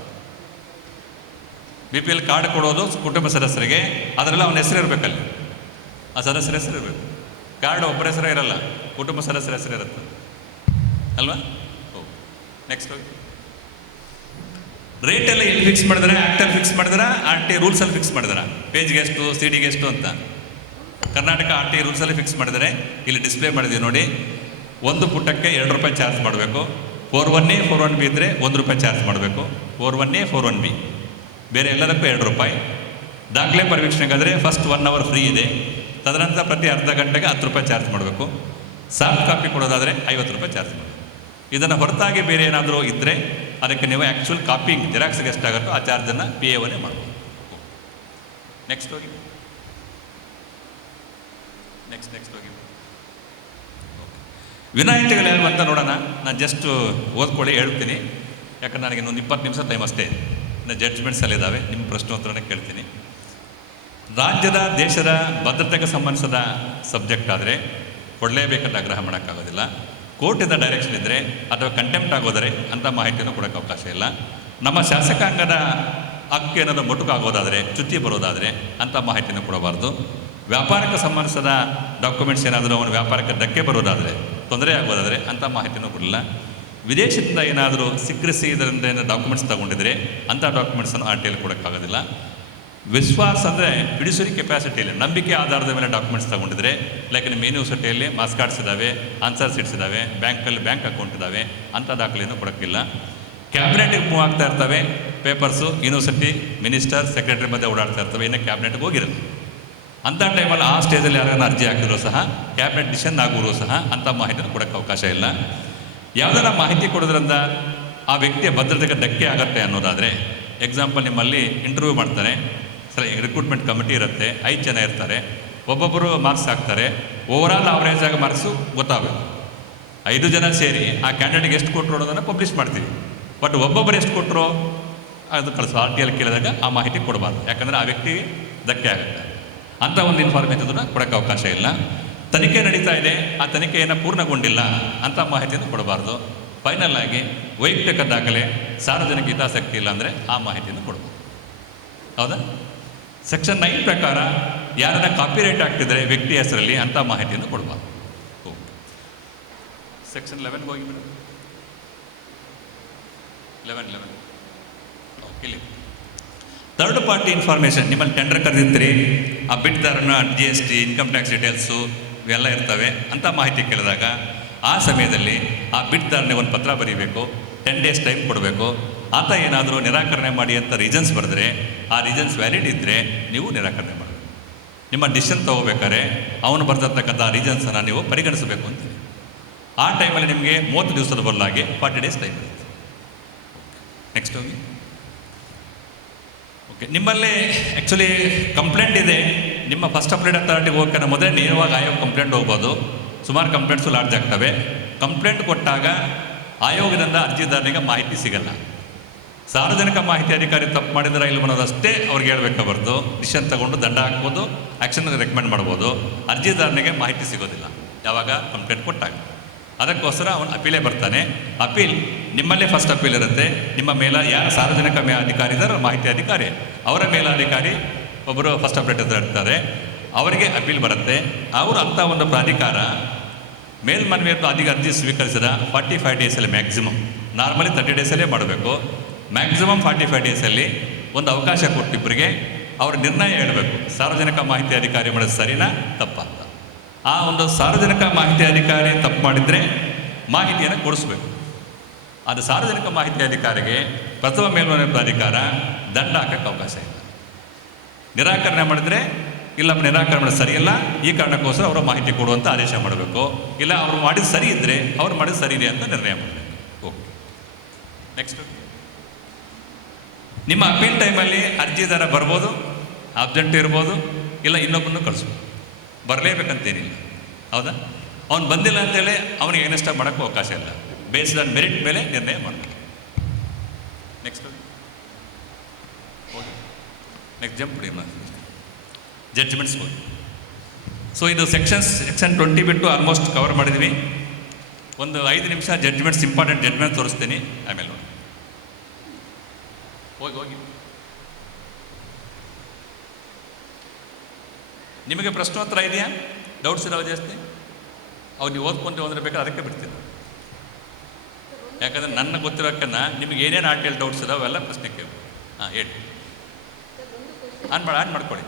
BPL ಕಾರ್ಡ್ ಕೊಡೋದು ಕುಟುಂಬ ಸದಸ್ಯರಿಗೆ, ಅದರೆಲ್ಲ ಅವನ ಹೆಸರು ಇರಬೇಕಲ್ಲಿ, ಆ ಸದಸ್ಯರ ಹೆಸರು ಇರಬೇಕು. ಕಾರ್ಡ್ ಒಬ್ಬರ ಹೆಸರೇ ಇರಲ್ಲ, ಕುಟುಂಬ ಸದಸ್ಯರ ಹೆಸರು ಇರುತ್ತೆ ಅಲ್ವಾ? ನೆಕ್ಸ್ಟ್ ಹೋಗಿ. ರೇಟೆಲ್ಲ ಎಲ್ಲಿ ಫಿಕ್ಸ್ ಮಾಡಿದಾರೆ? ಆ್ಯಕ್ಟಲ್ಲಿ ಫಿಕ್ಸ್ ಮಾಡಿದಾರ, RT ರೂಲ್ಸಲ್ಲಿ ಫಿಕ್ಸ್ ಮಾಡಿದಾರ. ಪೇಜ್ಗೆ ಎಷ್ಟು, CD-ಗೆ ಎಷ್ಟು ಅಂತ ಕರ್ನಾಟಕ RT ರೂಲ್ಸಲ್ಲಿ ಫಿಕ್ಸ್ ಮಾಡಿದ್ದಾರೆ. ಇಲ್ಲಿ ಡಿಸ್ಪ್ಲೇ ಮಾಡಿದ್ದೀವಿ ನೋಡಿ. 1 ಪುಟಕ್ಕೆ 2 ರೂಪಾಯಿ ಚಾರ್ಜ್ ಮಾಡಬೇಕು. 4(1)A 4(1)B ಇದ್ದರೆ 1 ರೂಪಾಯಿ ಚಾರ್ಜ್ ಮಾಡಬೇಕು. 4(1)A 4(1)B ಬೇರೆ ಎಲ್ಲದಕ್ಕೂ 2 ರೂಪಾಯಿ. ದಾಖಲೆ ಪರಿವೀಕ್ಷಣೆಗಾದರೆ ಫಸ್ಟ್ 1 ಅವರ್ ಫ್ರೀ ಇದೆ. ತದನಂತರ ಪ್ರತಿ ಅರ್ಧ ಗಂಟೆಗೆ 10 ರೂಪಾಯಿ ಚಾರ್ಜ್ ಮಾಡಬೇಕು. ಸಾಫ್ಟ್ ಕಾಪಿ ಕೊಡೋದಾದರೆ 50 ರೂಪಾಯಿ ಚಾರ್ಜ್ ಮಾಡಬೇಕು. ಇದನ್ನು ಹೊರತಾಗಿ ಬೇರೆ ಏನಾದರೂ ಇದ್ದರೆ ಅದಕ್ಕೆ ನೀವು ಆ್ಯಕ್ಚುಲ್ ಕಾಪಿಂಗ್ ಜೆರಾಕ್ಸ್ಗೆ ಎಷ್ಟಾಗುತ್ತೋ ಆ ಚಾರ್ಜನ್ನು PA1 ಮಾಡ್ಬೋದು. ನೆಕ್ಸ್ಟ್ ಹೋಗಿ. ನೆಕ್ಸ್ಟ್ ಹೋಗಿ. ವಿನಾಯಿತಿಗಳು ಯಾವ ಅಂತ ನೋಡೋಣ. ನಾನು ಜಸ್ಟ್ ಓದ್ಕೊಳ್ಳಿ, ಹೇಳ್ತೀನಿ. ಯಾಕಂದ್ರೆ ನನಗೆ ಇನ್ನೊಂದು 20 ನಿಮಿಷ ಟೈಮ್ ಅಷ್ಟೇ. ಇನ್ನು ಜಡ್ಜ್ಮೆಂಟ್ಸ್ ಇದ್ದಾವೆ, ನಿಮ್ಮ ಪ್ರಶ್ನೋತ್ತರನೇ ಕೇಳ್ತೀನಿ. ರಾಜ್ಯದ ದೇಶದ ಭದ್ರತೆಗೆ ಸಂಬಂಧಿಸಿದ ಸಬ್ಜೆಕ್ಟ್ ಆದರೆ ಕೊಡಲೇಬೇಕಂತ ಆಗ್ರಹ ಮಾಡೋಕ್ಕಾಗೋದಿಲ್ಲ. ಕೋರ್ಟಿಂದ ಡೈರೆಕ್ಷನ್ ಇದ್ದರೆ ಅಥವಾ ಕಂಟೆಂಪ್ಟ್ ಆಗೋದರೆ ಅಂಥ ಮಾಹಿತಿಯನ್ನು ಕೊಡೋಕ್ಕೆ ಅವಕಾಶ ಇಲ್ಲ. ನಮ್ಮ ಶಾಸಕಾಂಗದ ಹಕ್ಕು ಏನಾದರೂ ಮೊಟುಕಾಗೋದಾದರೆ, ಚ್ಯುತಿ ಬರೋದಾದರೆ ಅಂಥ ಮಾಹಿತಿಯನ್ನು ಕೊಡಬಾರ್ದು. ವ್ಯಾಪಾರಕ್ಕೆ ಸಂಬಂಧಿಸಿದ ಡಾಕ್ಯುಮೆಂಟ್ಸ್ ಏನಾದರೂ ಅವನ ವ್ಯಾಪಾರಕ್ಕೆ ಧಕ್ಕೆ ಬರೋದಾದರೆ, ತೊಂದರೆ ಆಗೋದಾದರೆ ಅಂಥ ಮಾಹಿತಿಯನ್ನು ಕೊಡಲಿಲ್ಲ. ವಿದೇಶದಿಂದ ಏನಾದರೂ ಸಿಕ್ರೆಸಿ ಇದರಿಂದ ಏನಾದರೂ ಡಾಕ್ಯುಮೆಂಟ್ಸ್ ತಗೊಂಡಿದ್ರೆ ಅಂಥ ಡಾಕ್ಯುಮೆಂಟ್ಸನ್ನು RTಯಲ್ಲಿ ಕೊಡೋಕ್ಕಾಗೋದಿಲ್ಲ. ವಿಶ್ವಾಸ ಅಂದರೆ ಫಿಡ್ಯೂಷರಿ ಕೆಪಾಸಿಟಿಯಲ್ಲಿ ನಂಬಿಕೆ ಆಧಾರದ ಮೇಲೆ ಡಾಕ್ಯುಮೆಂಟ್ಸ್ ತಗೊಂಡಿದ್ರೆ, ಲೈಕ್ ನಿಮ್ಮ ಯೂನಿವರ್ಸಿಟಿಯಲ್ಲಿ ಮಾರ್ಕ್ಸ್ ಕಾರ್ಡ್ಸ್ ಇದ್ದಾವೆ, ಆನ್ಸರ್ ಶೀಟ್ಸ್ ಇದ್ದಾವೆ, ಬ್ಯಾಂಕಲ್ಲಿ ಬ್ಯಾಂಕ್ ಅಕೌಂಟ್ ಇದ್ದಾವೆ, ಅಂಥ ದಾಖಲೆಯನ್ನು ಕೊಡೋಕ್ಕಿಲ್ಲ. ಕ್ಯಾಬಿನೆಟ್ಗೆ ಮೂವ್ ಆಗ್ತಾ ಇರ್ತವೆ ಪೇಪರ್ಸು, ಯೂನಿವರ್ಸಿಟಿ ಮಿನಿಸ್ಟರ್ ಸೆಕ್ರೆಟರಿ ಮಧ್ಯೆ ಓಡಾಡ್ತಾ ಇರ್ತವೆ, ಇನ್ನೂ ಕ್ಯಾಬಿನೆಟ್ಗೆ ಹೋಗಿರಲ್ಲ. ಅಂಥ ಟೈಮಲ್ಲಿ ಆ ಸ್ಟೇಜಲ್ಲಿ ಯಾರನ್ನ ಅರ್ಜಿ ಹಾಕಿದ್ರು ಸಹ, ಕ್ಯಾಬಿನೆಟ್ ಡಿಸಿಷನ್ ಆಗೋರು ಸಹ ಅಂಥ ಮಾಹಿತಿಯನ್ನು ಕೊಡೋಕ್ಕೆ ಅವಕಾಶ ಇಲ್ಲ. ಯಾವುದಾರ ಮಾಹಿತಿ ಕೊಡೋದ್ರಿಂದ ಆ ವ್ಯಕ್ತಿಯ ಭದ್ರತೆಗೆ ಧಕ್ಕೆ ಆಗುತ್ತೆ ಅನ್ನೋದಾದರೆ, ಎಕ್ಸಾಂಪಲ್ ನಿಮ್ಮಲ್ಲಿ ಇಂಟರ್ವ್ಯೂ ಮಾಡ್ತಾರೆ, ಸರಿ ರಿಕ್ರೂಟ್ಮೆಂಟ್ ಕಮಿಟಿ ಇರುತ್ತೆ, 5 ಜನ ಇರ್ತಾರೆ, ಒಬ್ಬೊಬ್ಬರು ಮಾರ್ಕ್ಸ್ ಹಾಕ್ತಾರೆ, ಓವರಾಲ್ ಆವ್ರೇಜ್ ಆಗಿ ಮಾರ್ಕ್ಸು ಗೊತ್ತಾಗಬೇಕು. 5 ಜನ ಸೇರಿ ಆ ಕ್ಯಾಂಡಿಡೇಟ್ಗೆ ಎಷ್ಟು ಕೊಟ್ಟರು ಅನ್ನೋದನ್ನು ಪಬ್ಲಿಷ್ ಮಾಡ್ತೀವಿ. ಬಟ್ ಒಬ್ಬೊಬ್ಬರು ಎಷ್ಟು ಕೊಟ್ಟರು ಅದು ಕಳಿಸು. RTಯಲ್ಲಿ ಕೇಳಿದಾಗ ಆ ಮಾಹಿತಿ ಕೊಡಬಾರ್ದು, ಯಾಕಂದರೆ ಆ ವ್ಯಕ್ತಿಗೆ ಧಕ್ಕೆ ಆಗುತ್ತೆ. ಅಂಥ ಒಂದು ಇನ್ಫಾರ್ಮೇಷನ್ ಕೊಡೋಕ್ಕೆ ಅವಕಾಶ ಇಲ್ಲ. ತನಿಖೆ ನಡೀತಾ ಇದೆ, ಆ ತನಿಖೆಯನ್ನು ಪೂರ್ಣಗೊಂಡಿಲ್ಲ, ಅಂಥ ಮಾಹಿತಿಯನ್ನು ಕೊಡಬಾರ್ದು. ಫೈನಲ್ ಆಗಿ ವೈಯಕ್ತಿಕ ದಾಖಲೆ, ಸಾರ್ವಜನಿಕ ಹಿತಾಸಕ್ತಿ ಇಲ್ಲ ಅಂದರೆ ಆ ಮಾಹಿತಿಯನ್ನು ಕೊಡ್ಬೋದು. ಹೌದಾ? ಸೆಕ್ಷನ್ 9 ಪ್ರಕಾರ ಯಾರನ್ನ ಕಾಪಿರೈಟ್ ಆಗ್ತಿದ್ರೆ ವ್ಯಕ್ತಿ ಹೆಸರಲ್ಲಿ ಅಂಥ ಮಾಹಿತಿಯನ್ನು ಕೊಡಬಾರ್ದು. ಸೆಕ್ಷನ್ 11 ಹೋಗಿ ಮೇಡಮ್. 11 ಇಲ್ಲಿ ಥರ್ಡ್ ಪಾರ್ಟಿ ಇನ್ಫಾರ್ಮೇಷನ್. ನಿಮ್ಮಲ್ಲಿ ಟೆಂಡರ್ ಕರೆದಿರ್ತೀರಿ, ಆ ಬಿಡ್ದಾರನ GST, ಇನ್ಕಮ್ ಟ್ಯಾಕ್ಸ್ ಡೀಟೇಲ್ಸು ಇವೆಲ್ಲ ಇರ್ತವೆ. ಅಂಥ ಮಾಹಿತಿ ಕೇಳಿದಾಗ ಆ ಸಮಯದಲ್ಲಿ ಆ ಬಿಡ್ದಾರನಿಗೆ ಒಂದು ಪತ್ರ ಬರೀಬೇಕು, 10 ಡೇಸ್ ಟೈಮ್ ಕೊಡಬೇಕು. ಆತ ಏನಾದರೂ ನಿರಾಕರಣೆ ಮಾಡಿ ಅಂತ ರೀಸನ್ಸ್ ಬರೆದ್ರೆ ಆ ರೀಸನ್ಸ್ ವ್ಯಾಲಿಡ್ ಇದ್ದರೆ ನೀವು ನಿರಾಕರಣೆ ಮಾಡಬೇಕು. ನಿಮ್ಮ ಡಿಸಿಷನ್ ತೊಗೋಬೇಕಾದ್ರೆ ಅವನು ಬರೆದಿರ್ತಕ್ಕಂಥ ರೀಸನ್ಸನ್ನು ನೀವು ಪರಿಗಣಿಸಬೇಕು ಅಂತೀವಿ. ಆ ಟೈಮಲ್ಲಿ ನಿಮಗೆ 30 ದಿವಸದ ಬದಲಾಗಿ 40 ಡೇಸ್ ಟೈಮ್ ಇರುತ್ತೆ. ನೆಕ್ಸ್ಟ್ ಹೋಗಿ. ಓಕೆ, ನಿಮ್ಮಲ್ಲಿ ಆ್ಯಕ್ಚುಲಿ ಕಂಪ್ಲೇಂಟ್ ಇದೆ. ನಿಮ್ಮ ಫಸ್ಟ್ ಅಪ್ಲೈಡ್ ಅಥಾರಿಟಿಗೆ ಹೋಗೋಕ್ಕೆ ಮೊದಲೇ ನೇರವಾಗಿ ಆಯೋಗ ಕಂಪ್ಲೇಂಟ್ ಹೋಗ್ಬೋದು. ಸುಮಾರು ಕಂಪ್ಲೇಂಟ್ಸು ಲಾಡ್ಜ್ ಆಗ್ತವೆ. ಕಂಪ್ಲೇಂಟ್ ಕೊಟ್ಟಾಗ ಆಯೋಗದಿಂದ ಅರ್ಜಿದಾರನಿಗೆ ಮಾಹಿತಿ ಸಿಗಲ್ಲ. ಸಾರ್ವಜನಿಕ ಮಾಹಿತಿ ಅಧಿಕಾರಿ ತಪ್ಪು ಮಾಡಿದ್ರೆ ಇಲ್ಲ ಅನ್ನೋದಷ್ಟೇ ಅವ್ರಿಗೆ ಹೇಳ್ಬೇಕಾ ಹೊರತು ಡಿಸಿಷನ್ ತಗೊಂಡು ದಂಡ ಹಾಕ್ಬೋದು, ಆ್ಯಕ್ಷನ್ ರೆಕಮೆಂಡ್ ಮಾಡ್ಬೋದು. ಅರ್ಜಿದಾರನಿಗೆ ಮಾಹಿತಿ ಸಿಗೋದಿಲ್ಲ ಯಾವಾಗ ಕಂಪ್ಲೇಂಟ್ ಕೊಟ್ಟಾಗ. ಅದಕ್ಕೋಸ್ಕರ ಅವನು ಅಪೀಲೇ ಬರ್ತಾನೆ. ಅಪೀಲ್ ನಿಮ್ಮಲ್ಲೇ ಫಸ್ಟ್ ಅಪೀಲ್ ಇರುತ್ತೆ. ನಿಮ್ಮ ಯಾರು ಸಾರ್ವಜನಿಕ ಅಧಿಕಾರಿ ಇದ್ದಾರೆ ಮಾಹಿತಿ ಅಧಿಕಾರಿ, ಅವರ ಮೇಲಾಧಿಕಾರಿ ಒಬ್ಬರು ಫಸ್ಟ್ ಅಪ್ಡೇಟ್ ಇರ್ತಾರೆ, ಅವರಿಗೆ ಅಪೀಲ್ ಬರುತ್ತೆ. ಅವರು ಅಂಥ ಒಂದು ಪ್ರಾಧಿಕಾರ ಮೇಲ್ಮನವಿಯನ್ನು ಅರ್ಜಿ ಸ್ವೀಕರಿಸಿದ 45 ಡೇಸಲ್ಲಿ ಮ್ಯಾಕ್ಸಿಮಮ್, ನಾರ್ಮಲಿ 30 ಡೇಸಲ್ಲೇ ಮಾಡಬೇಕು. ಮ್ಯಾಕ್ಸಿಮಮ್ 45 ಡೇಸಲ್ಲಿ ಒಂದು ಅವಕಾಶ ಕೊಟ್ಟಿಬ್ಬರಿಗೆ ಅವ್ರ ನಿರ್ಣಯ ಹೇಳಬೇಕು, ಸಾರ್ವಜನಿಕ ಮಾಹಿತಿ ಅಧಿಕಾರಿ ಮಾಡೋದು ಸರಿನಾ ತಪ್ಪ ಅಂತ. ಆ ಒಂದು ಸಾರ್ವಜನಿಕ ಮಾಹಿತಿ ಅಧಿಕಾರಿ ತಪ್ಪು ಮಾಡಿದರೆ ಮಾಹಿತಿಯನ್ನು ಕೊಡಿಸ್ಬೇಕು. ಅದು ಸಾರ್ವಜನಿಕ ಮಾಹಿತಿ ಅಧಿಕಾರಿಗೆ ಪ್ರಥಮ ಮೇಲ್ಮನವಿ ಪ್ರಾಧಿಕಾರ ದಂಡ ಹಾಕೋಕ್ಕೆ ಅವಕಾಶ ಇಲ್ಲ. ನಿರಾಕರಣೆ ಮಾಡಿದರೆ ಇಲ್ಲಪ್ಪ ನಿರಾಕರಣೆ ಮಾಡೋದು ಸರಿಯಲ್ಲ, ಈ ಕಾರಣಕ್ಕೋಸ್ಕರ ಅವರ ಮಾಹಿತಿ ಕೊಡುವಂಥ ಆದೇಶ ಮಾಡಬೇಕು. ಇಲ್ಲ ಅವರು ಮಾಡಿದ ಸರಿ ಇದ್ದರೆ ಅವ್ರು ಮಾಡಿದ ಸರಿ ಇದೆ ಅಂತ ನಿರ್ಣಯ ಮಾಡಬೇಕು. Okay, next. ನಿಮ್ಮ ಅಪೀಲ್ ಟೈಮಲ್ಲಿ ಅರ್ಜಿದಾರ ಬರ್ಬೋದು, ಅಬ್ಜೆಂಟ್ ಇರ್ಬೋದು, ಇಲ್ಲ ಇನ್ನೊಬ್ಬನ್ನು ಕಳಿಸ್ಬೋದು. ಬರಲೇಬೇಕಂತೇನಿಲ್ಲ, ಹೌದಾ? ಅವ್ನು ಬಂದಿಲ್ಲ ಅಂತೇಳಿ ಅವನಿಗೆ ಏನಷ್ಟ ಮಾಡೋಕ್ಕೂ ಅವಕಾಶ ಇಲ್ಲ. ಬೇಸ್ಡ್ ಆನ್ ಮೆರಿಟ್ ಮೇಲೆ ನಿರ್ಣಯ ಮಾಡಬೇಕು. ನೆಕ್ಸ್ಟ್ ನೆಕ್ಸ್ಟ್ ಜಂಪ್ ಜಡ್ಜ್ಮೆಂಟ್ಸ್ ಹೋಗಿ. ಸೊ ಇದು ಸೆಕ್ಷನ್ 20 ಬಿಟ್ಟು ಆಲ್ಮೋಸ್ಟ್ ಕವರ್ ಮಾಡಿದ್ವಿ. ಒಂದು 5 ನಿಮಿಷ ಜಡ್ಜ್ಮೆಂಟ್ಸ್, ಇಂಪಾರ್ಟೆಂಟ್ ಜಡ್ಜ್ಮೆಂಟ್ ತೋರಿಸ್ತೀನಿ, ಆಮೇಲೆ ನೋಡಿ. ಹೋಗಿ ನಿಮಗೆ ಪ್ರಶ್ನೋತ್ತರ ಇದೆಯಾ? ಡೌಟ್ಸ್ ಇದಾವೆ ಜಾಸ್ತಿ? ಅವು ನೀವು ಓದ್ಕೊಂತ ಹೋದ್ರೆ ಬೇಕಾದ್ರೆ ಅದಕ್ಕೆ ಬಿಡ್ತೀನಿ. ಯಾಕಂದರೆ ನನ್ನ ಗೊತ್ತಿರೋಕ್ಕನ್ನ ನಿಮಗೆ ಏನೇನು ಆರ್ಟಿಕಲ್ ಡೌಟ್ಸ್ ಇದಾವೆ ಅವೆಲ್ಲ ಪ್ರಶ್ನೆ ಕೇಳಿ. ಹೇಳಿ, ಆನ್ ಮಾಡ್ಕೊಳ್ಳಿ.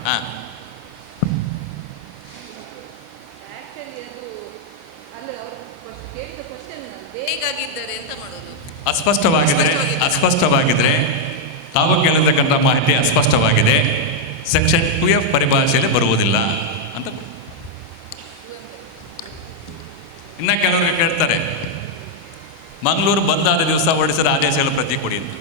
ಅಸ್ಪಷ್ಟವಾಗಿದ್ದರೆ ತಾವು ಕೇಳಿರ್ತಕ್ಕಂಥ ಮಾಹಿತಿ ಅಸ್ಪಷ್ಟವಾಗಿದೆ, ಸೆಕ್ಷನ್ 2F ಪರಿಭಾಷೆಯಲ್ಲಿ ಬರುವುದಿಲ್ಲ ಅಂತ. ಇನ್ನು ಕೆಲವರು ಕೇಳ್ತಾರೆ, ಮಂಗಳೂರು ಬಂದಾದ ದಿವಸ ಹೊರಡಿಸಿದ ಆದೇಶಗಳ ಪ್ರತಿ ಕೊಡಿ ಅಂತ.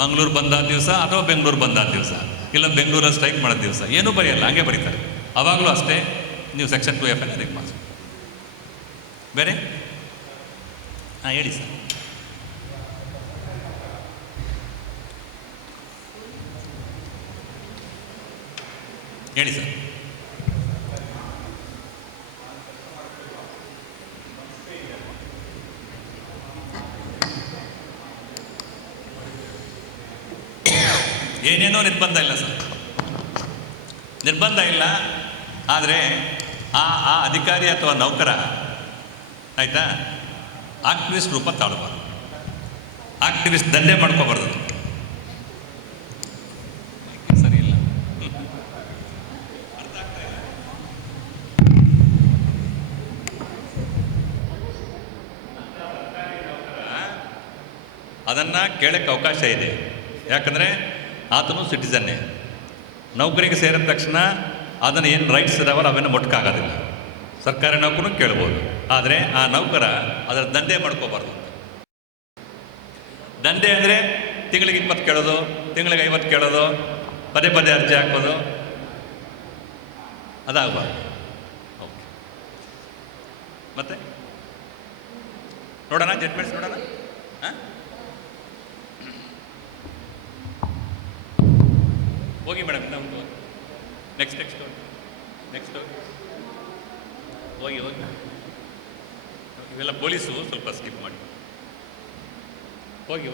ಮಂಗಳೂರು ಬಂದಾದ ದಿವಸ ಅಥವಾ ಬೆಂಗಳೂರು ಬಂದಾದ ದಿವಸ, ಇಲ್ಲ ಬೆಂಗಳೂರಲ್ಲಿ ಸ್ಟ್ರೈಕ್ ಮಾಡೋದ ದಿವಸ, ಏನೂ ಬರೆಯಲ್ಲ, ಹಂಗೆ ಬರೀತಾರೆ. ಅವಾಗಲೂ ಅಷ್ಟೇ ನೀವು ಸೆಕ್ಷನ್ 2F ಅನ್ನು ಅದಕ್ಕೆ ಮಾಡಿಸಿ. ಬೇರೆ ಹೇಳಿ ಸರ್. ಹೇಳಿ ಸರ್. ಏನೇನೋ ನಿರ್ಬಂಧ ಇಲ್ಲ ಸರ್, ನಿರ್ಬಂಧ ಇಲ್ಲ. ಆದರೆ ಆ ಅಧಿಕಾರಿ ಅಥವಾ ನೌಕರ ಆಯಿತಾ ಆಕ್ಟಿವಿಸ್ಟ್ ರೂಪ ತಾಳಬಾರ್ದು, ಆಕ್ಟಿವಿಸ್ಟ್ ದಂಧೆ ಮಾಡ್ಕೋಬಾರ್ದು. ಸರಿ ಇಲ್ಲ, ಅರ್ಥ ಆಗ್ತಾ ಇಲ್ಲ. ಅದನ್ನು ಕೇಳಕ್ಕೆ ಅವಕಾಶ ಇದೆ. ಯಾಕಂದರೆ ಆತನು ಸಿಟಿಸನ್ನೇ. ನೌಕರಿಗೆ ಸೇರಿದ ತಕ್ಷಣ ಅದನ್ನು ಏನು ರೈಟ್ಸ್ ಇದಾವಲ್ಲ ಅವೇನು ಮೊಟಕಾಗೋದಿಲ್ಲ. ಸರ್ಕಾರಿ ನೌಕರನು ಕೇಳ್ಬೋದು, ಆದರೆ ಆ ನೌಕರ ಅದರ ದಂಧೆ ಮಾಡ್ಕೋಬಾರ್ದು. ದಂಧೆ ಅಂದರೆ ತಿಂಗಳಿಗೆ 20 ಕೇಳೋದು, ತಿಂಗಳಿಗೆ 50 ಕೇಳೋದು, ಪದೇ ಪದೇ ಅರ್ಜಿ ಹಾಕೋದು, ಅದಾಗಬಾರ್ದು. ಓಕೆ, ಮತ್ತೆ ನೋಡೋಣ ಜಡ್ಜ್ಮೆಂಟ್ಸ್ ನೋಡೋಣ. ಹೋಗಿ ಮೇಡಮ್, ನಮ್ಮದು ನೆಕ್ಸ್ಟ್ ಹೋಗಿ ಇವೆಲ್ಲ ಪೊಲೀಸು ಸ್ವಲ್ಪ ಸ್ಕಿಪ್ ಮಾಡಿ. ಹೋಗಿ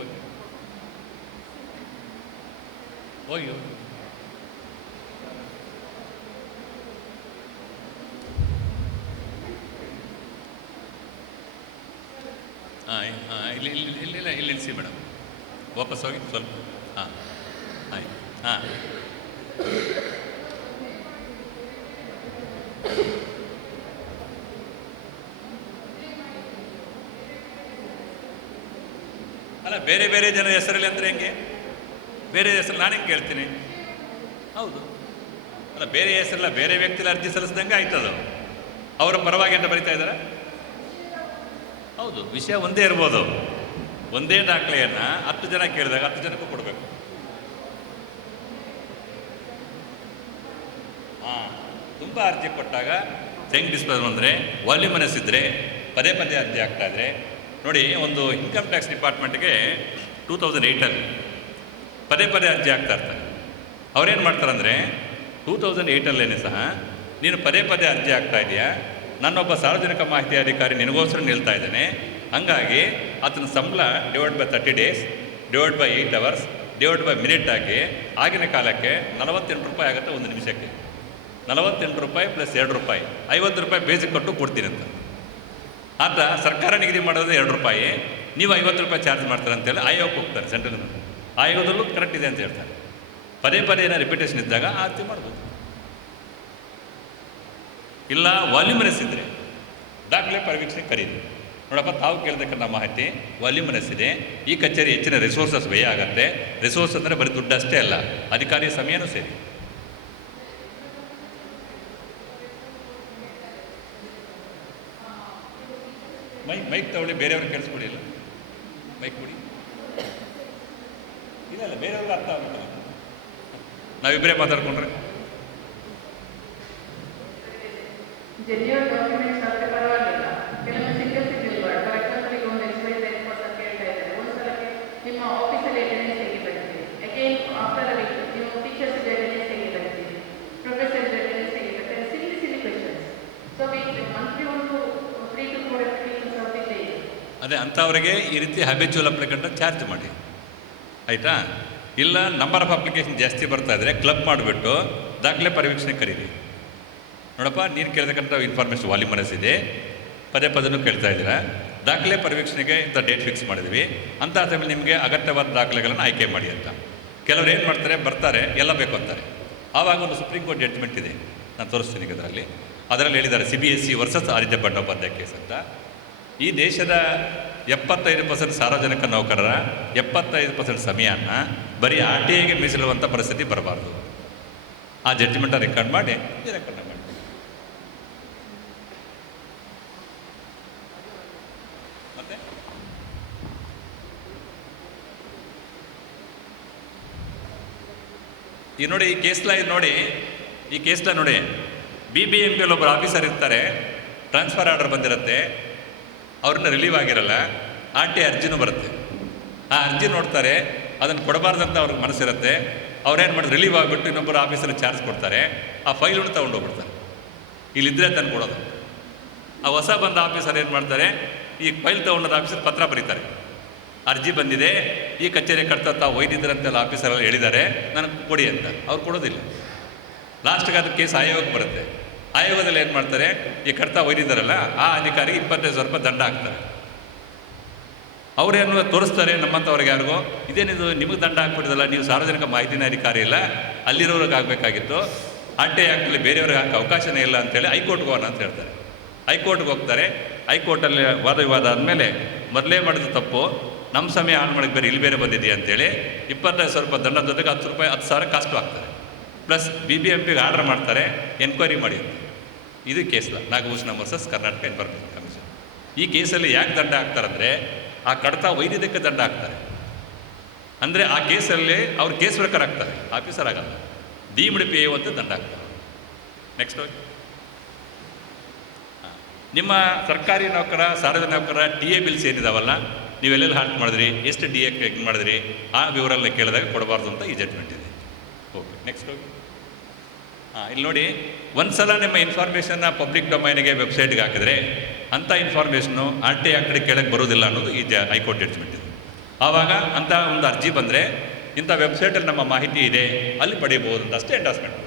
ಇಲ್ಲಿ ನಿಲ್ಲಿಸಿ ಮೇಡಮ್. ವಾಪಸ್ ಹೋಗಿ ಸ್ವಲ್ಪ. ಆಯ್ತು. ಬೇರೆ ಬೇರೆ ಜನರ ಹೆಸರಲ್ಲಿ ಅಂದರೆ ಹೆಂಗೆ? ಬೇರೆ ಹೆಸರು ನಾನು ಹೆಂಗೆ ಕೇಳ್ತೀನಿ? ಹೌದು ಅಲ್ಲ, ಬೇರೆ ಹೆಸರಲ್ಲ, ಬೇರೆ ವ್ಯಕ್ತಿಲ ಅರ್ಜಿ ಸಲ್ಲಿಸಿದಂಗೆ ಆಯ್ತದು. ಅವರ ಪರವಾಗಿ ಅಂತ ಬರಿತಾ ಇದ್ದಾರೆ. ಹೌದು, ವಿಷಯ ಒಂದೇ ಇರ್ಬೋದು. ಒಂದೇ ದಾಖಲೆಯನ್ನು 10 ಜನ ಕೇಳಿದಾಗ 10 ಜನಕ್ಕೂ ಕೊಡಬೇಕು. ತುಂಬ ಅರ್ಜಿ ಕೊಟ್ಟಾಗ ಹೆಂಗೆ ಡಿಸ್ಪೋಸ್ ಅಂದರೆ ವಾಲ್ಯೂಮಿನಸ್ ಇದ್ದರೆ ಪದೇ ಪದೇ ಅರ್ಜಿ ಆಗ್ತಾಯಿದ್ರೆ ನೋಡಿ, ಒಂದು ಇನ್ಕಮ್ ಟ್ಯಾಕ್ಸ್ ಡಿಪಾರ್ಟ್ಮೆಂಟ್ಗೆ 2008 ಪದೇ ಪದೇ ಅರ್ಜಿ ಆಗ್ತಾ ಇರ್ತಾರೆ. ಅವ್ರೇನು ಮಾಡ್ತಾರಂದರೆ 2008 ಸಹ ನೀನು ಪದೇ ಪದೇ ಅರ್ಜಿ ಆಗ್ತಾ ಇದೆಯಾ, ನಾನೊಬ್ಬ ಸಾರ್ವಜನಿಕ ಮಾಹಿತಿ ಅಧಿಕಾರಿ ನಿನಗೋಸ್ಕರ ನಿಲ್ತಾ ಇದ್ದೇನೆ, ಹಂಗಾಗಿ ಅದನ್ನ ಸಂಬಳ divide by 30 days divide by 8 hours divide by minute ಆಗಿ ಆಗಿನ ಕಾಲಕ್ಕೆ 48 ರೂಪಾಯಿ ಆಗುತ್ತೆ ಒಂದು ನಿಮಿಷಕ್ಕೆ. 48 ರೂಪಾಯಿ ಪ್ಲಸ್ 2 ರೂಪಾಯಿ 50 ರೂಪಾಯಿ ಬೇಸಿಕ್ ಕೊಟ್ಟು ಕೊಡ್ತೀನಿ ಅಂತ. ಆತ ಸರ್ಕಾರ ನಿಗದಿ ಮಾಡೋದು 2 ರೂಪಾಯಿ, ನೀವು 50 ರೂಪಾಯಿ ಚಾರ್ಜ್ ಮಾಡ್ತಾರೆ ಅಂತೇಳಿ ಆಯೋಗಕ್ಕೆ ಹೋಗ್ತಾರೆ. ಸೆಂಟ್ರಲ್ ಆಯೋಗದಲ್ಲೂ ಕರೆಕ್ಟ್ ಇದೆ ಅಂತ ಹೇಳ್ತಾರೆ. ಪದೇ ಪದೇ ಏನೋ ರಿಪಿಟೇಷನ್ ಇದ್ದಾಗ ಆರ್ತಿ ಮಾಡ್ಬೋದು. ಇಲ್ಲ ವಾಲ್ಯೂಮಿನಸ್ ಇದ್ದರೆ ದಾಖಲೆ ಪರಿವೀಕ್ಷಣೆ ಕರೀರಿ. ನೋಡಪ್ಪ, ತಾವು ಕೇಳತಕ್ಕಂಥ ಮಾಹಿತಿ ವಾಲ್ಯೂಮಿನಸ್ ಇದೆ, ಈ ಕಚೇರಿ ಹೆಚ್ಚಿನ ರಿಸೋರ್ಸಸ್ ವ್ಯಯ ಆಗುತ್ತೆ. ರಿಸೋರ್ಸ್ ಅಂದರೆ ಬರೀ ದುಡ್ಡು ಅಷ್ಟೇ ಅಲ್ಲ, ಅಧಿಕಾರಿ ಸಮಯನೂ ಸೇರಿ. ಮೈಕ್ ತಗೊಳ್ಳಿ, ಬೇರೆಯವ್ರಿಗೆ ಕೇಳಿಸ್ಕೊಡಿ. ಇಲ್ಲ ಮೈಕ್ ಕೊಡಿ. ಇಲ್ಲ ಬೇರೆಯವ್ರಿಗೆ ಅರ್ಥ ಆಗುತ್ತೆ. ನಾವಿಬ್ಬರೇ ಮಾತಾಡ್ಕೊಂಡ್ರೆ ಜೆನ್ಯೂನ್ ಡಾಕ್ಯುಮೆಂಟ್ಸ್ ಆದರೆ ಪರವಾಗಿಲ್ಲ. ಕೆಲವೊಂದು ಸಿಗ್ನಲ್ ಫಾರ್ ಎಕ್ಸಾಂಪಲ್ ಈಗ ಒಂದು ಎಕ್ಸ್ಪೈರಿ ರಿಪೋರ್ಟ್ ಅಂತ ಕೇಳ್ತಾ ಇದ್ದಾರೆ. ಒಂದು ಸಲಕ್ಕೆ ನಿಮ್ಮ ಆಫೀಸಲ್ಲಿ ಅಟೆಂಡೆನ್ಸ್ ಹೇಗೆ ಬರ್ತೀವಿ, ಅಗೇನ್ ಆಫ್ಟರ್ ಅ ವೀಕ್ ನೀವು ಟೀಚರ್ಸ್ ಅಟೆಂಡೆನ್ಸ್ ಹೇಗೆ ಬರ್ತೀವಿ, ಪ್ರೊಫೆಸರ್ ಅಟೆಂಡೆನ್ಸ್ ಹೇಗೆ ಬರ್ತಾರೆ, ಸಿಲಿ ಕ್ವೆಶನ್ಸ್. ಸೊ ಮಂತ್ಲಿ ಒಂದು 3 to 4 ಅಪ್ಲಿಕೇಶನ್ಸ್ ಅವ್ರಿಗೆ ಇದೆ. ಅದೇ ಅಂಥವ್ರಿಗೆ ಈ ರೀತಿ ಹ್ಯಾಬಿಚುವಲ್ ಅಪ್ಲಿಕೆಂಟ್ ಚಾರ್ಜ್ ಮಾಡಿ, ಆಯಿತಾ? ಇಲ್ಲ ನಂಬರ್ ಆಫ್ ಅಪ್ಲಿಕೇಶನ್ ಜಾಸ್ತಿ ಬರ್ತಾ ಇದ್ದರೆ ಕ್ಲಬ್ ಮಾಡಿಬಿಟ್ಟು ದಾಖಲೆ ಪರಿವೀಕ್ಷಣೆ ಕರೀರಿ. ನೋಡಪ್ಪ, ನೀನು ಕೇಳ್ತಕ್ಕಂಥ ಇನ್ಫಾರ್ಮೇಷನ್ ವಾಲ್ಯೂಮಿನಸ್ ಇದೆ, ಪದೇ ಪದೇನೂ ಕೇಳ್ತಾ ಇದ್ದೀರಾ, ದಾಖಲೆ ಪರಿವೀಕ್ಷಣೆಗೆ ಇಂಥ ಡೇಟ್ ಫಿಕ್ಸ್ ಮಾಡಿದ್ವಿ, ಅಂಥ ಟೈಮಲ್ಲಿ ನಿಮಗೆ ಅಗತ್ಯವಾದ ದಾಖಲೆಗಳನ್ನು ಆಯ್ಕೆ ಮಾಡಿ ಅಂತ. ಕೆಲವರು ಏನು ಮಾಡ್ತಾರೆ, ಬರ್ತಾರೆ ಎಲ್ಲ ಬೇಕು ಅಂತಾರೆ. ಆವಾಗ ಒಂದು ಸುಪ್ರೀಂ ಕೋರ್ಟ್ ಜಡ್ಜ್ಮೆಂಟ್ ಇದೆ, ನಾನು ತೋರಿಸ್ತೀನಿ ಅದರಲ್ಲಿ ಹೇಳಿದ್ದಾರೆ CBSE versus Aditya Bandyopadhyay case ಅಂತ. ಈ ದೇಶದ 75% ಸಾರ್ವಜನಿಕ ನೌಕರರ 75% ಸಮಯವನ್ನು ಬರೀ RTIಗೆ ಮೀಸಲಿಡುವಂಥ ಪರಿಸ್ಥಿತಿ ಬರಬಾರ್ದು. ಆ ಜಡ್ಜ್ಮೆಂಟನ್ನು ರೆಕಾರ್ಡ್ ಮಾಡಿ ಮತ್ತೆ ಈ ನೋಡಿ, ಈ ಕೇಸ್ಲ ನೋಡಿ BBMPಯಲ್ಲಿ ಒಬ್ಬರು ಆಫೀಸರ್ ಇರ್ತಾರೆ, ಟ್ರಾನ್ಸ್ಫರ್ ಆರ್ಡರ್ ಬಂದಿರುತ್ತೆ, ಅವ್ರನ್ನ ರಿಲೀವ್ ಆಗಿರಲ್ಲ, RTI ಅರ್ಜಿನೂ ಬರುತ್ತೆ. ಆ ಅರ್ಜಿ ನೋಡ್ತಾರೆ, ಅದನ್ನು ಕೊಡಬಾರ್ದಂತ ಅವ್ರಿಗೆ ಮನಸ್ಸಿರುತ್ತೆ. ಅವ್ರೇನು ಮಾಡಿ ರಿಲೀವ್ ಆಗಿಬಿಟ್ಟು ಇನ್ನೊಬ್ಬರು ಆಫೀಸರ್ ಚಾರ್ಜ್ ಕೊಡ್ತಾರೆ, ಆ ಫೈಲನ್ನು ತೊಗೊಂಡೋಗ್ಬಿಡ್ತಾರೆ. ಇಲ್ಲಿದ್ದರೆ ತಂದು ಕೊಡೋದು. ಆ ಹೊಸ ಬಂದ ಆಫೀಸರ್ ಏನು ಮಾಡ್ತಾರೆ, ಈ ಫೈಲ್ ತೊಗೊಂಡೋದ ಆಫೀಸರ್ ಪತ್ರ ಬರೀತಾರೆ, ಅರ್ಜಿ ಬಂದಿದೆ, ಈ ಕಚೇರಿ ಕಟ್ತಾ ತಾವು ಒಯ್ದಿದ್ರಂತೆಲ್ಲ ಆಫೀಸರಲ್ಲಿ ಹೇಳಿದ್ದಾರೆ, ನನಗೆ ಕೊಡಿ ಅಂತ. ಅವ್ರು ಕೊಡೋದಿಲ್ಲ. ಲಾಸ್ಟ್ಗೆ ಅದು ಕೇಸ್ ಆಯೋಗಕ್ಕೆ ಬರುತ್ತೆ. ಆಯೋಗದಲ್ಲಿ ಏನು ಮಾಡ್ತಾರೆ, ಈ ಕಟ್ತಾ ಒಯ್ದಿದ್ದಾರಲ್ಲ ಆ ಅಧಿಕಾರಿಗೆ 25,000 ರೂಪಾಯಿ ದಂಡ ಹಾಕ್ತಾರೆ. ಅವರೇನು ತೋರಿಸ್ತಾರೆ ನಮ್ಮಂಥವ್ರಿಗೆ ಯಾರಿಗೂ, ಇದೇನಿದು ನಿಮಗೆ ದಂಡ ಹಾಕ್ಬಿಟ್ಟಿದಲ್ಲ, ನೀವು ಸಾರ್ವಜನಿಕ ಮಾಹಿತಿನ ಅಧಿಕಾರಿ ಇಲ್ಲ, ಅಲ್ಲಿರೋರಿಗೆ ಆಗಬೇಕಾಗಿತ್ತು, RTI ಆ್ಯಕ್ಟಲ್ಲಿ ಬೇರೆಯವ್ರಿಗೆ ಹಾಕೋ ಅವಕಾಶನೇ ಇಲ್ಲ ಅಂತೇಳಿ ಹೈಕೋರ್ಟ್ಗೆ ಹೋಗೋಣ ಅಂತ ಹೇಳ್ತಾರೆ. ಹೈಕೋರ್ಟ್ಗೆ ಹೋಗ್ತಾರೆ. ಹೈಕೋರ್ಟಲ್ಲಿ ವಾದ ವಿವಾದ ಆದಮೇಲೆ ಮೊದಲೇ ಮಾಡಿದ ತಪ್ಪು, ನಮ್ಮ ಸಮಯ ಹಾಳು ಮಾಡಿದ್ದು ಬೇರೆ, ಇಲ್ಲಿ ಬೇರೆ ಬಂದಿದೆಯಾ ಅಂತೇಳಿ 25,000 ರೂಪಾಯಿ ದಂಡ ಜೊತೆಗೆ 10,000 ಕಾಸ್ಟು ಹಾಕ್ತಾರೆ. ಪ್ಲಸ್ BBMPಗೆ ಆರ್ಡರ್ ಮಾಡ್ತಾರೆ, ಎನ್ಕ್ವೈರಿ ಮಾಡಿ. ಇದು ಕೇಸ್ಲ Nagabhushana versus Karnataka information commission. ಈ ಕೇಸಲ್ಲಿ ಯಾಕೆ ದಂಡ ಹಾಕ್ತಾರಂದರೆ, ಆ ಕಡತ ವೈದ್ಯದಕ್ಕೆ ದಂಡ ಹಾಕ್ತಾರೆ. ಅಂದರೆ ಆ ಕೇಸಲ್ಲಿ ಅವ್ರು ಕೇಸ್ ಪ್ರಕಾರ ಆಗ್ತಾರೆ, ಆಫೀಸರ್ ಆಗಲ್ಲ. ಡೀಮ್ಡ್ PA ಅಂತ ದಂಡ ಹಾಕ್ತಾರೆ. ನೆಕ್ಸ್ಟ್ ಹೋಗಿ, ನಿಮ್ಮ ಸರ್ಕಾರಿ ನೌಕರ, ಸಾರ್ವಜನಿಕ ನೌಕರ DA ಬಿಲ್ಸ್ ಏನಿದಾವಲ್ಲ, ನೀವೆಲ್ಲೆಲ್ಲಿ ಹಾಲ್ಟ್ ಮಾಡಿದ್ರಿ, ಎಷ್ಟು DA ಮಾಡಿದ್ರಿ, ಆ ವಿವರಲ್ಲ ಕೇಳಿದಾಗ ಕೊಡಬಾರ್ದು ಅಂತ ಈ ಜಡ್ಜ್ಮೆಂಟ್ ಇದೆ. ಓಕೆ, ನೆಕ್ಸ್ಟ್ ಹೋಗಿ. ಇಲ್ಲಿ ನೋಡಿ, ಒಂದು ಸಲ ನಿಮ್ಮ ಇನ್ಫಾರ್ಮೇಷನ್ನ ಪಬ್ಲಿಕ್ ಡೊಮೈನಿಗೆ ವೆಬ್ಸೈಟ್ಗೆ ಹಾಕಿದರೆ ಅಂಥ ಇನ್ಫಾರ್ಮೇಷನ್ನು RTI ಆ್ಯಕ್ಟ್ ಕೇಳಕ್ಕೆ ಬರೋದಿಲ್ಲ ಅನ್ನೋದು ಈ ಹೈಕೋರ್ಟ್ ಜಡ್ಜ್ಮೆಂಟ್ ಇದೆ. ಆವಾಗ ಅಂಥ ಒಂದು ಅರ್ಜಿ ಬಂದರೆ ಇಂಥ ವೆಬ್ಸೈಟಲ್ಲಿ ನಮ್ಮ ಮಾಹಿತಿ ಇದೆ, ಅಲ್ಲಿ ಪಡೆಯಬಹುದು ಅಂತ ಅಷ್ಟೇ ಎಂಡಾಸ್ಮೆಂಟ್.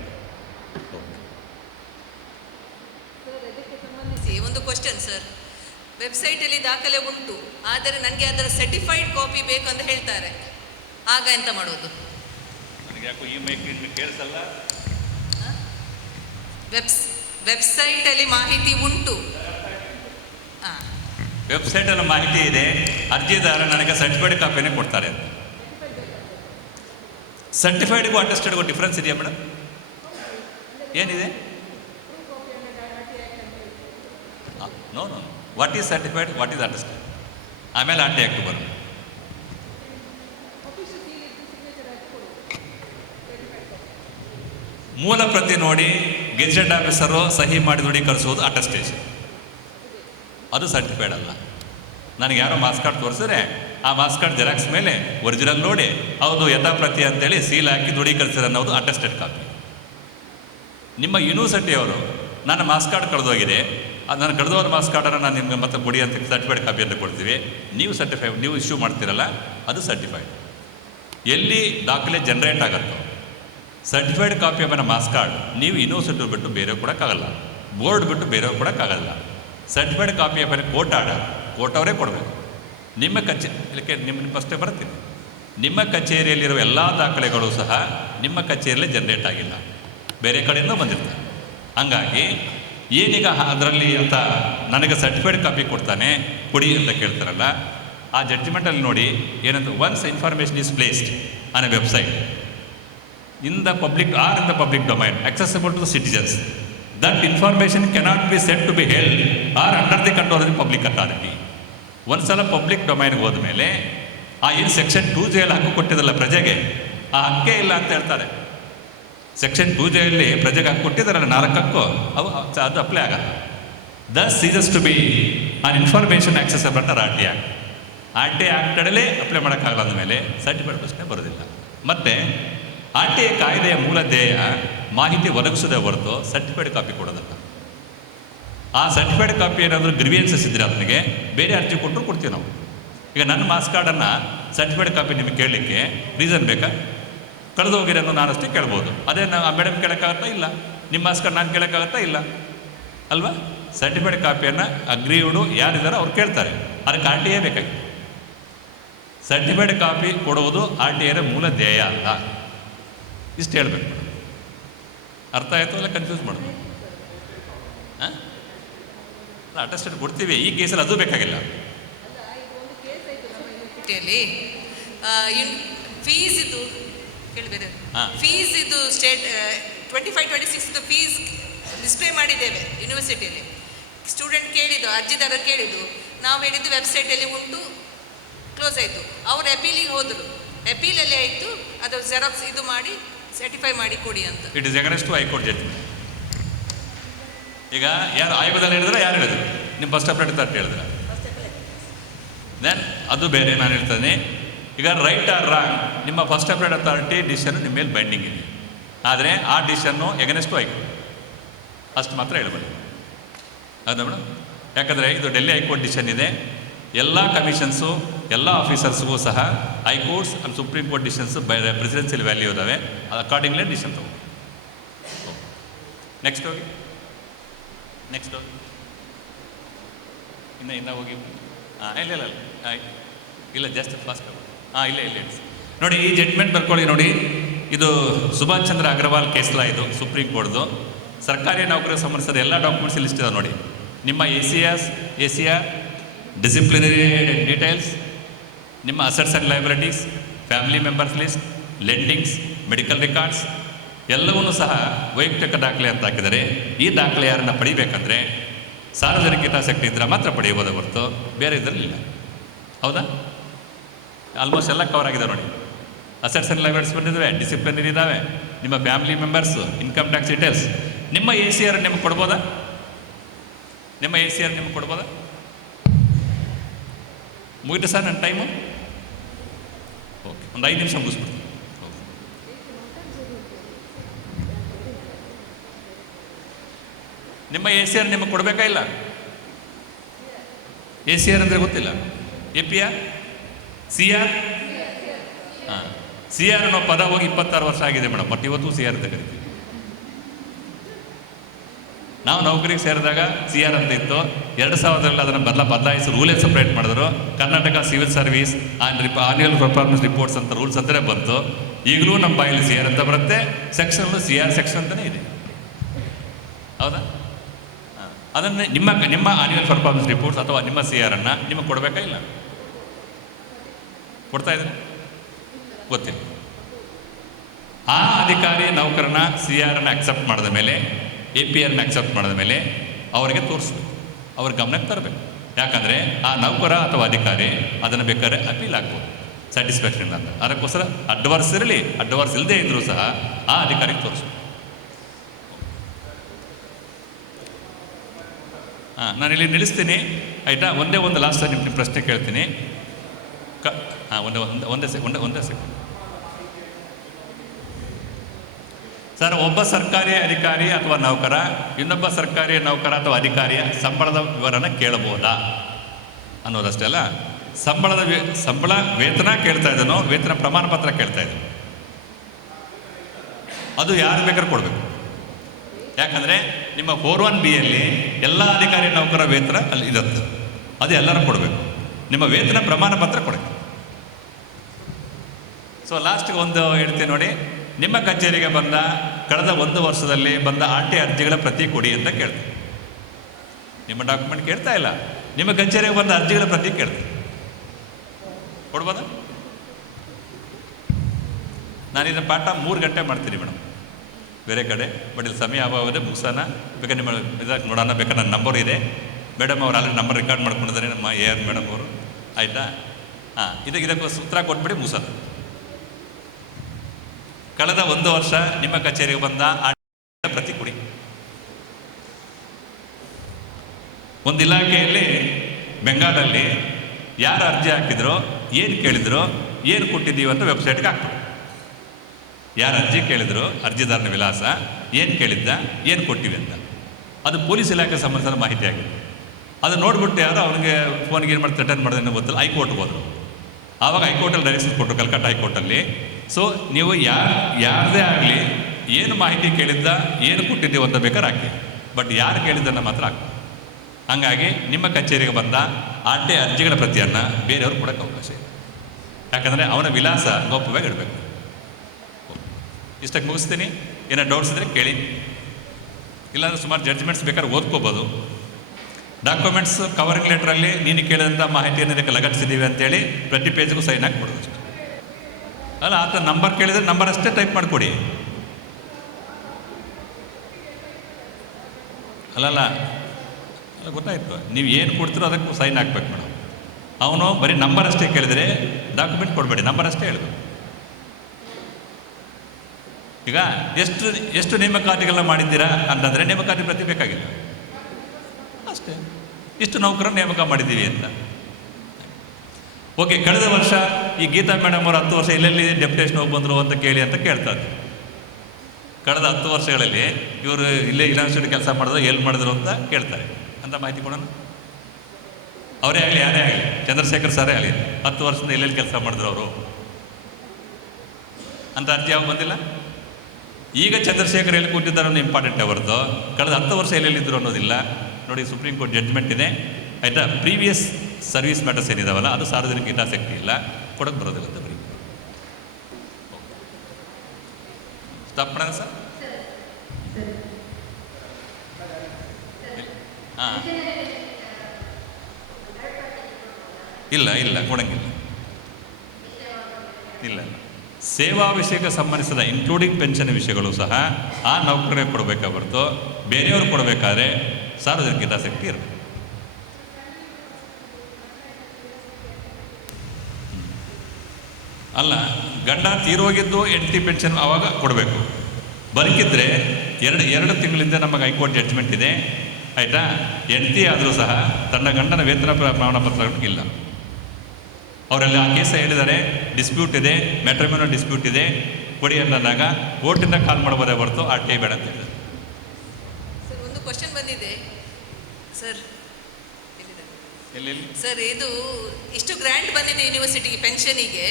ಅದಕ್ಕೆ ಸಂಬಂಧಿಸಿ ಒಂದು ಕ್ವಶನ್ ಸರ್. ವೆಬ್ಸೈಟಲ್ಲಿ ದಾಖಲೆ ಉಂಟು, ಆದರೆ ನನಗೆ ಅದರ ಸರ್ಟಿಫೈಡ್ ಕಾಪಿ ಬೇಕು ಅಂತ ಹೇಳ್ತಾರೆ, ಆಗ ಎಂತ ಮಾಡೋದು? ನನಗೆ ಯಾಕೋ ಈ ಮೈಕ್ ಕೇಳಿಸಲ್ಲ. ವೆಬ್ಸೈಟಲ್ಲಿ ಮಾಹಿತಿ ಉಂಟು, ವೆಬ್ಸೈಟಲ್ಲಿ ಮಾಹಿತಿ ಇದೆ, ಅರ್ಜಿದಾರ ನನಗೆ ಸರ್ಟಿಫೈಡ್ ಕಾಪಿನೇ ಕೊಡ್ತಾರೆ ಅಂತ. ಸರ್ಟಿಫೈಡ್ಗೂ ಅಟೆಸ್ಟೆಡ್ಗೂ ಡಿಫ್ರೆನ್ಸ್ ಇದೆಯಾ ಮೇಡಮ್? ಏನಿದೆ? No no, what is certified, what is attested, ಆಮೇಲೆ RT ಆ್ಯಕ್ಟ್ ಬರೋದು. ಮೂಲ ಪ್ರತಿ ನೋಡಿ ಗೆಜೆಟ್ ಆಫೀಸರು ಸಹಿ ಮಾಡಿ ದೃಢೀಕರಿಸೋದು ಅಟೆಸ್ಟೇಷನ್, ಅದು ಸರ್ಟಿಫೈಡ್ ಅಲ್ಲ. ನನಗೆ ಯಾರೋ ಮಾರ್ಕ್ಸ್ ಕಾರ್ಡ್ ತೋರಿಸಿದ್ರೆ ಆ ಮಾರ್ಕ್ಸ್ ಕಾರ್ಡ್ ಜೆರಾಕ್ಸ್ ಮೇಲೆ ಒರಿಜಿನಲ್ ನೋಡಿ ಹೌದು ಯಥಾಪ್ರತಿ ಅಂತೇಳಿ ಸೀಲ್ ಹಾಕಿ ದೃಢೀಕರಿಸಿದ್ರೆ ಅನ್ನೋದು ಅಟೆಸ್ಟೆಡ್ ಕಾಪಿ. ನಿಮ್ಮ ಯೂನಿವರ್ಸಿಟಿಯವರು ನನ್ನ ಮಾರ್ಕ್ಸ್ ಕಾರ್ಡ್ ಕಳೆದೋಗಿದೆ, ಅದು ನಾನು ಕಳೆದೋದ ಮಾರ್ಕ್ಸ್ ಕಾರ್ಡನ್ನು ನಾನು ನಿಮಗೆ ಮತ್ತೆ ಕೊಡಿ ಅಂತ ಸರ್ಟಿಫೈಡ್ ಕಾಪಿ ಅಂತ ಕೊಡ್ತೀವಿ. ನೀವು ಇಶ್ಯೂ ಮಾಡ್ತೀರಲ್ಲ, ಅದು ಸರ್ಟಿಫೈಡ್. ಎಲ್ಲಿ ದಾಖಲೆ ಜನ್ರೇಟ್ ಆಗುತ್ತೋ ಸರ್ಟಿಫೈಡ್ ಕಾಪಿ ಆಮೇಲೆ ಮಾರ್ಕ್ಸ್ ಕಾರ್ಡ್ ನೀವು ಯೂನಿವರ್ಸಿಟಿ ಬಿಟ್ಟು ಬೇರೆ ಕೊಡೋಕ್ಕಾಗಲ್ಲ, ಬೋರ್ಡ್ ಬಿಟ್ಟು ಬೇರೆಯವ್ರು ಕೊಡೋಕ್ಕಾಗಲ್ಲ. ಸರ್ಟಿಫೈಡ್ ಕಾಪಿ ಆಮೇಲೆ ಕೋರ್ಟ್ ಅವರೇ ಕೊಡಬೇಕು. ನಿಮ್ಮ ಕಚೇರಿ ನಿಮ್ಮ ಫಸ್ಟೇ ಬರ್ತೀನಿ, ನಿಮ್ಮ ಕಚೇರಿಯಲ್ಲಿರೋ ಎಲ್ಲ ದಾಖಲೆಗಳು ಸಹ ನಿಮ್ಮ ಕಚೇರಿಯಲ್ಲೇ ಜನ್ರೇಟ್ ಆಗಿಲ್ಲ, ಬೇರೆ ಕಡೆಯಿಂದ ಬಂದಿರ್ತಾರೆ. ಹಂಗಾಗಿ ಏನೀಗ ಅದರಲ್ಲಿ ಅಂತ ನನಗೆ ಸರ್ಟಿಫೈಡ್ ಕಾಪಿ ಕೊಡ್ತಾನೆ ಕೊಡಿ ಅಂತ ಕೇಳ್ತಾರಲ್ಲ, ಆ ಜಡ್ಜ್ಮೆಂಟಲ್ಲಿ ನೋಡಿ ಏನಂತ, once information is placed on A website in the public domain accessible to the citizens, that information cannot be said to be held or under the control of the public authority. ಒಂದ್ಸಲ public ಡೊಮೈನ್ಗೆ ಹೋದ್ಮೇಲೆ ಏನು section 2J ಹಕ್ಕು ಕೊಟ್ಟಿದ್ದಲ್ಲ ಪ್ರಜೆಗೆ, ಆ ಹಕ್ಕೇ ಇಲ್ಲ ಅಂತ ಹೇಳ್ತಾರೆ. Section 2Jಯಲ್ಲಿ ಪ್ರಜೆಗೆ ಹಕ್ಕು ಕೊಟ್ಟಿದ್ದಾರಲ್ಲ 4 ಹಕ್ಕು, ಅದು ಅಪ್ಲೈ ಆಗಲ್ಲ. Thus ceases to be an information accessible under RT act. RT ಆ್ಯಕ್ಟಲ್ಲೇ ಅಪ್ಲೈ ಮಾಡೋಕ್ಕಾಗಲ್ಲ ಅಂದಮೇಲೆ ಸರ್ಟಿಫೈಡ್ ಪ್ರಶ್ನೆ ಬರೋದಿಲ್ಲ. ಮತ್ತು RT ಕಾಯ್ದೆಯ ಮೂಲ ಧ್ಯೇಯ ಮಾಹಿತಿ ಒದಗಿಸೋದೇ ಹೊರತು ಸರ್ಟಿಫೈಡ್ ಕಾಪಿ ಕೊಡೋದಲ್ಲ. ಆ ಸರ್ಟಿಫೈಡ್ ಕಾಪಿ ಏನಾದರೂ ಗ್ರೀವಿಯನ್ಸಸ್ ಇದ್ದರೆ ಅದನಿಗೆ ಬೇರೆ ಅರ್ಜಿ ಕೊಟ್ಟರು ಕೊಡ್ತೀವಿ ನಾವು. ಈಗ ನನ್ನ ಮಾರ್ಕ್ಸ್ ಕಾರ್ಡನ್ನು ಸರ್ಟಿಫೈಡ್ ಕಾಪಿ ನಿಮಗೆ ಕೇಳಲಿಕ್ಕೆ ರೀಸನ್ ಬೇಕಾ? ಕಳೆದು ಹೋಗಿರೋನು ನಾನಷ್ಟೇ ಕೇಳ್ಬೋದು, ಅದೇ ನಾವು ಮೇಡಮ್ ಕೇಳೋಕ್ಕಾಗತ್ತಾ? ಇಲ್ಲ. ನಿಮ್ಮ ಮಾರ್ಕ್ಸ್ ಕಾರ್ಡ್ ನಾನು ಕೇಳೋಕ್ಕಾಗತ್ತಾ? ಇಲ್ಲ ಅಲ್ವಾ? ಸರ್ಟಿಫೈಡ್ ಕಾಪಿಯನ್ನು ಅಗ್ರೀವ್ಡು ಯಾರಿದ್ದಾರೋ ಅವ್ರು ಕೇಳ್ತಾರೆ, ಅದಕ್ಕೆ RTA ಬೇಕಾಗಿ. ಸರ್ಟಿಫೈಡ್ ಕಾಪಿ ಕೊಡುವುದು RTA ಮೂಲ ಧ್ಯೇಯ ಅಲ್ಲ, ಇಷ್ಟು ಹೇಳಬೇಕು. ಅರ್ಥ ಆಯಿತು? ಅಲ್ಲ ಕನ್ಫ್ಯೂಸ್ ಮಾಡೋದು? ಹಾಂ, ಅಟೆಸ್ಟೆಡ್ ಕೊಡ್ತೀವಿ, ಈ ಕೇಸಲ್ಲಿ ಅದು ಬೇಕಾಗಿಲ್ಲ. ಫೀಸ್ ಇದು ಕೇಳಬೇರೆ, ಫೀಸ್ ಇದು ಸ್ಟೇಟ್ 25-26 ಫೀಸ್ ಡಿಸ್ಪ್ಲೇ ಮಾಡಿದ್ದೇವೆ ಯೂನಿವರ್ಸಿಟಿಯಲ್ಲಿ. ಸ್ಟೂಡೆಂಟ್ ಕೇಳಿದ್ದು, ಅರ್ಜಿದಾರ ಕೇಳಿದ್ದು, ನಾವು ಹೇಳಿದ್ದು ವೆಬ್ಸೈಟಲ್ಲಿ ಉಂಟು, ಕ್ಲೋಸ್ ಆಯಿತು. ಅವರು ಅಪೀಲಿಗೆ ಹೋದರು, ಅಪೀಲಲ್ಲಿ ಆಯಿತು, ಅದು ಜೆರಾಕ್ಸ್ ಇದು ಮಾಡಿ ಸರ್ಟಿಫೈ ಮಾಡಿ ಕೊಡಿ ಅಂತ. It is against to high court judgment. ಈಗ ಯಾರು ಆಯೋಗದಲ್ಲಿ ಹೇಳಿದ್ರೆ ಯಾರು ಹೇಳಿದ್ರು? ನಿಮ್ಮ ಫಸ್ಟ್ ಅಪ್ರೇಟ್ ಅಂತ ಹೇಳಿದ್ರೆ ದೆನ್ ಅದು ಬೇರೆ. ನಾನು ಹೇಳ್ತೇನೆ ಈಗ ರೈಟ್ ಆರ್ ರಾಂಗ್, ನಿಮ್ಮ ಫಸ್ಟ್ ಅಪ್ರೇಟ್ ಅಥಾರಿಟಿ ಡಿಸಿಷನ್ ನಿಮ್ಮ ಮೇಲೆ ಬೈಂಡಿಂಗ್ ಇದೆ, ಆದರೆ ಆ ಡಿಸಿಷನ್ನು ಎಗನೆಸ್ಟು ಹೈಕೋರ್ಟ್ ಅಷ್ಟು ಮಾತ್ರ ಹೇಳ್ಬೋದು. ಹೌದಾ ಮೇಡಮ್? ಯಾಕಂದರೆ ಇದು ಡೆಲ್ಲಿ ಹೈಕೋರ್ಟ್ ಡಿಸಿಷನ್ ಇದೆ. ಎಲ್ಲ ಕಮಿಷನ್ಸು ಎಲ್ಲ ಆಫೀಸರ್ಸ್ಗೂ ಸಹ high courts and supreme court decisions precedential value ಇದ್ದಾವೆ, ಅದು ಅಕಾರ್ಡಿಂಗ್ಲೇ ಡಿಸಿಷನ್ ತಗೋ. ನೆಕ್ಸ್ಟ್ ಹೋಗಿ ಇನ್ನು ಹೋಗಿ. ಇಲ್ಲ ಜಸ್ಟ್ ಫಾಸ್ಟ್ ಇಲ್ಲ ನೋಡಿ, ಈ ಜಡ್ಜ್ಮೆಂಟ್ ಬರ್ಕೊಳ್ಳಿ. ನೋಡಿ, ಇದು ಸುಭಾಷ್ ಚಂದ್ರ ಅಗ್ರವಾಲ್ ಕೇಸ್ಲಾ, ಇದು ಸುಪ್ರೀಂ ಕೋರ್ಟ್ದು. ಸರ್ಕಾರಿ ನೌಕರಿಗೆ ಸಂಬಂಧಿಸಿದ ಎಲ್ಲ ಡಾಕ್ಯುಮೆಂಟ್ಸ್ ಲಿಸ್ಟ್ ಇದೆ ನೋಡಿ. ನಿಮ್ಮ ACR ಡಿಸಿಪ್ಲಿನರಿ ಡೀಟೇಲ್ಸ್, ನಿಮ್ಮ assets and liabilities, family members list, lendings, medical records ಎಲ್ಲವನ್ನೂ ಸಹ ವೈಯಕ್ತಿಕ ದಾಖಲೆ ಅಂತ ಹಾಕಿದರೆ, ಈ ದಾಖಲೆ ಯಾರನ್ನು ಪಡಿಬೇಕಂದ್ರೆ ಸಾರ್ವಜನಿಕ ಹಿತಾಸಕ್ತಿ ಇದ್ದರೆ ಮಾತ್ರ ಪಡೆಯಬಹುದು ಹೊರತು ಬೇರೆ ಇದರಲ್ಲಿಲ್ಲ. ಹೌದಾ? ಆಲ್ಮೋಸ್ಟ್ ಎಲ್ಲ ಕವರ್ ಆಗಿದೆ ನೋಡಿ. ಅಸೆಟ್ಸ್ ಆ್ಯಂಡ್ ಲಯಬಿಲಿಟೀಸ್ ಬಂದಿದ್ದಾವೆ, ಡಿಸಿಪ್ಲಿನರಿ ಇದ್ದಾವೆ, ನಿಮ್ಮ family members, income tax details. ನಿಮ್ಮ ACR ನಿಮಗೆ ಕೊಡ್ಬೋದಾ? ನಿಮ್ಮ ACR ನಿಮಗೆ ಕೊಡ್ಬೋದಾ? ಮುಗಿತು ಸರ್ ನನ್ನ ಟೈಮು? ಓಕೆ, ಒಂದು 5 ನಿಮಿಷ ಮುಗಿಸ್ಬಿಡ್ತೀನಿ. ನಿಮ್ಮ ACR ನಿಮಗೆ ಕೊಡಬೇಕಾ? ಇಲ್ಲ. ACR ಅಂದರೆ ಗೊತ್ತಿಲ್ಲ? APR, CR? ಹಾಂ, CR ಅನ್ನೋ ಪದ ಹೋಗಿ 26 ವರ್ಷ ಆಗಿದೆ ಮೇಡಮ್, ಬಟ್ ಇವತ್ತು CR ಅಂತ ಕರಿತೀವಿ. ನಾವು ನೌಕರಿಗೆ ಸೇರಿದಾಗ CR ಅಂತ ಇತ್ತು. 2000ರಲ್ಲಿ ಅದನ್ನು ಬದಲಾಯಿಸಿ ರೂಲೇ ಸಪ್ರೇಟ್ ಮಾಡಿದ್ರು. Karnataka civil service annual performance reports ಅಂತ ರೂಲ್ಸ್ ಅಂತಲೇ ಬಂತು. ಈಗಲೂ ನಮ್ಮ ಬಾಯಲ್ಲಿ CR ಅಂತ ಬರುತ್ತೆ, ಸೆಕ್ಷನ್ CR ಸೆಕ್ಷನ್ ಅಂತಲೇ ಇದೆ. ಹೌದಾ? ಹಾಂ, ಅದನ್ನು ನಿಮ್ಮ ಆನ್ಯುವಲ್ ಪರ್ಫಾರ್ಮೆನ್ಸ್ ರಿಪೋರ್ಟ್ಸ್ ಅಥವಾ ನಿಮ್ಮ CR ಅನ್ನು ನಿಮಗೆ ಕೊಡಬೇಕಾ ಇಲ್ಲ? ಕೊಡ್ತಾ ಇದ್ದಾರೆ? ಗೊತ್ತಿಲ್ಲ. ಆ ಅಧಿಕಾರಿ ನೌಕರನ CR ಅನ್ನು ಅಕ್ಸೆಪ್ಟ್ ಮಾಡಿದ ಮೇಲೆ, APR ನ ಅಕ್ಸೆಪ್ಟ್ ಮಾಡಿದ ಮೇಲೆ ಅವರಿಗೆ ತೋರಿಸ್ಬೇಕು, ಅವ್ರ ಗಮನಕ್ಕೆ ತರಬೇಕು. ಯಾಕಂದರೆ ಆ ನೌಕರ ಅಥವಾ ಅಧಿಕಾರಿ ಅದನ್ನು ಬೇಕಾದ್ರೆ ಅಪೀಲ್ ಆಗ್ಬೋದು, ಸ್ಯಾಟಿಸ್ಫ್ಯಾಕ್ಷನ್ ಅಂತ. ಅದಕ್ಕೋಸ್ಕರ ಅಡ್ವಾನ್ಸ್ ಇರಲಿ, ಅಡ್ವಾನ್ಸ್ ಇಲ್ಲದೆ ಇದ್ದರೂ ಸಹ ಆ ಅಧಿಕಾರಿಗೆ ತೋರಿಸ್ಬೇಕು. ನಾನಿಲ್ಲಿ ನಿಲ್ಲಿಸ್ತೀನಿ, ಆಯಿತಾ? ಒಂದೇ ಲಾಸ್ಟ್ ನಿಮ್ಮ ಪ್ರಶ್ನೆ ಕೇಳ್ತೀನಿ. ಒಂದೇ ಸೆಕೆಂಡ್ ಸರ್. ಒಬ್ಬ ಸರ್ಕಾರಿ ಅಧಿಕಾರಿ ಅಥವಾ ನೌಕರ ಇನ್ನೊಬ್ಬ ಸರ್ಕಾರಿ ನೌಕರ ಅಥವಾ ಅಧಿಕಾರಿಯ ಸಂಬಳದ ವಿವರನ ಕೇಳಬಹುದಾ ಅನ್ನೋದಷ್ಟೇ ಅಲ್ಲ, ಸಂಬಳ ವೇತನ ಕೇಳ್ತಾ ಇದ್ದಾನೋ, ವೇತನ ಪ್ರಮಾಣ ಪತ್ರ ಕೇಳ್ತಾ ಇದ್ದಾನೋ, ಅದು ಯಾರು ಬೇಕಾದ್ರೂ ಕೊಡಬೇಕು. ಯಾಕಂದರೆ ನಿಮ್ಮ 401(b)ಯಲ್ಲಿ ಎಲ್ಲ ಅಧಿಕಾರಿ ನೌಕರ ವೇತನ ಅಲ್ಲಿ ಇರುತ್ತೆ, ಅದು ಎಲ್ಲರೂ ಕೊಡಬೇಕು. ನಿಮ್ಮ ವೇತನ ಪ್ರಮಾಣ ಪತ್ರ ಕೊಡಬೇಕು. ಸೊ ಲಾಸ್ಟ್ಗೆ ಒಂದು ಹೇಳ್ತೀನಿ ನೋಡಿ, ನಿಮ್ಮ ಕಚೇರಿಗೆ ಬಂದ ಕಳೆದ 1 ವರ್ಷದಲ್ಲಿ ಬಂದ RT ಅರ್ಜಿಗಳ ಪ್ರತಿ ಕೊಡಿ ಅಂತ ಕೇಳ್ತೀನಿ. ನಿಮ್ಮ ಡಾಕ್ಯುಮೆಂಟ್ ಕೇಳ್ತಾ ಇಲ್ಲ, ನಿಮ್ಮ ಕಚೇರಿಗೆ ಬಂದ ಅರ್ಜಿಗಳ ಪ್ರತಿ ಕೇಳ್ತೀನಿ. ಕೊಡ್ಬೋದಾ? ನಾನಿನ್ನು ಪಾಠ 3 ಗಂಟೆ ಮಾಡ್ತೀನಿ ಮೇಡಮ್ ಬೇರೆ ಕಡೆ, ಬಟ್ ಇಲ್ಲಿ ಸಮಯ ಅಭಾವದೆ ಮುಗಿಸೋಣ. ಬೇಕಾದ್ರೆ ನಿಮ್ಮ ಇದಕ್ಕೆ ನೋಡೋಣ, ಬೇಕಾದ್ರೆ ನನ್ನ ನಂಬರ್ ಇದೆ ಮೇಡಮ್, ಅವ್ರು ಆಲ್ರೆಡಿ ನಂಬರ್ ರೆಕಾರ್ಡ್ ಮಾಡ್ಕೊಂಡಿದ್ದಾರೆ ನಮ್ಮ AR ಮೇಡಮ್ ಅವರು, ಆಯಿತಾ? ಇದಕ್ಕೆ ಸೂತ್ರ ಕೊಟ್ಬಿಡಿ ಮುಗಿಸೋಣ. ಕಳೆದ 1 ವರ್ಷ ನಿಮ್ಮ ಕಚೇರಿಗೆ ಬಂದ ಪ್ರತಿ ಕೊಡಿ. ಒಂದು ಇಲಾಖೆಯಲ್ಲಿ ಬೆಂಗಾಲಲ್ಲಿ ಯಾರು ಅರ್ಜಿ ಹಾಕಿದ್ರೋ, ಏನು ಕೇಳಿದ್ರೋ, ಏನು ಕೊಟ್ಟಿದ್ದೀವಿ ಅಂತ ವೆಬ್ಸೈಟ್ಗೆ ಹಾಕ್ತಾರೆ. ಯಾರು ಅರ್ಜಿ ಕೇಳಿದ್ರು, ಅರ್ಜಿದಾರನ ವಿಳಾಸ, ಏನು ಕೇಳಿದ್ದ, ಏನು ಕೊಟ್ಟಿವಿ ಅಂತ, ಅದು ಪೊಲೀಸ್ ಇಲಾಖೆಗೆ ಸಂಬಂಧಿಸಿದ ಮಾಹಿತಿ ಆಗಿದೆ. ಅದು ನೋಡ್ಬಿಟ್ಟು ಯಾರು ಅವನಿಗೆ ಫೋನ್ಗೆ ಏನು ಮಾಡ್ತಾರೆ, ಅಟೆಂಡ್ ಮಾಡೋದೇನೋ ಗೊತ್ತಿಲ್ಲ, ಹೈಕೋರ್ಟ್ಗೆ ಹೋದರು. ಆವಾಗ ಹೈಕೋರ್ಟಲ್ಲಿ ಡೈರೆಕ್ಷನ್ಸ್ ಕೊಟ್ಟರು, ಕಲ್ಕಟ್ಟ ಹೈಕೋರ್ಟಲ್ಲಿ. ಸೊ ನೀವು ಯಾರದೇ ಆಗಲಿ ಏನು ಮಾಹಿತಿ ಕೇಳಿದ್ದ, ಏನು ಕೊಟ್ಟಿದ್ದೀವಿ ಅಂತ ಬೇಕಾದ್ರೆ ಹಾಕಿ, ಬಟ್ ಯಾರು ಕೇಳಿದ್ದನ್ನು ಮಾತ್ರ ಹಾಕಿ. ಹಾಗಾಗಿ ನಿಮ್ಮ ಕಚೇರಿಗೆ ಬಂದ RT ಅರ್ಜಿಗಳ ಪ್ರತಿಯನ್ನು ಬೇರೆಯವರು ಕೊಡೋಕ್ಕೆ ಅವಕಾಶ ಇದೆ. ಯಾಕಂದರೆ ಅವನ ವಿಳಾಸ ಗೌಪ್ಯವಾಗಿ ಇಡಬೇಕು. ಇಷ್ಟಕ್ಕೆ ಮುಗಿಸ್ತೀನಿ. ಏನೋ ಡೌಟ್ಸ್ ಇದ್ದರೆ ಕೇಳಿ, ಇಲ್ಲಾಂದರೆ ಸುಮಾರು ಜಡ್ಜ್ಮೆಂಟ್ಸ್ ಬೇಕಾದ್ರೆ ಓದ್ಕೋಬೋದು. ಡಾಕ್ಯುಮೆಂಟ್ಸ್ ಕವರಿಂಗ್ ಲೆಟ್ರಲ್ಲಿ ನೀನು ಕೇಳಿದಂಥ ಮಾಹಿತಿಯನ್ನು ಇದಕ್ಕೆ ಲಗತ್ತಿಸಿದ್ದೀವಿ ಅಂತೇಳಿ ಪ್ರತಿ ಪೇಜ್ಗೂ ಸೈನ್ ಹಾಕ್ಬಿಡೋದು ಅಷ್ಟೇ. ಅಲ್ಲ, ಆತ ನಂಬರ್ ಕೇಳಿದರೆ ನಂಬರ್ ಅಷ್ಟೇ ಟೈಪ್ ಮಾಡಿಕೊಡಿ. ಅಲ್ಲ ಗೊತ್ತಾಯಿತು, ನೀವು ಏನು ಕೊಡ್ತೀರೋ ಅದಕ್ಕೆ ಸೈನ್ ಹಾಕ್ಬೇಕು ಮೇಡಮ್. ಅವನು ಬರೀ ನಂಬರ್ ಅಷ್ಟೇ ಕೇಳಿದರೆ ಡಾಕ್ಯುಮೆಂಟ್ ಕೊಡಬೇಡಿ, ನಂಬರ್ ಅಷ್ಟೇ ಹೇಳಬೇಕು. ಈಗ ಎಷ್ಟು ನೇಮಕಾತಿಗಳನ್ನ ಮಾಡಿದ್ದೀರಾ ಅಂತಂದರೆ ನೇಮಕಾತಿ ಪ್ರತಿ ಬೇಕಾಗಿಲ್ಲ ಅಷ್ಟೇ. ಇಷ್ಟು ನೌಕರನ್ನು ನೇಮಕ ಮಾಡಿದ್ದೀವಿ ಅಂತ. ಓಕೆ, ಕಳೆದ ವರ್ಷ ಈ ಗೀತಾ ಮೇಡಮ್ ಅವರು 10 ವರ್ಷ ಎಲ್ಲೆಲ್ಲಿ ಡೆಪ್ಯುಟೇಷನ್ ಹೋಗಿ ಬಂದರು ಅಂತ ಕೇಳಿ ಅಂತ ಕೇಳ್ತಾರೆ. ಕಳೆದ 10 ವರ್ಷಗಳಲ್ಲಿ ಇವರು ಇಲ್ಲೇ ಯೂನಿವರ್ಸಿಟಿ ಕೆಲಸ ಮಾಡಿದ್ರು, ಎಲ್ಲಿ ಮಾಡಿದ್ರು ಅಂತ ಕೇಳ್ತಾರೆ. ಅಂತ ಮಾಹಿತಿ ಕೊಡೋಣ. ಅವರೇ ಆಗಲಿ, ಯಾರೇ ಆಗಲಿ, ಚಂದ್ರಶೇಖರ್ ಸರೇ ಆಗಲಿ, 10 ವರ್ಷದಿಂದ ಎಲ್ಲೆಲ್ಲಿ ಕೆಲಸ ಮಾಡಿದ್ರು ಅವರು ಅಂತ ಅರ್ಜಿ ಯಾವಾಗ ಬಂದಿಲ್ಲ. ಈಗ ಚಂದ್ರಶೇಖರ್ ಎಲ್ಲಿ ಕೂತಿದ್ದಾರೆ ಅನ್ನೋ ಇಂಪಾರ್ಟೆಂಟೇ ಹೊರತು ಕಳೆದ 10 ವರ್ಷ ಎಲ್ಲೆಲ್ಲಿದ್ದರು ಅನ್ನೋದಿಲ್ಲ. ನೋಡಿ, ಸುಪ್ರೀಂ ಕೋರ್ಟ್ ಜಡ್ಜ್ಮೆಂಟ್ ಇದೆ, ಆಯಿತಾ? ಪ್ರೀವಿಯಸ್ ಸರ್ವಿಸ್ ಮ್ಯಾಟರ್ಸ್ ಏನಿದಾವಲ್ಲ ಅದು ಸಾರ್ವಜನಿಕ ಹಿತಾಸಕ್ತಿ ಇಲ್ಲ, ಕೊಡೋಕ್ಕೆ ಬರೋದಿಲ್ಲ ಅಂತ ಬರೀ. ಸ್ಟಾಪ್ ಮಾಡೋಣ ಸರ್. ಹಾಂ, ಇಲ್ಲ ಕೊಡಂಗಿಲ್ಲ. ಇಲ್ಲ, ಸೇವಾ ವಿಷಯಕ್ಕೆ ಸಂಬಂಧಿಸಿದ ಇನ್ಕ್ಲೂಡಿಂಗ್ ಪೆನ್ಷನ್ ವಿಷಯಗಳು ಸಹ ಆ ನೌಕರರಿಗೆ ಕೊಡಬೇಕಾ ಹೊರತು ಬೇರೆಯವರು ಕೊಡಬೇಕಾದ್ರೆ ಸಾರ್ವಜನಿಕ ಹಿತಾಸಕ್ತಿ ಇರಬೇಕು. ಅಲ್ಲ, ಗಂಡ ತೀರೋಗಿದ್ದು ಹೆಂಡತಿ ಪೆನ್ಷನ್ ಆವಾಗ ಕೊಡಬೇಕು. ಬದುಕಿದ್ರೆ ಎರಡು ತಿಂಗಳಿಂದ ನಮಗೆ ಹೈಕೋರ್ಟ್ ಜಡ್ಜ್ಮೆಂಟ್ ಇದೆ, ಆಯಿತಾ? ಹೆಂಡತಿ ಆದರೂ ಸಹ ತನ್ನ ಗಂಡನ ವೇತನ ಪ್ರಮಾಣ ಪತ್ರ ಇಲ್ಲ. ಅವರಲ್ಲಿ ಆ ಕೇಸ ಹೇಳಿದ್ದಾರೆ, ಡಿಸ್ಪ್ಯೂಟ್ ಇದೆ, ಮ್ಯಾಟ್ರಿಮೋನಿಯಲ್ ಡಿಸ್ಪ್ಯೂಟ್ ಇದೆ, ಕೊಡಿ ಅಂದಾಗ ಕೋರ್ಟಿಂದ ಕಾಲ್ ಮಾಡಬಹುದೇ ಹೊರತು RTI ಬೇಡ ಅಂತ ಹೇಳಿದ್ದಾರೆ. ಸರ್, ಒಂದು ಕ್ವಶನ್ ಬಂದಿದೆ ಸರ್. ಎಲ್ಲಿ ಸರ್, ಇದು ಇಷ್ಟು ಗ್ರ್ಯಾಂಟ್ ಬಂದಿದೆ ಯೂನಿವರ್ಸಿಟಿಗೆ ಪೆನ್ಷನಿಗೆ,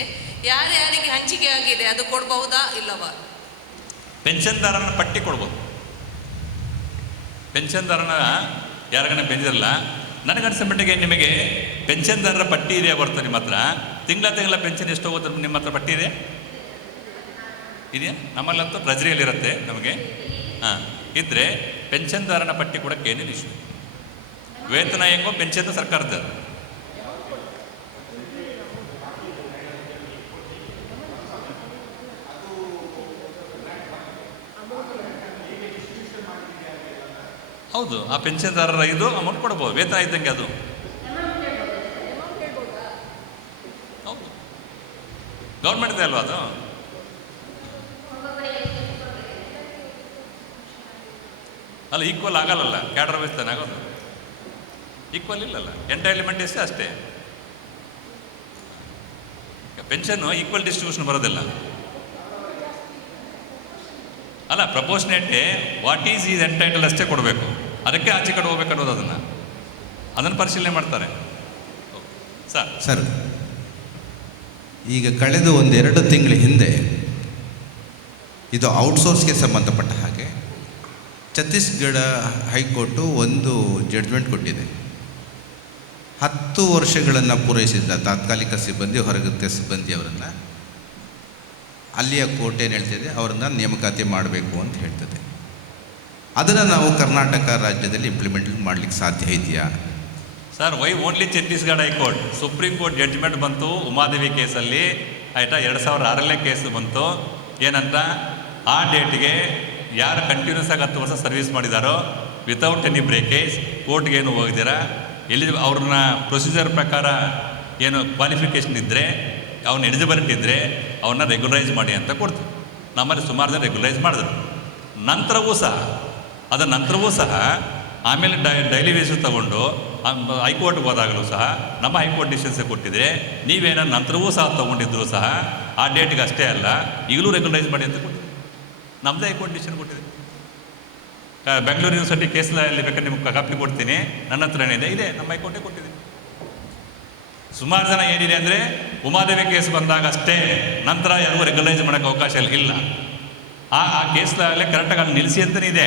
ಯಾರ್ಯಾರಿಗೆ ಹಂಚಿಕೆ ಆಗಿದೆ ಅದು ಕೊಡಬಹುದಾ ಇಲ್ಲವಾ? ಪೆನ್ಷನ್ದಾರನ ಪಟ್ಟಿ ಕೊಡ್ಬೋದು. ಪೆನ್ಷನ್ದಾರನ ಯಾರಿಗಾನ ಬೆಂದಿರಲ್ಲ. ನನಗನ್ಸೋ ಮಟ್ಟಿಗೆ ನಿಮಗೆ ಪೆನ್ಷನ್ದಾರರ ಪಟ್ಟಿ ಇದೆ ಹೊರತು ನಿಮ್ಮ ಹತ್ರ ತಿಂಗಳ ಪೆನ್ಷನ್ ಎಷ್ಟು ಹೋಗುತ್ತೆ ನಿಮ್ಮ ಹತ್ರ ಪಟ್ಟಿ ಇದೆ ಇದೆಯಾ? ನಮ್ಮಲ್ಲಂತೂ ಟ್ರೆಜರಿಯಲ್ಲಿರುತ್ತೆ ನಮಗೆ. ಇದ್ದರೆ ಪೆನ್ಷನ್ದಾರನ ಪಟ್ಟಿ ಕೊಡೋಕ್ಕೆ ಏನೇನು ಇಶ್ಯೂ. ವೇತನ ಹೆಂಗೋ ಪೆನ್ಷನ್ ಸರ್ಕಾರದ. ಹೌದು, ಆ ಪೆನ್ಷನ್ದಾರರ ಇದು ಅಮೌಂಟ್ ಕೊಡ್ಬೋದು, ವೇತನ ಇದ್ದಂಗೆ ಅದು. ಹೌದು, ಗೌರ್ಮೆಂಟ್ದೇ ಅಲ್ವಾ ಅದು. ಅಲ್ಲ, ಈಕ್ವಲ್ ಆಗಲ್ಲ, ಕ್ಯಾಡರ್ ವೇತನ ಆಗೋದು ಈಕ್ವಲ್ ಇಲ್ಲಲ್ಲ, ಎಂಟೈರ್ಮೆಂಟ್ ಎಷ್ಟೇ ಅಷ್ಟೇ. ಪೆನ್ಷನ್ನು ಈಕ್ವಲ್ ಡಿಸ್ಟ್ರಿಬ್ಯೂಷನ್ ಬರೋದಿಲ್ಲ ಅಲ್ಲ, ಪ್ರಪೋರ್ಷನೇಟೇ ವಾಟ್ ಈಸ್ ಈಸ್ ಎಂಟೈಟಲ್ ಅಷ್ಟೇ ಕೊಡಬೇಕು, ಅದಕ್ಕೆ ಆಚೆ ಕಡೆ ಹೋಗ್ಬೇಕು ಅನ್ನೋದು ಅದನ್ನು ಪರಿಶೀಲನೆ ಮಾಡ್ತಾರೆ. ಸರ್, ಈಗ ಕಳೆದ 1-2 ತಿಂಗಳ ಹಿಂದೆ ಇದು ಔಟ್ಸೋರ್ಸ್ಗೆ ಸಂಬಂಧಪಟ್ಟ ಹಾಗೆ ಛತ್ತೀಸ್ಗಢ ಹೈಕೋರ್ಟು ಒಂದು ಜಡ್ಜ್ಮೆಂಟ್ ಕೊಟ್ಟಿದೆ. 10 ವರ್ಷಗಳನ್ನು ಪೂರೈಸಿದ ತಾತ್ಕಾಲಿಕ ಸಿಬ್ಬಂದಿ, ಹೊರಗುತ್ತೆ ಸಿಬ್ಬಂದಿಯವರನ್ನು ಅಲ್ಲಿಯ ಕೋರ್ಟ್ ಏನು ಹೇಳ್ತಿದೆ, ಅವರನ್ನು ನೇಮಕಾತಿ ಮಾಡಬೇಕು ಅಂತ ಹೇಳ್ತದೆ. ಅದನ್ನು ನಾವು ಕರ್ನಾಟಕ ರಾಜ್ಯದಲ್ಲಿ ಇಂಪ್ಲಿಮೆಂಟ್ ಮಾಡಲಿಕ್ಕೆ ಸಾಧ್ಯ ಇದೆಯಾ? Sir, why only Chhattisgarh high court? Supreme court judgment ಬಂತು ಉಮಾದೇವಿ ಕೇಸಲ್ಲಿ, ಆಯಿತಾ, 2006 ಕೇಸು ಬಂತು. ಏನಂತ, ಆ ಡೇಟ್ಗೆ ಯಾರು ಕಂಟಿನ್ಯೂಸ್ ಆಗಿ 10 ವರ್ಷ ಸರ್ವಿಸ್ ಮಾಡಿದಾರೋ ವಿತೌಟ್ ಎನಿ ಬ್ರೇಕೇಜ್, ಕೋರ್ಟ್ಗೇನು ಹೋಗಿದ್ದೀರಾ, ಎಲ್ಲಿ ಅವ್ರನ್ನ ಪ್ರೊಸೀಜರ್ ಪ್ರಕಾರ ಏನು ಕ್ವಾಲಿಫಿಕೇಷನ್ ಇದ್ದರೆ, ಅವನ್ನ ಎಲಿಜಿಬಿಲಿಟಿ ಇದ್ದರೆ ಅವನ್ನ ರೆಗ್ಯುಲರೈಸ್ ಮಾಡಿ ಅಂತ ಕೊಡ್ತೀವಿ. ನಮ್ಮಲ್ಲಿ ಸುಮಾರು ಜನ ರೆಗ್ಯುಲರೈಸ್ ಮಾಡಿದ್ರು. ನಂತರವೂ ಸಹ ಆಮೇಲೆ ಡೈಲಿ ಬೇಸಿಸ್ ತಗೊಂಡು ಹೈಕೋರ್ಟ್ಗೆ ಹೋದಾಗಲೂ ಸಹ ನಮ್ಮ ಹೈಕೋರ್ಟ್ ಡಿಸಿಷನ್ಸೇ ಕೊಟ್ಟಿದೆ. ನೀವೇನೋ ನಂತರವೂ ಸಹ ತೊಗೊಂಡಿದ್ರು ಸಹ ಆ ಡೇಟ್ಗೆ ಅಷ್ಟೇ ಅಲ್ಲ, ಈಗಲೂ ರೆಗ್ಯುಲರೈಸ್ ಮಾಡಿ ಅಂತ ಕೊಟ್ಟಿದೆ. ನಮ್ಮದೇ ಹೈಕೋರ್ಟ್ ಡಿಸಿಷನ್ ಕೊಟ್ಟಿದೆ. ಬೆಂಗಳೂರು ಯೂನಿವರ್ಸಿಟಿ ಕೇಸಲ್ಲಿ ಬೇಕಾದ್ರೆ ನಿಮ್ಗೆ ಕಾಪಿ ಕೊಡ್ತೀನಿ, ನನ್ನ ಹತ್ರ ಇದೆ, ನಮ್ಮ ಹೈಕೋರ್ಟೇ ಕೊಟ್ಟಿದೆ. ಸುಮಾರು ಜನ ಏನಿದೆ ಅಂದರೆ ಉಮಾದೇವಿ ಕೇಸ್ ಬಂದಾಗ ಅಷ್ಟೇ, ನಂತರ ಯಾರಿಗೂ ರೆಗ್ಯುಲರೈಸ್ ಮಾಡೋಕ್ಕೆ ಅವಕಾಶ ಇಲ್ಲ. ಆ ಕೇಸ್ಲಲ್ಲೇ ಕರೆಕ್ಟಾಗಿ ಅಲ್ಲಿ ನಿಲ್ಲಿಸಿ ಅಂತಲೇ ಇದೆ,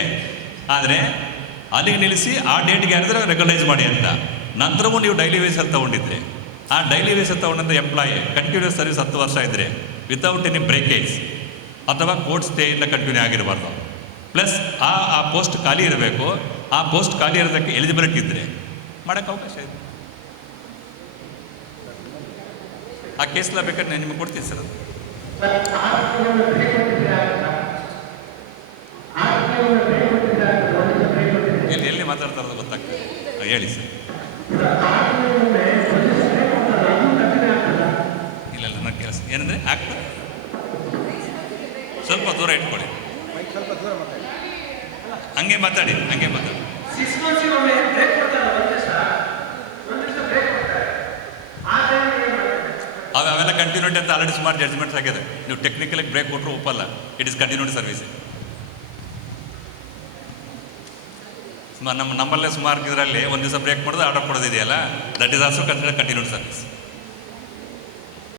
ಆದರೆ ಅಲ್ಲಿಗೆ ನಿಲ್ಲಿಸಿ ಆ ಡೇಟ್ಗೆ ಯಾರಿದ್ರೆ ರೆಗ್ಯುಲರೈಸ್ ಮಾಡಿ ಅಂತ. ನಂತರವೂ ನೀವು ಡೈಲಿ ವೇಸಲ್ಲಿ ತೊಗೊಂಡಿದ್ರೆ, ಆ ಡೈಲಿ ವೇಸಲ್ಲಿ ತೊಗೊಂಡಂಥ ಎಂಪ್ಲಾಯಿ ಕಂಟಿನ್ಯೂಸ್ ಸರ್ವಿಸ್ 10 ವರ್ಷ ಇದ್ದರೆ ವಿತೌಟ್ ಎನಿ ಬ್ರೇಕೇಜ್ ಅಥವಾ ಕೋರ್ಟ್ ಸ್ಟೇಯಿಂದ ಕಂಟಿನ್ಯೂ ಆಗಿರಬಾರ್ದು. ಪ್ಲಸ್ ಆ ಪೋಸ್ಟ್ ಖಾಲಿ ಇರಬೇಕು. ಆ ಪೋಸ್ಟ್ ಖಾಲಿ ಇರೋದಕ್ಕೆ ಎಲಿಜಿಬಿಲಿಟಿ ಇದ್ದರೆ ಮಾಡೋಕ್ಕೆ ಅವಕಾಶ ಇದೆ. ಆ ಕೇಸ್ಲ ಬೇಕಾದ್ರೆ ನಾನು ನಿಮಗೆ ಕೊಡ್ತೀನಿ ಸರ್. ಅದು ಎಲ್ಲಿ ಮಾತಾಡ್ತಾ ಇರೋದು ಗೊತ್ತಾಗ್ತದೆ, ಹೇಳಿ ಸರ್. ಇಲ್ಲ ನನ್ನ ಕೆಲಸ ಏನಂದರೆ ಆಗ್ತದೆ, ಸ್ವಲ್ಪ ದೂರ ಇಟ್ಕೊಳ್ಳಿ, ಹಂಗೆ ಮಾತಾಡಿ. ಅವೆಲ್ಲ ಕಂಟಿನ್ಯೂಟಿ ಅಂತ ಆಲ್ರೆಡಿ ಸುಮಾರು ಜಡ್ಜ್ಮೆಂಟ್ಸ್ ಆಗಿದೆ. ನೀವು ಟೆಕ್ನಿಕಲಾಗಿ ಬ್ರೇಕ್ ಕೊಟ್ಟರು ಒಪ್ಪಲ್ಲ, ಇಟ್ ಇಸ್ ಕಂಟಿನ್ಯೂಟಿ ಸರ್ವಿಸ್. ನಮ್ಮಲ್ಲೇ ಸುಮಾರು ಇದರಲ್ಲಿ ಒಂದು ದಿವಸ ಬ್ರೇಕ್ ಮಾಡೋದು ಆರ್ಡರ್ ಕೊಡೋದಿದೆಯಲ್ಲ, that is also consider continuity service.